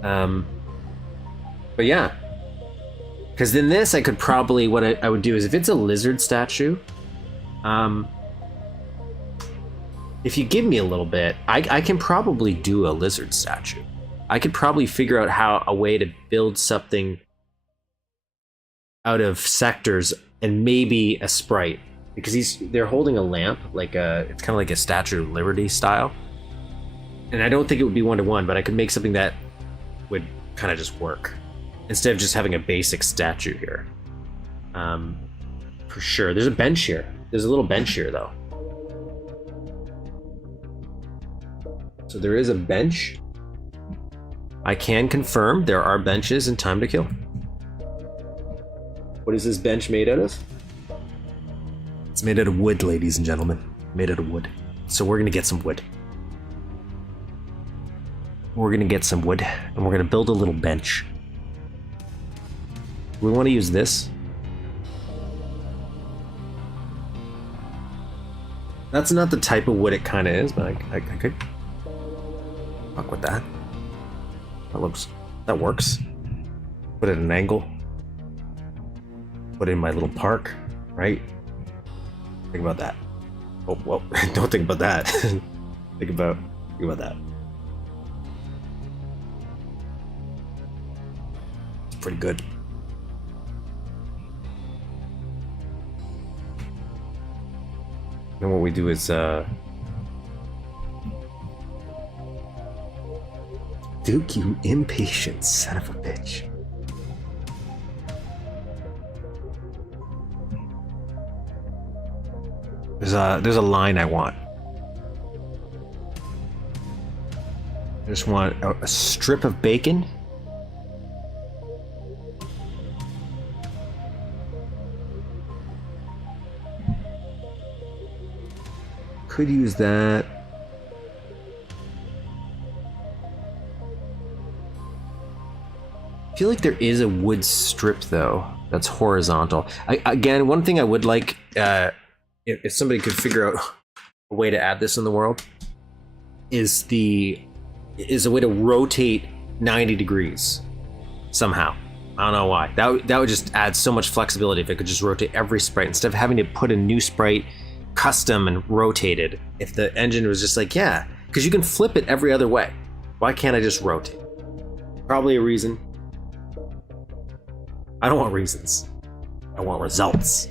But yeah, because then this I could probably, what I would do is, if it's a lizard statue, if you give me a little bit, I can probably do a lizard statue. I could probably figure out a way to build something out of sectors and maybe a sprite, because they're holding a lamp, like it's kind of like a Statue of Liberty style, and I don't think it would be one-to-one, but I could make something that would kind of just work instead of just having a basic statue here. For sure. There's a bench here. There's a little bench here though. So there is a bench. I can confirm there are benches in Time to Kill. What is this bench made out of? It's made out of wood, ladies and gentlemen. Made out of wood. So we're gonna get some wood. We're gonna get some wood, and we're gonna build a little bench. We want to use this. That's not the type of wood it kind of is, but I could fuck with that. That works. Put it at an angle. Put it in my little park, right? Think about that. Oh, well, don't think about that. think about that. It's pretty good. Then what we do is Duke, you impatient son of a bitch. There's a line I want. I just want a strip of bacon. Could use that. I feel like there is a wood strip though that's horizontal. Again, one thing I would like, if somebody could figure out a way to add this in the world, is a way to rotate 90 degrees somehow. I don't know why. That would just add so much flexibility if it could just rotate every sprite instead of having to put a new sprite custom and rotated. If the engine was just like, yeah, because you can flip it every other way. Why can't I just rotate? Probably a reason. I don't want reasons. I want results.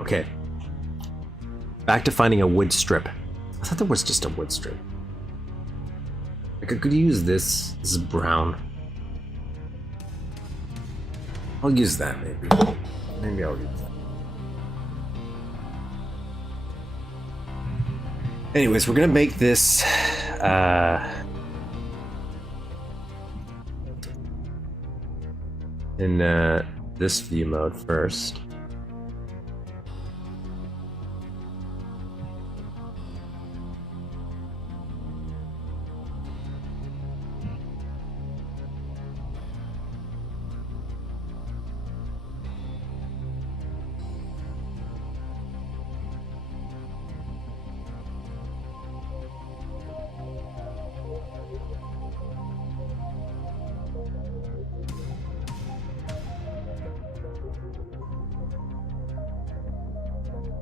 Okay. Back to finding a wood strip. I thought there was just a wood strip. Like I could use this. This is brown. I'll use that maybe. Maybe I'll use that. Anyways, we're gonna make this in this view mode first.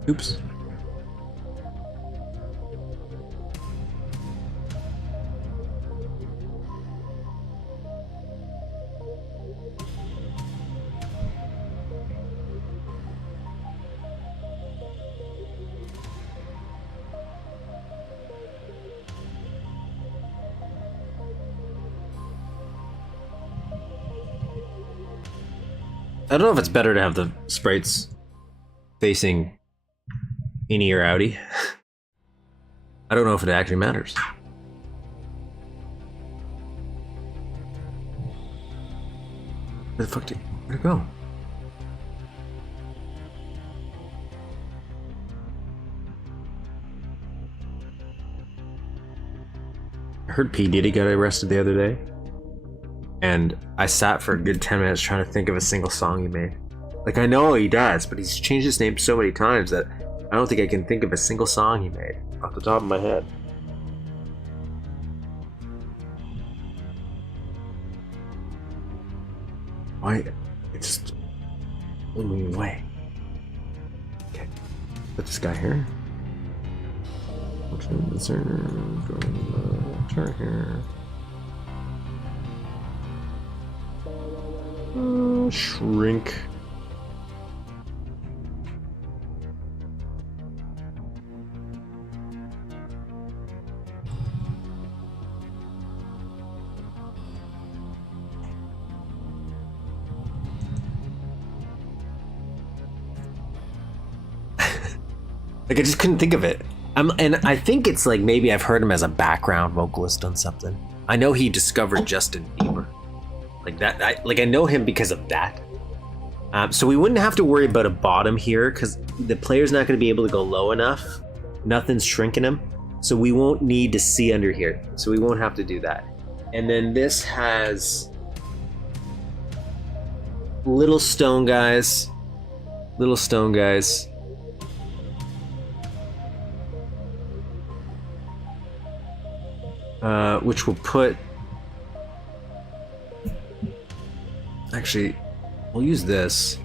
Oops. I don't know if it's better to have the sprites facing innie or outie. I don't know if it actually matters. Where the fuck where'd it go? I heard P. Diddy got arrested the other day, and I sat for a good 10 minutes trying to think of a single song he made. Like, I know he does, but he's changed his name so many times that I don't think I can think of a single song he made off the top of my head. Why? It just blew me away. Okay, put this guy here. Turn here. Shrink. Like, I just couldn't think of it. And I think it's like maybe I've heard him as a background vocalist on something. I know he discovered Justin Bieber. Like that, I know him because of that. So we wouldn't have to worry about a bottom here because the player's not going to be able to go low enough. Nothing's shrinking him. So we won't need to see under here. So we won't have to do that. And then this has little stone guys. Little stone guys. Which will put... Actually, we'll use this.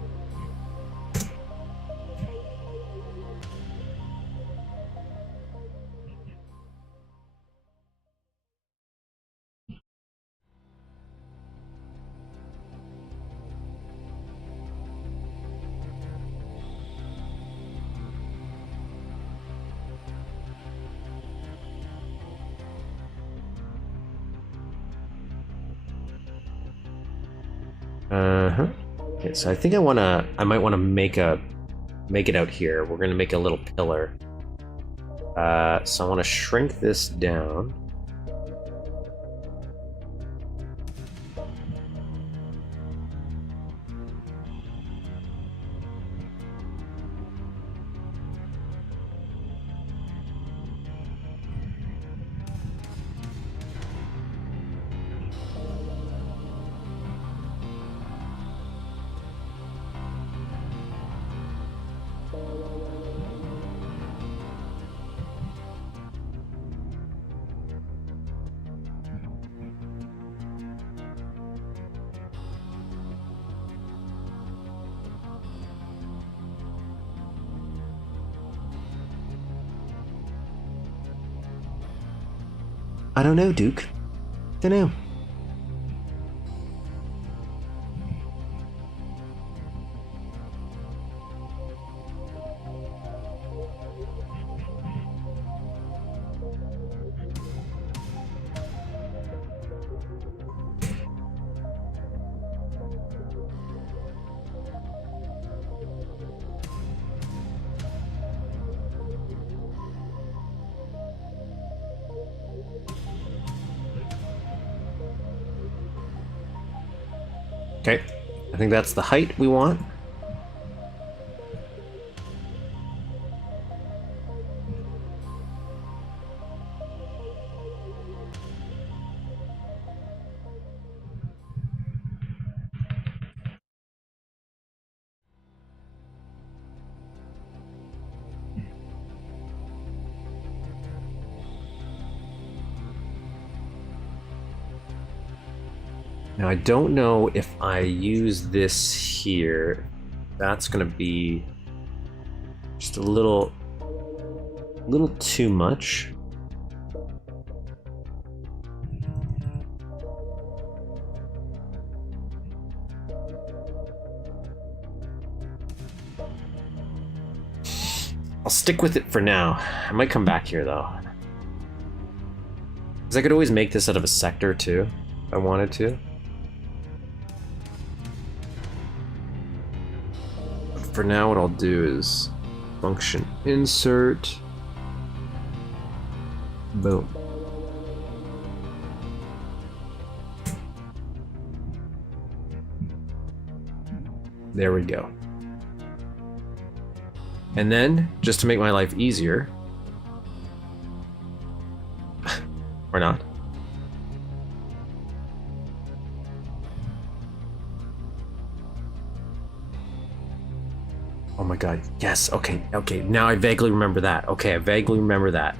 Okay, so I think I might wanna make it out here. We're gonna make a little pillar. So I wanna shrink this down. I don't know, Duke. Don't know. Okay, I think that's the height we want. Now I don't know if I use this here, that's gonna be just a little too much. I'll stick with it for now. I might come back here though. Because I could always make this out of a sector too, if I wanted to. For now, what I'll do is function insert, boom. There we go. And then, just to make my life easier, or not, oh my god, yes, okay, now I vaguely remember that. Okay, I vaguely remember that.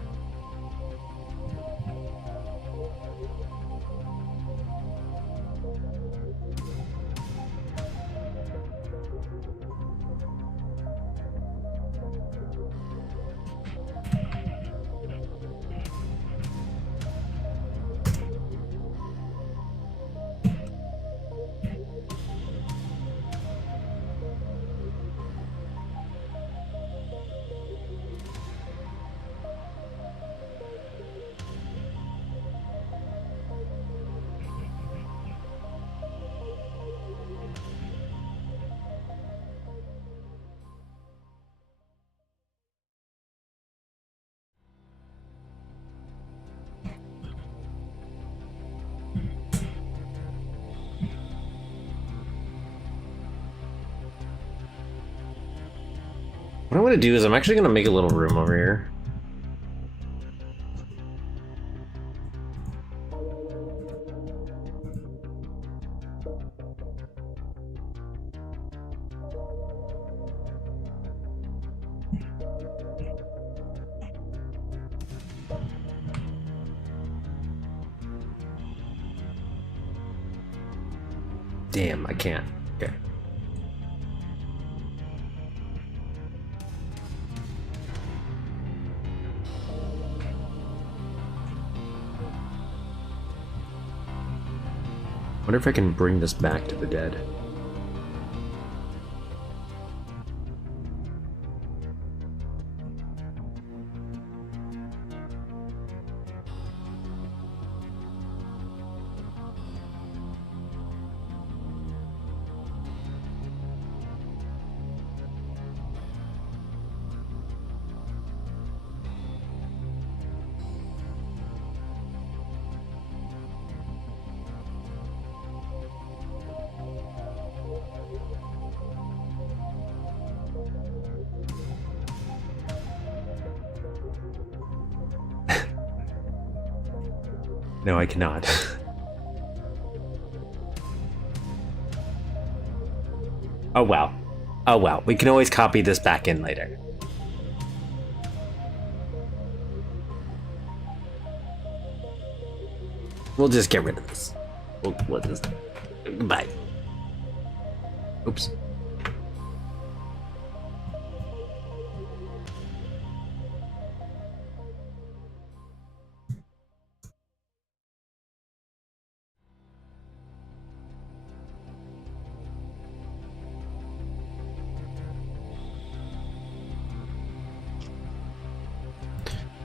I'm gonna do is I'm actually gonna make a little room over here. Damn, I can't. Okay. Wonder if I can bring this back to the dead. No, I cannot. Oh well. Oh well. We can always copy this back in later. We'll just get rid of this. We'll just... Goodbye. Oops.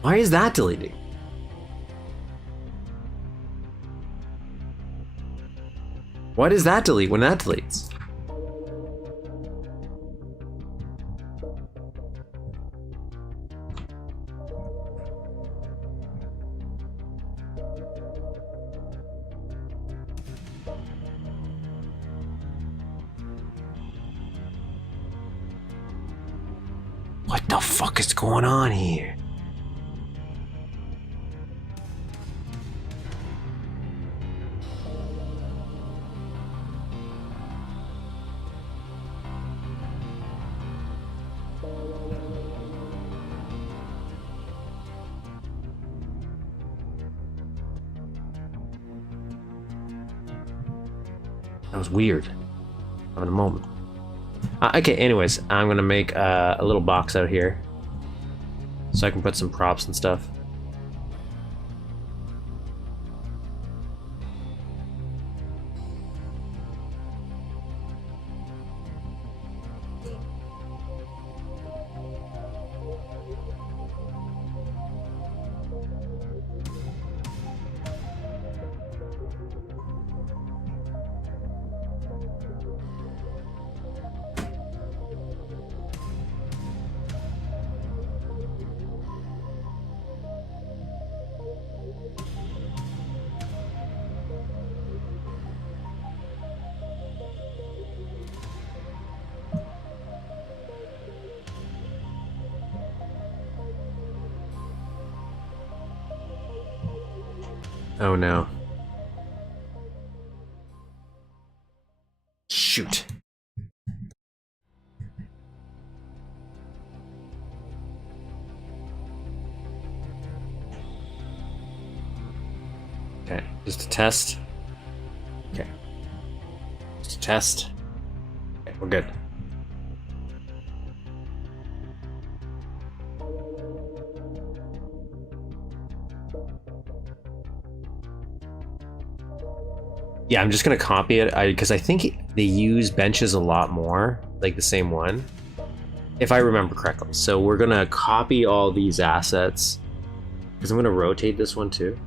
Why is that deleting? Why does that delete when that deletes? What the fuck is going on here? That was weird. Having a moment. Okay, anyways, I'm gonna make a little box out here so I can put some props and stuff. Oh no. Shoot. Okay, just a test. Okay. Just a test. Okay, we're good. Yeah, I'm just gonna copy it because I think they use benches a lot more, like the same one, if I remember correctly. So we're gonna copy all these assets because I'm gonna rotate this one too,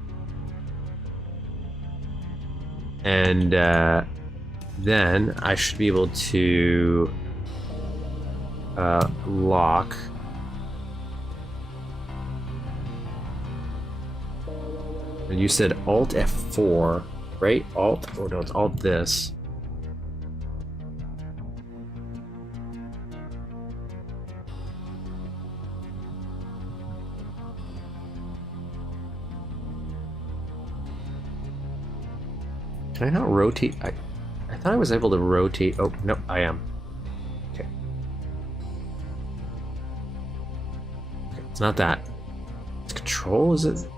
and then I should be able to lock. And you said Alt F4. Right? Alt? Oh no, it's Alt this. Can I not rotate? I thought I was able to rotate. Oh, no, I am. Okay. Okay, it's not that. It's control, is it?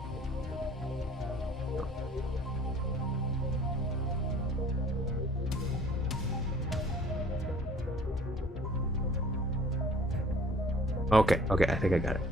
Okay, okay, I think I got it.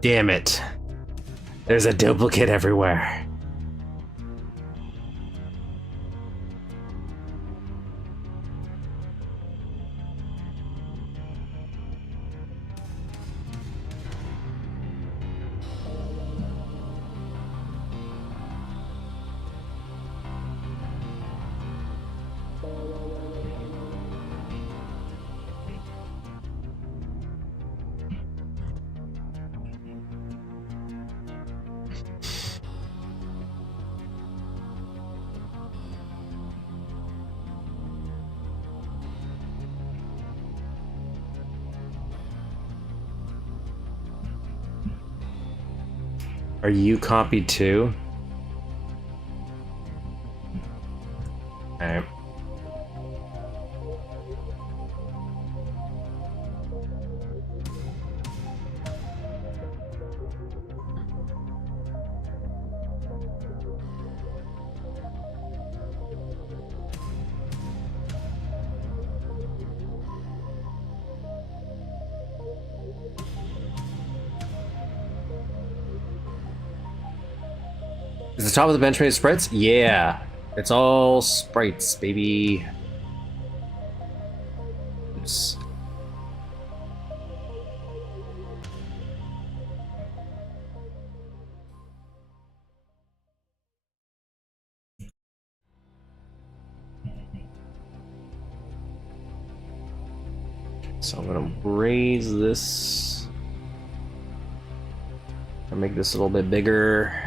Damn it. There's a duplicate everywhere. Are you copied too? Okay. Is the top of the bench made of sprites? Yeah. It's all sprites, baby. Oops. So I'm gonna raise this. I'll make this a little bit bigger.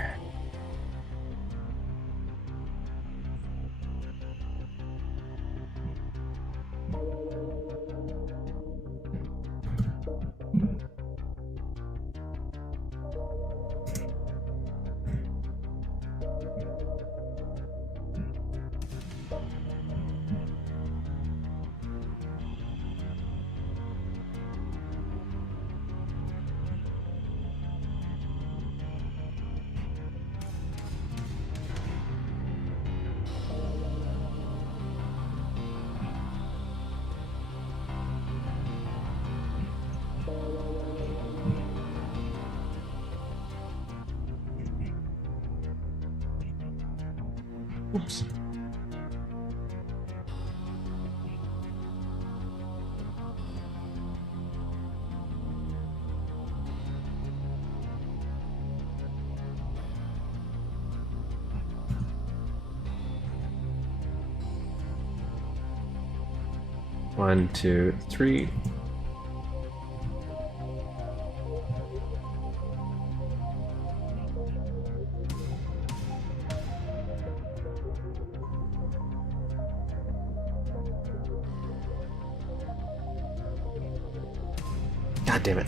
Oops. One, two, three. God damn it.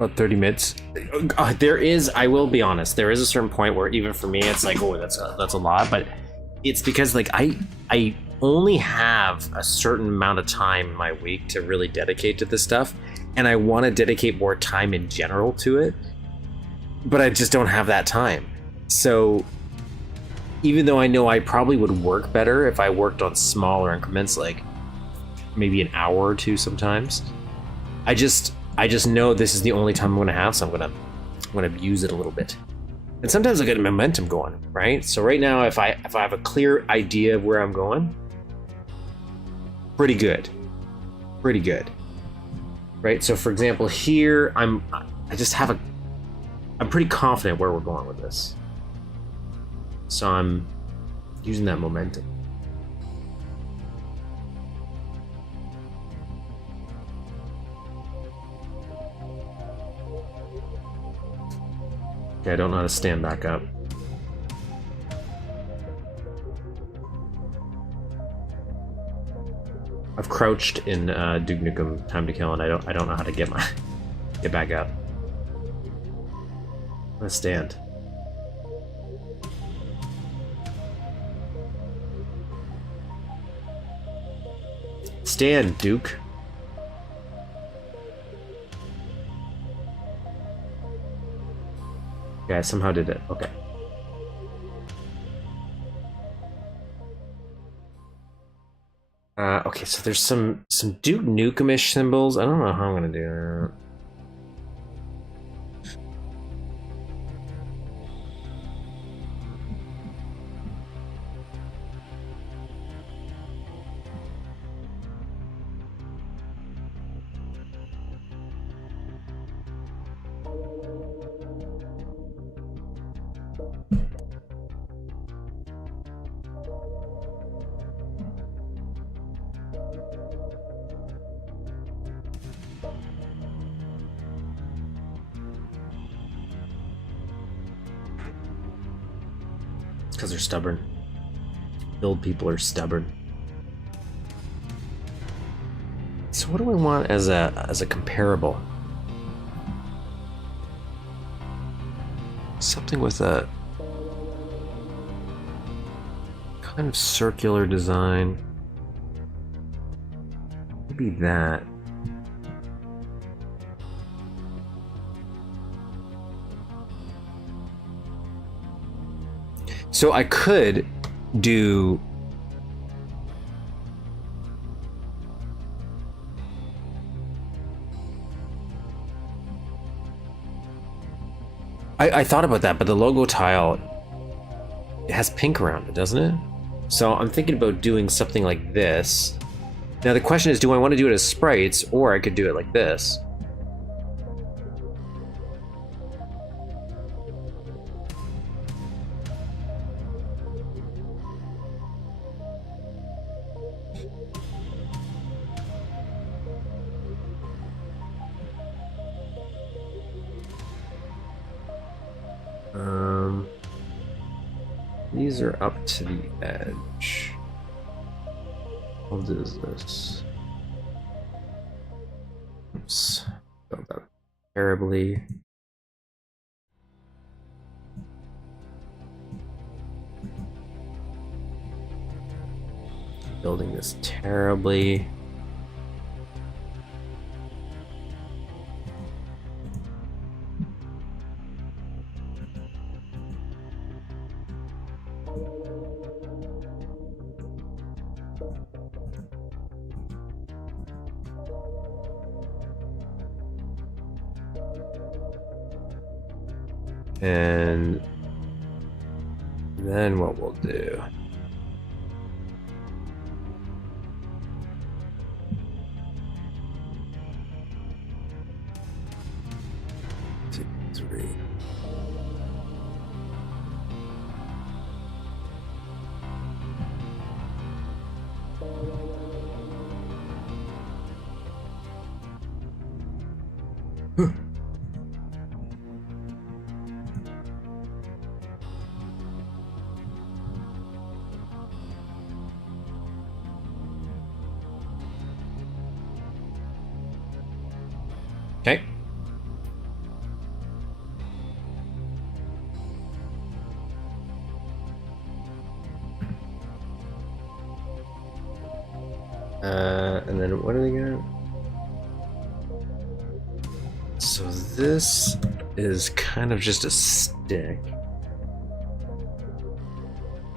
About 30 minutes. There is, I will be honest, there is a certain point where even for me, it's like, oh, that's a lot. But it's because like I only have a certain amount of time in my week to really dedicate to this stuff, and I want to dedicate more time in general to it, but I just don't have that time. So even though I know I probably would work better if I worked on smaller increments, like maybe an hour or two sometimes, I just know this is the only time I'm gonna have, so I'm gonna use it a little bit. And sometimes I get momentum going, right? So right now, if I have a clear idea of where I'm going, pretty good, right? So for example, here I'm pretty confident where we're going with this. So I'm using that momentum. Okay, I don't know how to stand back up. I've crouched in Duke Nukem Time to Kill, and I don't know how to get back up. I'm gonna stand. Stand, Duke. Yeah, I somehow did it. Okay. Okay, so there's some Duke Nukem-ish symbols. I don't know how I'm gonna do that. Because they're stubborn. Build people are stubborn. So what do I want as a comparable? Something with a kind of circular design. Maybe that. So I could do I thought about that, but the logo tile, it has pink around it, doesn't it? So I'm thinking about doing something like this. Now the question is, do I want to do it as sprites, or I could do it like this? These are up to the edge. What is this? Oops. Built that terribly. Building this terribly. And then what we'll do. Two, three. Okay. then what do they got? So this is kind of just a stick.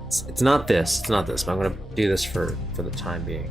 It's not this. It's not this. But I'm gonna do this for the time being.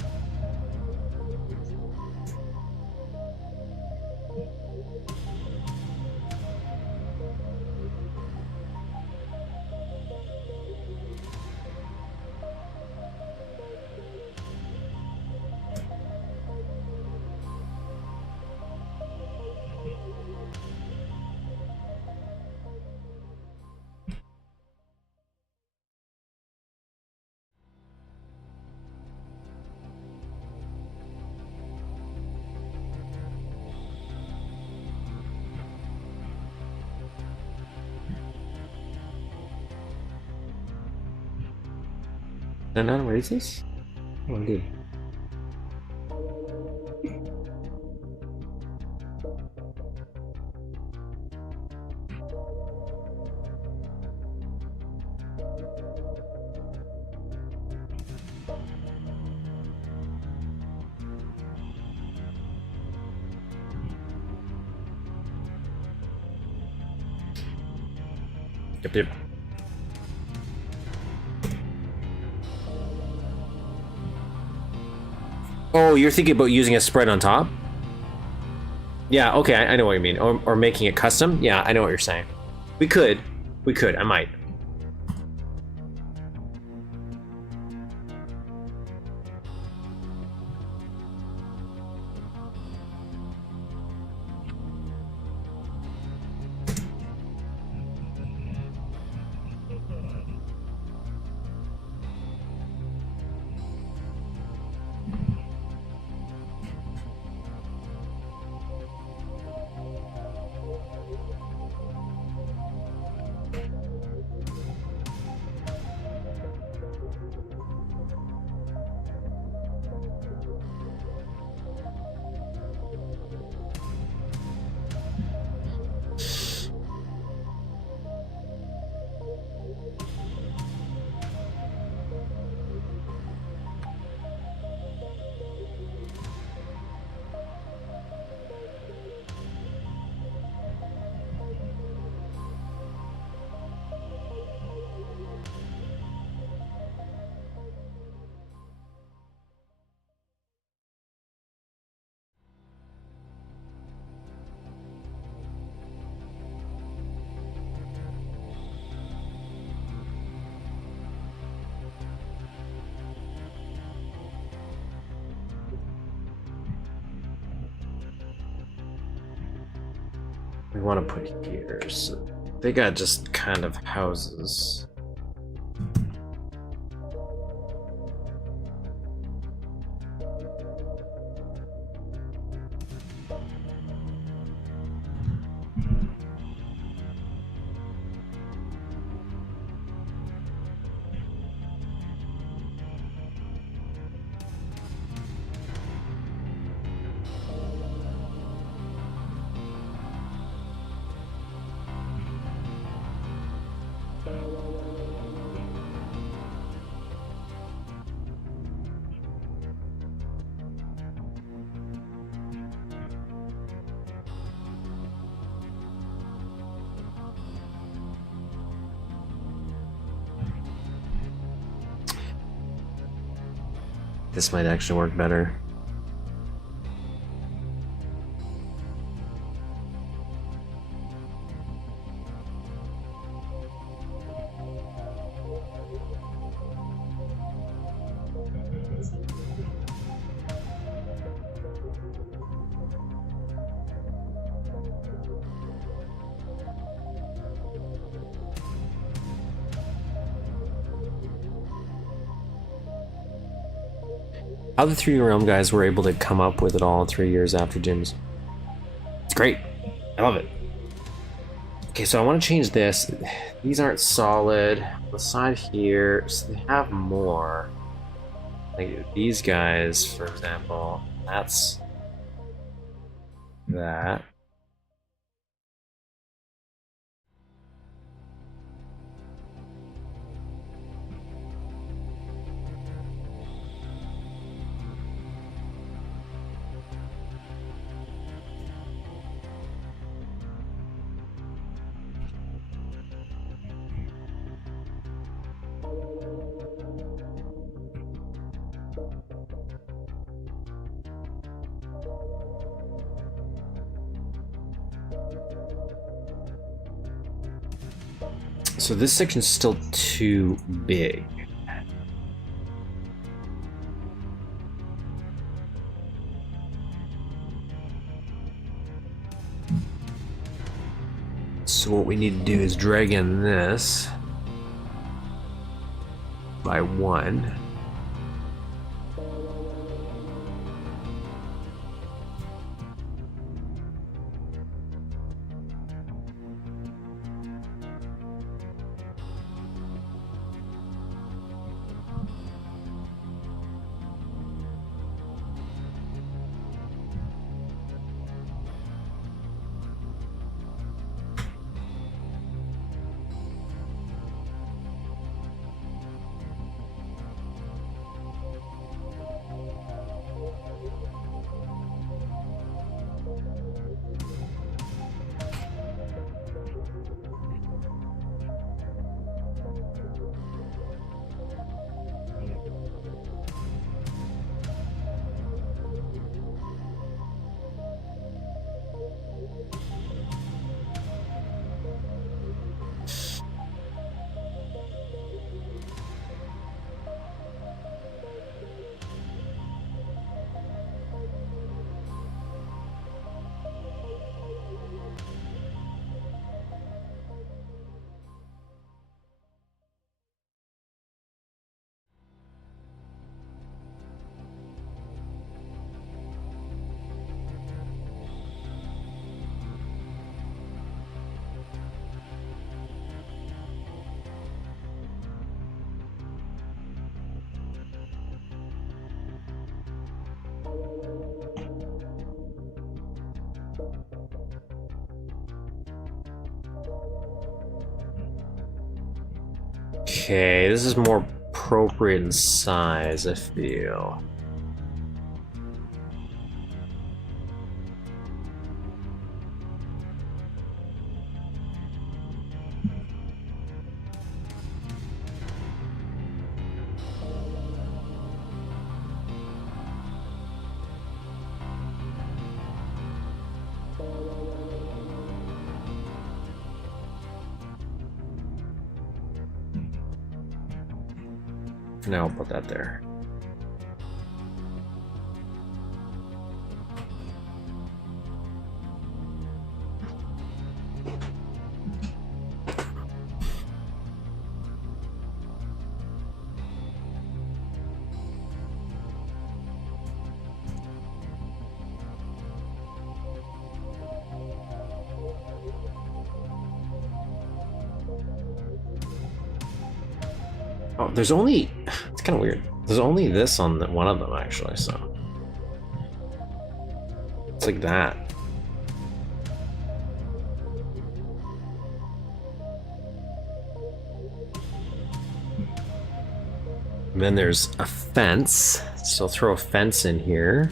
Did I not erase this? Oh, I did. Yep. Oh, you're thinking about using a spread on top? Yeah, okay, I know what you mean. Or making it custom? Yeah, I know what you're saying. We could, I might. We want to put here, so they got just kind of houses. This might actually work better. How the 3D Realm guys were able to come up with it all 3 years after Jim's. It's great. I love it. Okay, so I want to change this. These aren't solid. The side here, so they have more. Like these guys, for example, that's that. So this section's still too big. So what we need to do is drag in this by 1. Okay, this is more appropriate in size, I feel. For now, I'll put that there. Oh, there's only... It's kind of weird. There's only this on one of them, actually, so... It's like that. And then there's a fence. So I'll throw a fence in here.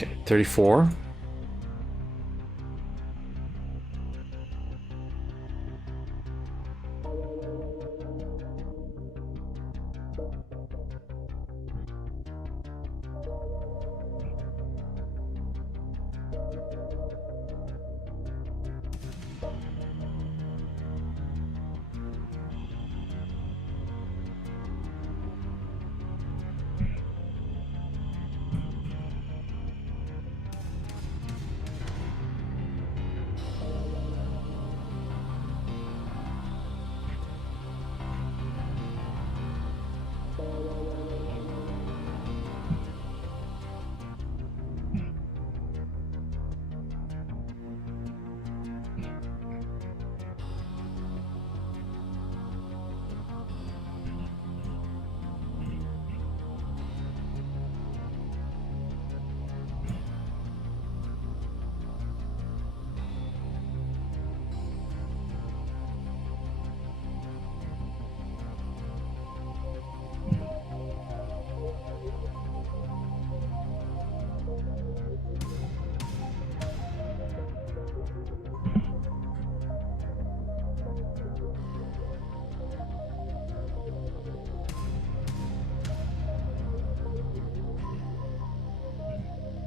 Okay, 34.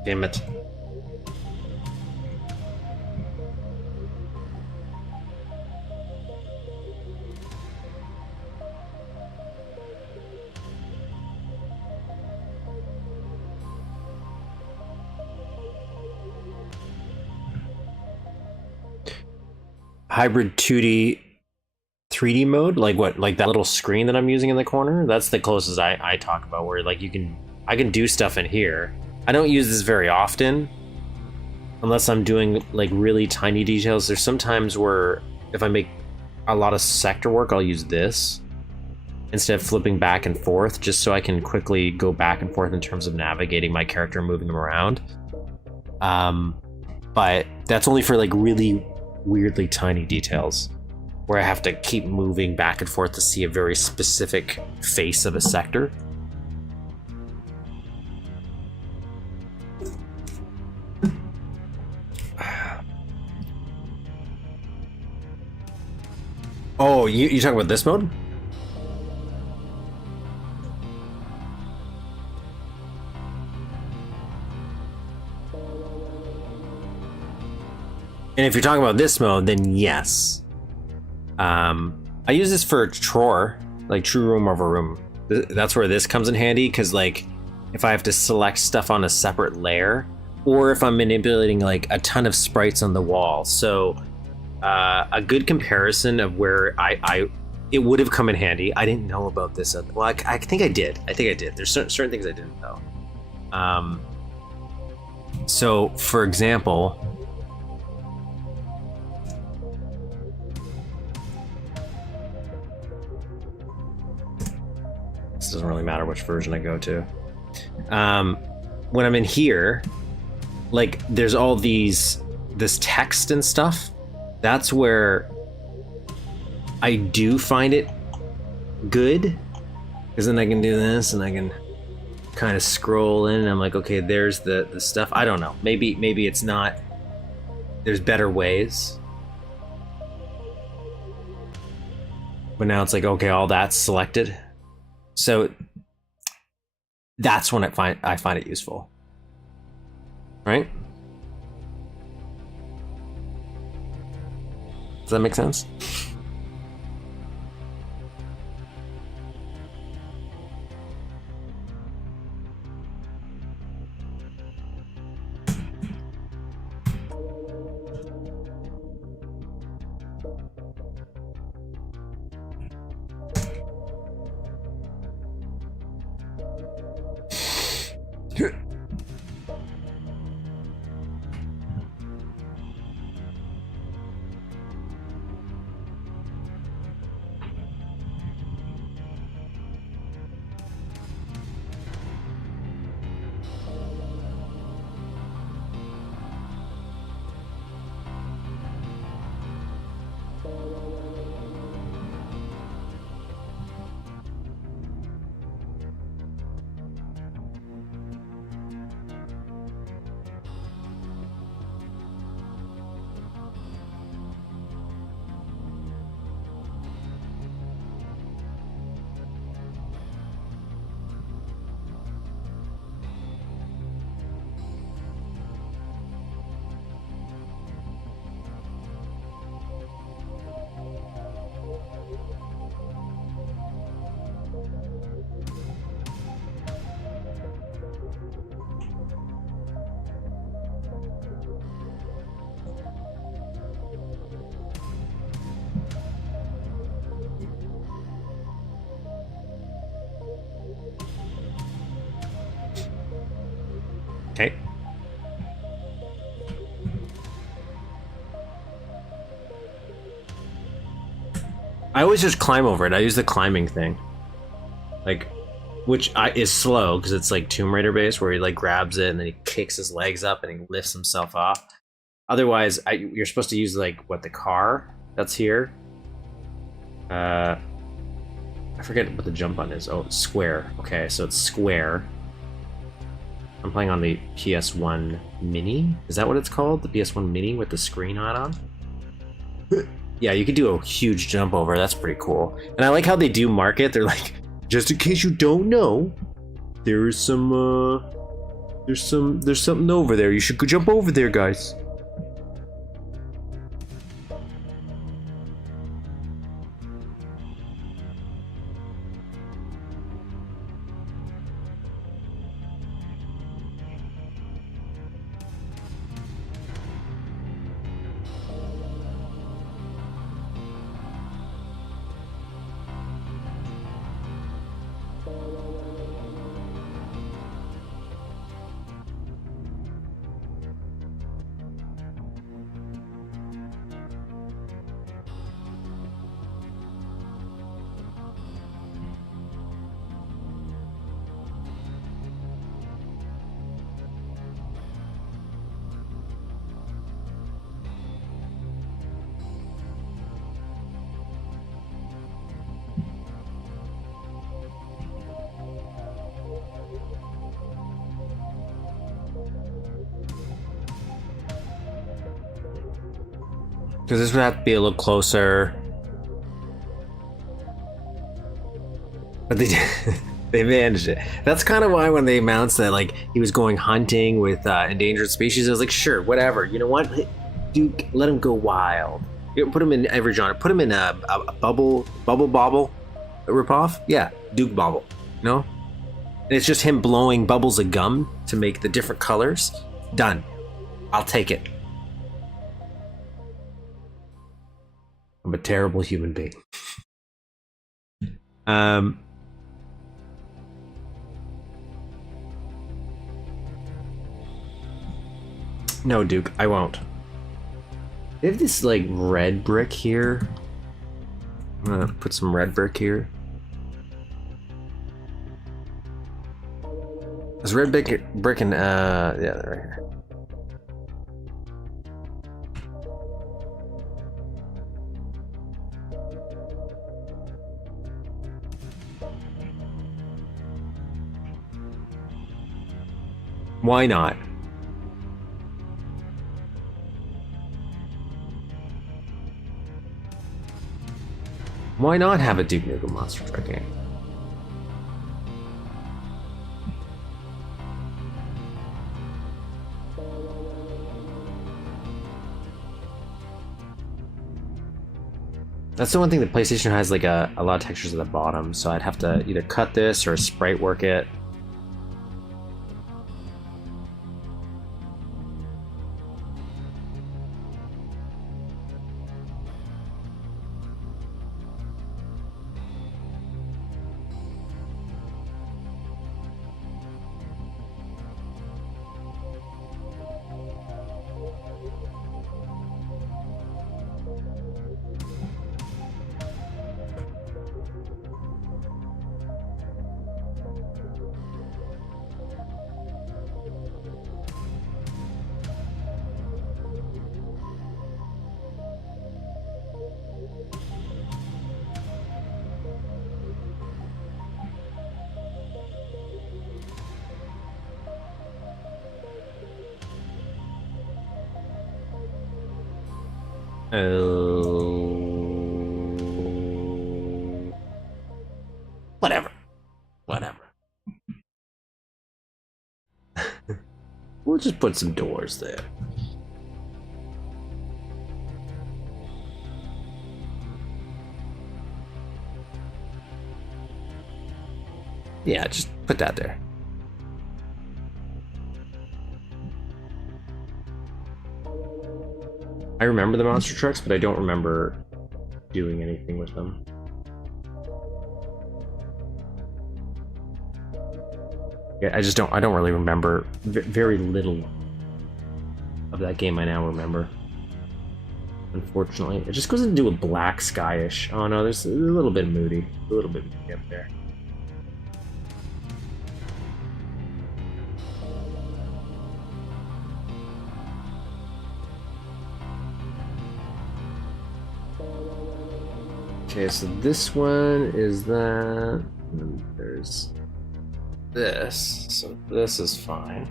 Damn it. Hybrid 2D 3D mode, like what, like that little screen that I'm using in the corner? That's the closest I talk about, where like I can do stuff in here. I don't use this very often unless I'm doing like really tiny details. There's sometimes where if I make a lot of sector work, I'll use this instead of flipping back and forth, just so I can quickly go back and forth in terms of navigating my character and moving them around. But that's only for like really weirdly tiny details where I have to keep moving back and forth to see a very specific face of a sector. Oh, you talking about this mode? And if you're talking about this mode, then yes. I use this for drawer, like true room over room. That's where this comes in handy, because like if I have to select stuff on a separate layer, or if I'm manipulating like a ton of sprites on the wall. So a good comparison of where it would have come in handy. I didn't know about this. Well, I think I did. There's certain things I didn't know. So for example, this doesn't really matter which version I go to. When I'm in here, like there's all this text and stuff. That's where I do find it good, because then I can do this and I can kind of scroll in and I'm like, okay, there's the stuff. I don't know. Maybe it's not. There's better ways. But now it's like, okay, all that's selected. So that's when I find it useful. Right? Does that make sense? Okay. I always just climb over it. I use the climbing thing, like, which is slow because it's like Tomb Raider based, where he like grabs it and then he kicks his legs up and he lifts himself off. Otherwise, you're supposed to use like the car that's here. I forget what the jump button is. Oh, it's square. Okay, so it's square. I'm playing on the PS1 Mini. Is that what it's called? The PS1 Mini with the screen on? Yeah, you could do a huge jump over. That's pretty cool. And I like how they do mark it. They're like, just in case you don't know, there's some There's something over there. You should go jump over there, guys. Because this would have to be a little closer. But they they managed it. That's kind of why when they announced that like he was going hunting with endangered species, I was like, sure, whatever. You know what, Duke, let him go wild. You know, put him in every genre. Put him in a bubble bobble ripoff. Yeah, Duke Bobble. You know, and it's just him blowing bubbles of gum to make the different colors. Done. I'll take it. I'm a terrible human being. No, Duke, I won't. They have this like red brick here. I'm gonna put some red brick here. There's red brick and yeah, they're right here. Why not? Why not have a Duke Nukem monster truck game? That's the one thing that PlayStation has, like a lot of textures at the bottom, so I'd have to either cut this or sprite work it. Whatever. We'll just put some doors there. Yeah, just put that there. I remember the monster trucks, but I don't remember doing anything with them. Yeah, I don't really remember very little of that game. I now remember. Unfortunately, it just goes into a black skyish. Oh no, there's a little bit moody, up there. Okay, so this one is that, and there's this, so this is fine.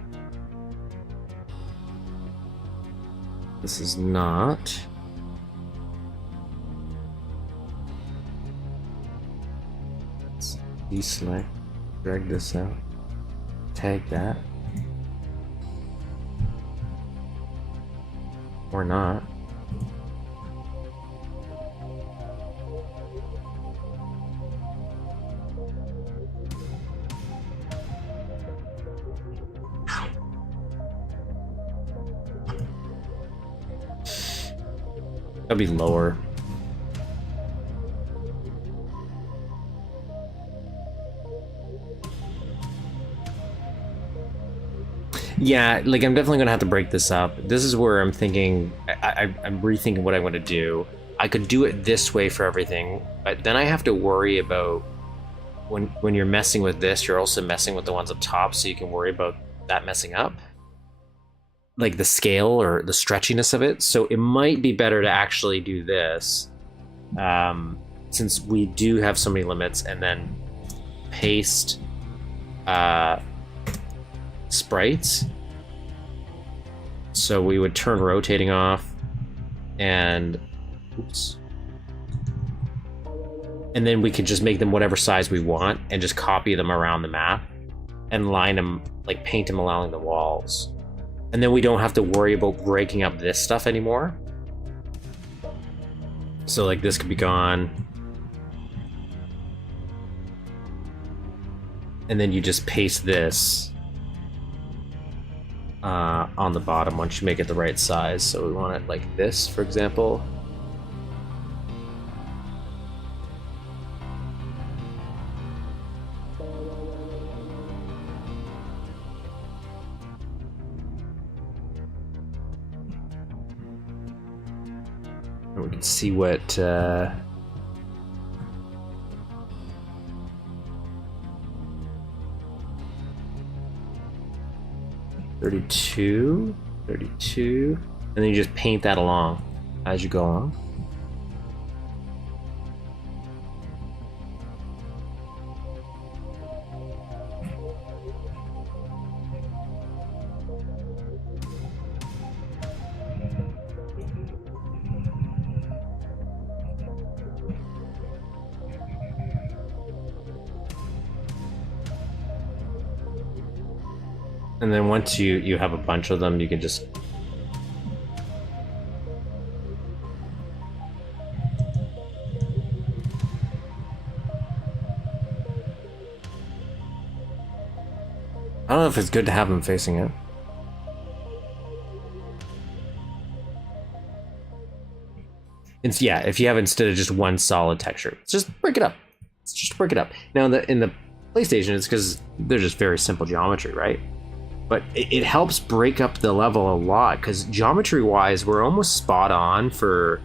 This is not. Let's deselect, drag this out, tag that. Or not. That'd be lower. Yeah, like I'm definitely gonna have to break this up. This is where I'm thinking, I'm rethinking what I want to do. I could do it this way for everything, but then I have to worry about when you're messing with this, you're also messing with the ones up top, so you can worry about that messing up. Like the scale or the stretchiness of it. So it might be better to actually do this, since we do have so many limits, and then paste sprites. So we would turn rotating off, and oops. And then we could just make them whatever size we want and just copy them around the map and line them, like paint them along the walls. And then we don't have to worry about breaking up this stuff anymore. So like this could be gone. And then you just paste this on the bottom once you make it the right size. So we want it like this, for example. And we can see what 32, 32, and then you just paint that along as you go along. And then once you have a bunch of them, you can just I don't know if it's good to have them facing it. It's, yeah, if you have instead of just one solid texture, just break it up. Just break it up. Now in the PlayStation, it's because they're just very simple geometry, right? But it helps break up the level a lot, because geometry-wise, we're almost spot on for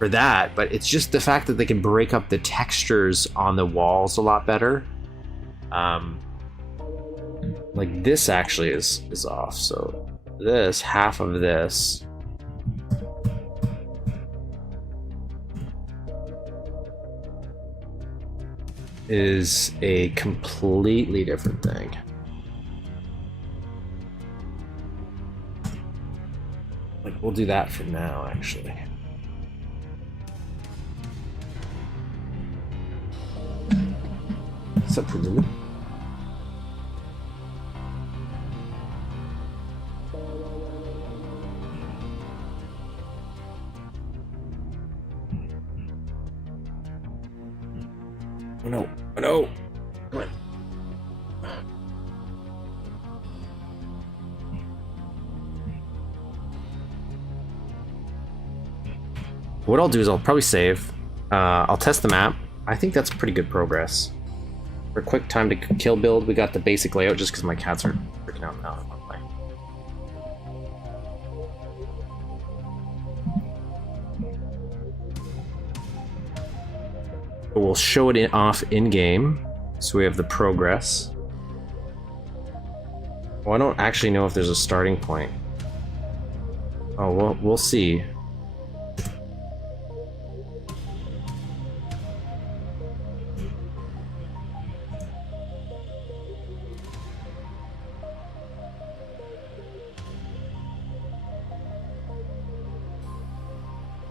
that, but it's just the fact that they can break up the textures on the walls a lot better. Like this actually is off, so this, half of this, is a completely different thing. Like, we'll do that for now, actually. What's up, Lulu? Oh no, oh no! Come on. What I'll do is I'll probably save. I'll test the map. I think that's pretty good progress. For a quick time to kill build, we got the basic layout just because my cats are freaking out now. But we'll show it off in game, so we have the progress. Well, I don't actually know if there's a starting point. Oh, well, we'll see.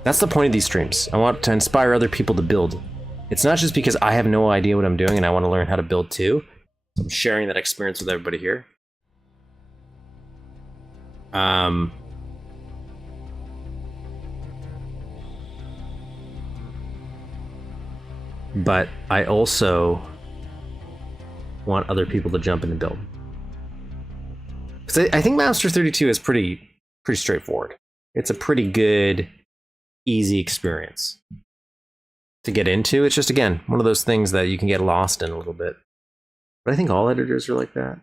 That's the point of these streams. I want to inspire other people to build. It's not just because I have no idea what I'm doing and I want to learn how to build too. So I'm sharing that experience with everybody here. but I also want other people to jump in and build. Because I think MAPSTER32 is pretty straightforward. It's a pretty good, easy experience to get into. It's just, again, one of those things that you can get lost in a little bit. But I think all editors are like that.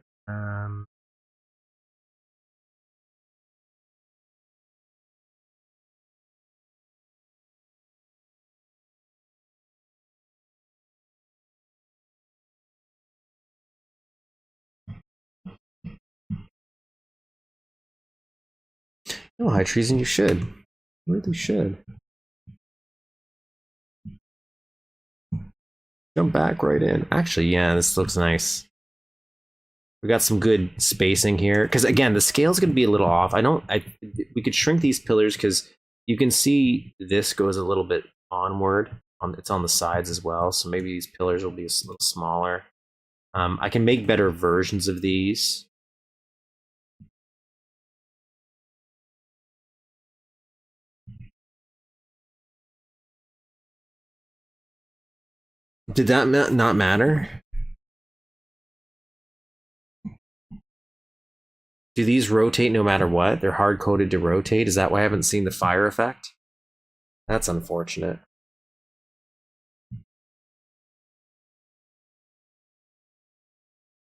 No, High Treason, you should. You really should. Jump back right in. Actually, yeah, this looks nice. We got some good spacing here. Because again, the scale's going to be a little off. We could shrink these pillars because you can see this goes a little bit onward. It's on the sides as well. So maybe these pillars will be a little smaller. I can make better versions of these. Did that not matter? Do these rotate no matter what? They're hard-coded to rotate? Is that why I haven't seen the fire effect? That's unfortunate.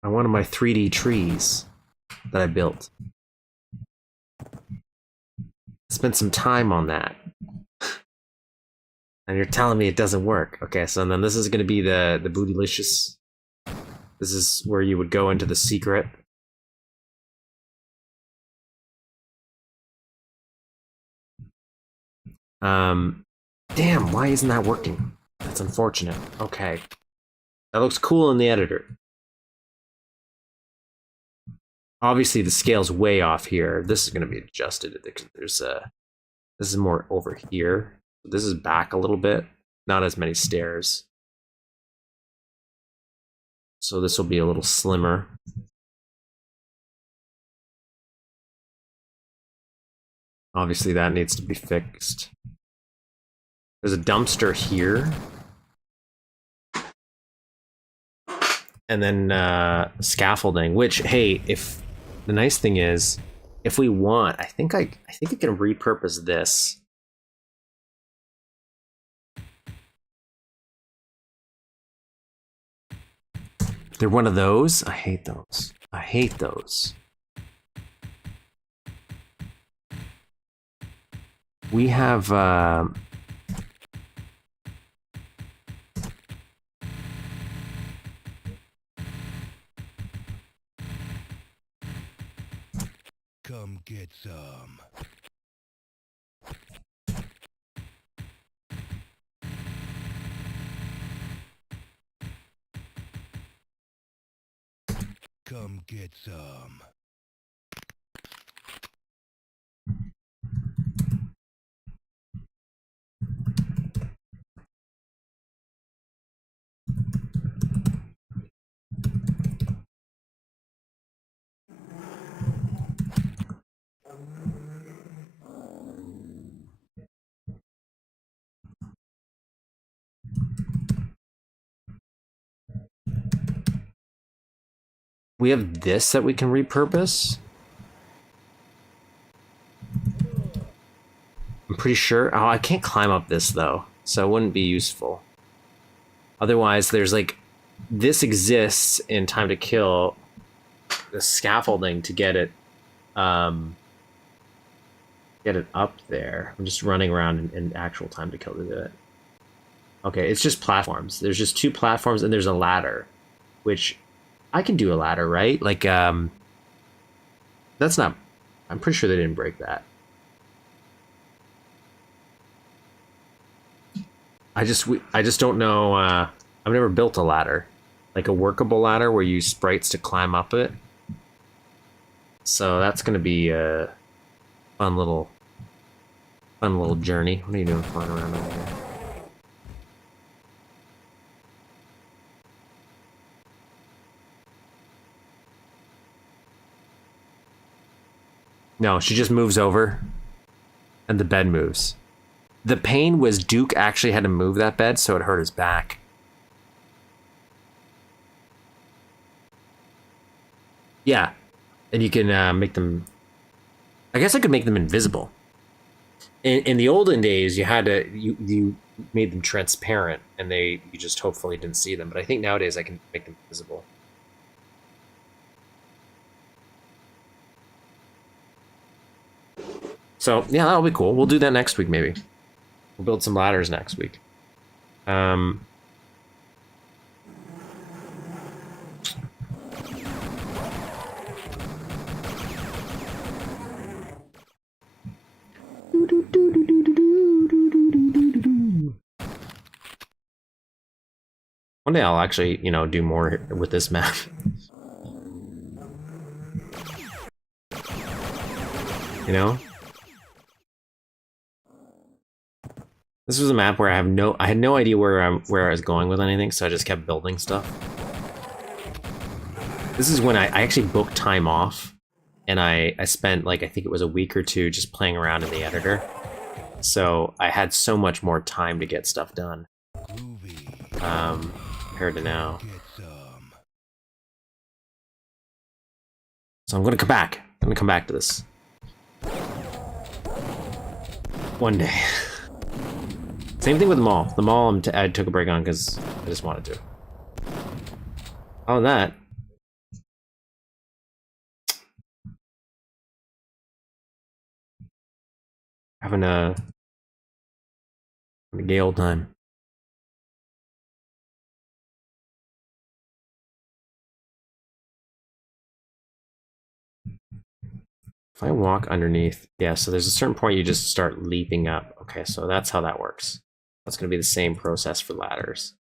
I wanted my 3D trees that I built. Spent some time on that. And you're telling me it doesn't work. Okay, so then this is going to be the Bootylicious. This is where you would go into the secret. Damn, why isn't that working? That's unfortunate. Okay. That looks cool in the editor. Obviously, the scale's way off here. This is going to be adjusted. This is more over here. This is back a little bit. Not as many stairs. So this will be a little slimmer. Obviously, that needs to be fixed. There's a dumpster here. And then scaffolding, which, hey, if the nice thing is, if we want, I think I can repurpose this. They're one of those. I hate those. I hate those. We have come get some. Come get some. we have this that we can repurpose. I'm pretty sure. Oh, I can't climb up this though, so it wouldn't be useful. Otherwise, there's like, this exists in Time to Kill, the scaffolding to get it up there. I'm just running around in actual Time to Kill to do it. Okay, it's just platforms. There's just 2 platforms and there's a ladder, which I can do a ladder, right? Like, that's not, I'm pretty sure they didn't break that. I just don't know. I've never built a ladder, like a workable ladder where you use sprites to climb up it. So that's gonna be a fun little journey. What are you doing flying around over here? No, she just moves over, and the bed moves. The pain was Duke actually had to move that bed, so it hurt his back. Yeah, and you can make them. I guess I could make them invisible. In the olden days, you had to you made them transparent, and you just hopefully didn't see them. But I think nowadays I can make them visible. So yeah, that'll be cool. We'll do that next week, maybe. We'll build some ladders next week. One day I'll actually, do more with this map. This was a map where I had no idea where I was going with anything, so I just kept building stuff. This is when I actually booked time off, and I spent like I think it was a week or two just playing around in the editor. So I had so much more time to get stuff done. Compared to now. So I'm gonna come back. I'm gonna come back to this. One day. Same thing with the mall. The mall I took a break on because I just wanted to. On that. Having a gay old time. If I walk underneath, yeah, so there's a certain point you just start leaping up. Okay, so that's how that works. That's going to be the same process for ladders.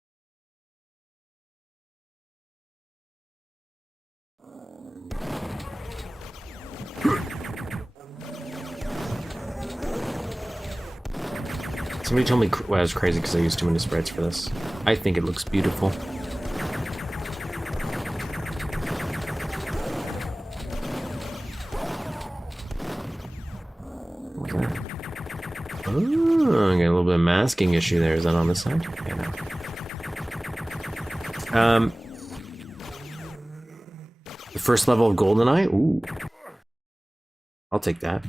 Somebody told me I was crazy because I used too many sprites for this. I think it looks beautiful. Oh, I got a little bit of masking issue there. Is that on this side? Yeah, no. The first level of GoldenEye? Ooh. I'll take that.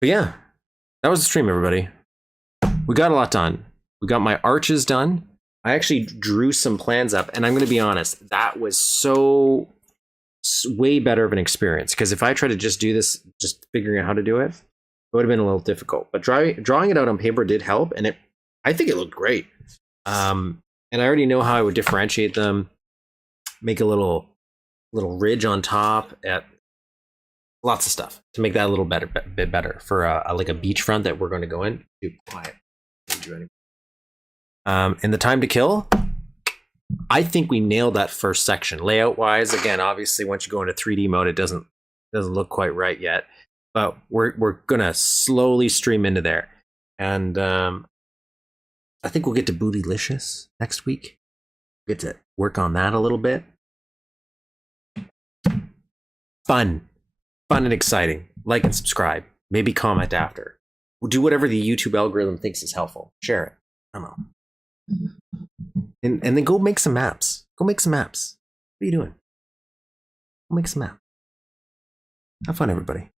But yeah, that was the stream, everybody. We got a lot done. We got my arches done. I actually drew some plans up, and I'm going to be honest, that was way better of an experience, because if I tried to just do this, just figuring out how to do it, it would have been a little difficult. But drawing it out on paper did help, and I think it looked great. And I already know how I would differentiate them, make a little ridge on top, at lots of stuff to make that a little bit better for like a beachfront that we're going to go in. Dude, quiet. Don't do anything. In the time to kill, I think we nailed that first section. Layout wise, again, obviously once you go into 3D mode, it doesn't look quite right yet. But we're gonna slowly stream into there, and I think we'll get to Bootylicious next week. Get to work on that a little bit. Fun and exciting. Like and subscribe. Maybe comment after. We'll do whatever the YouTube algorithm thinks is helpful. Share it. I don't know. And then go make some maps. Go make some maps. What are you doing? Go make some maps. Have fun, everybody.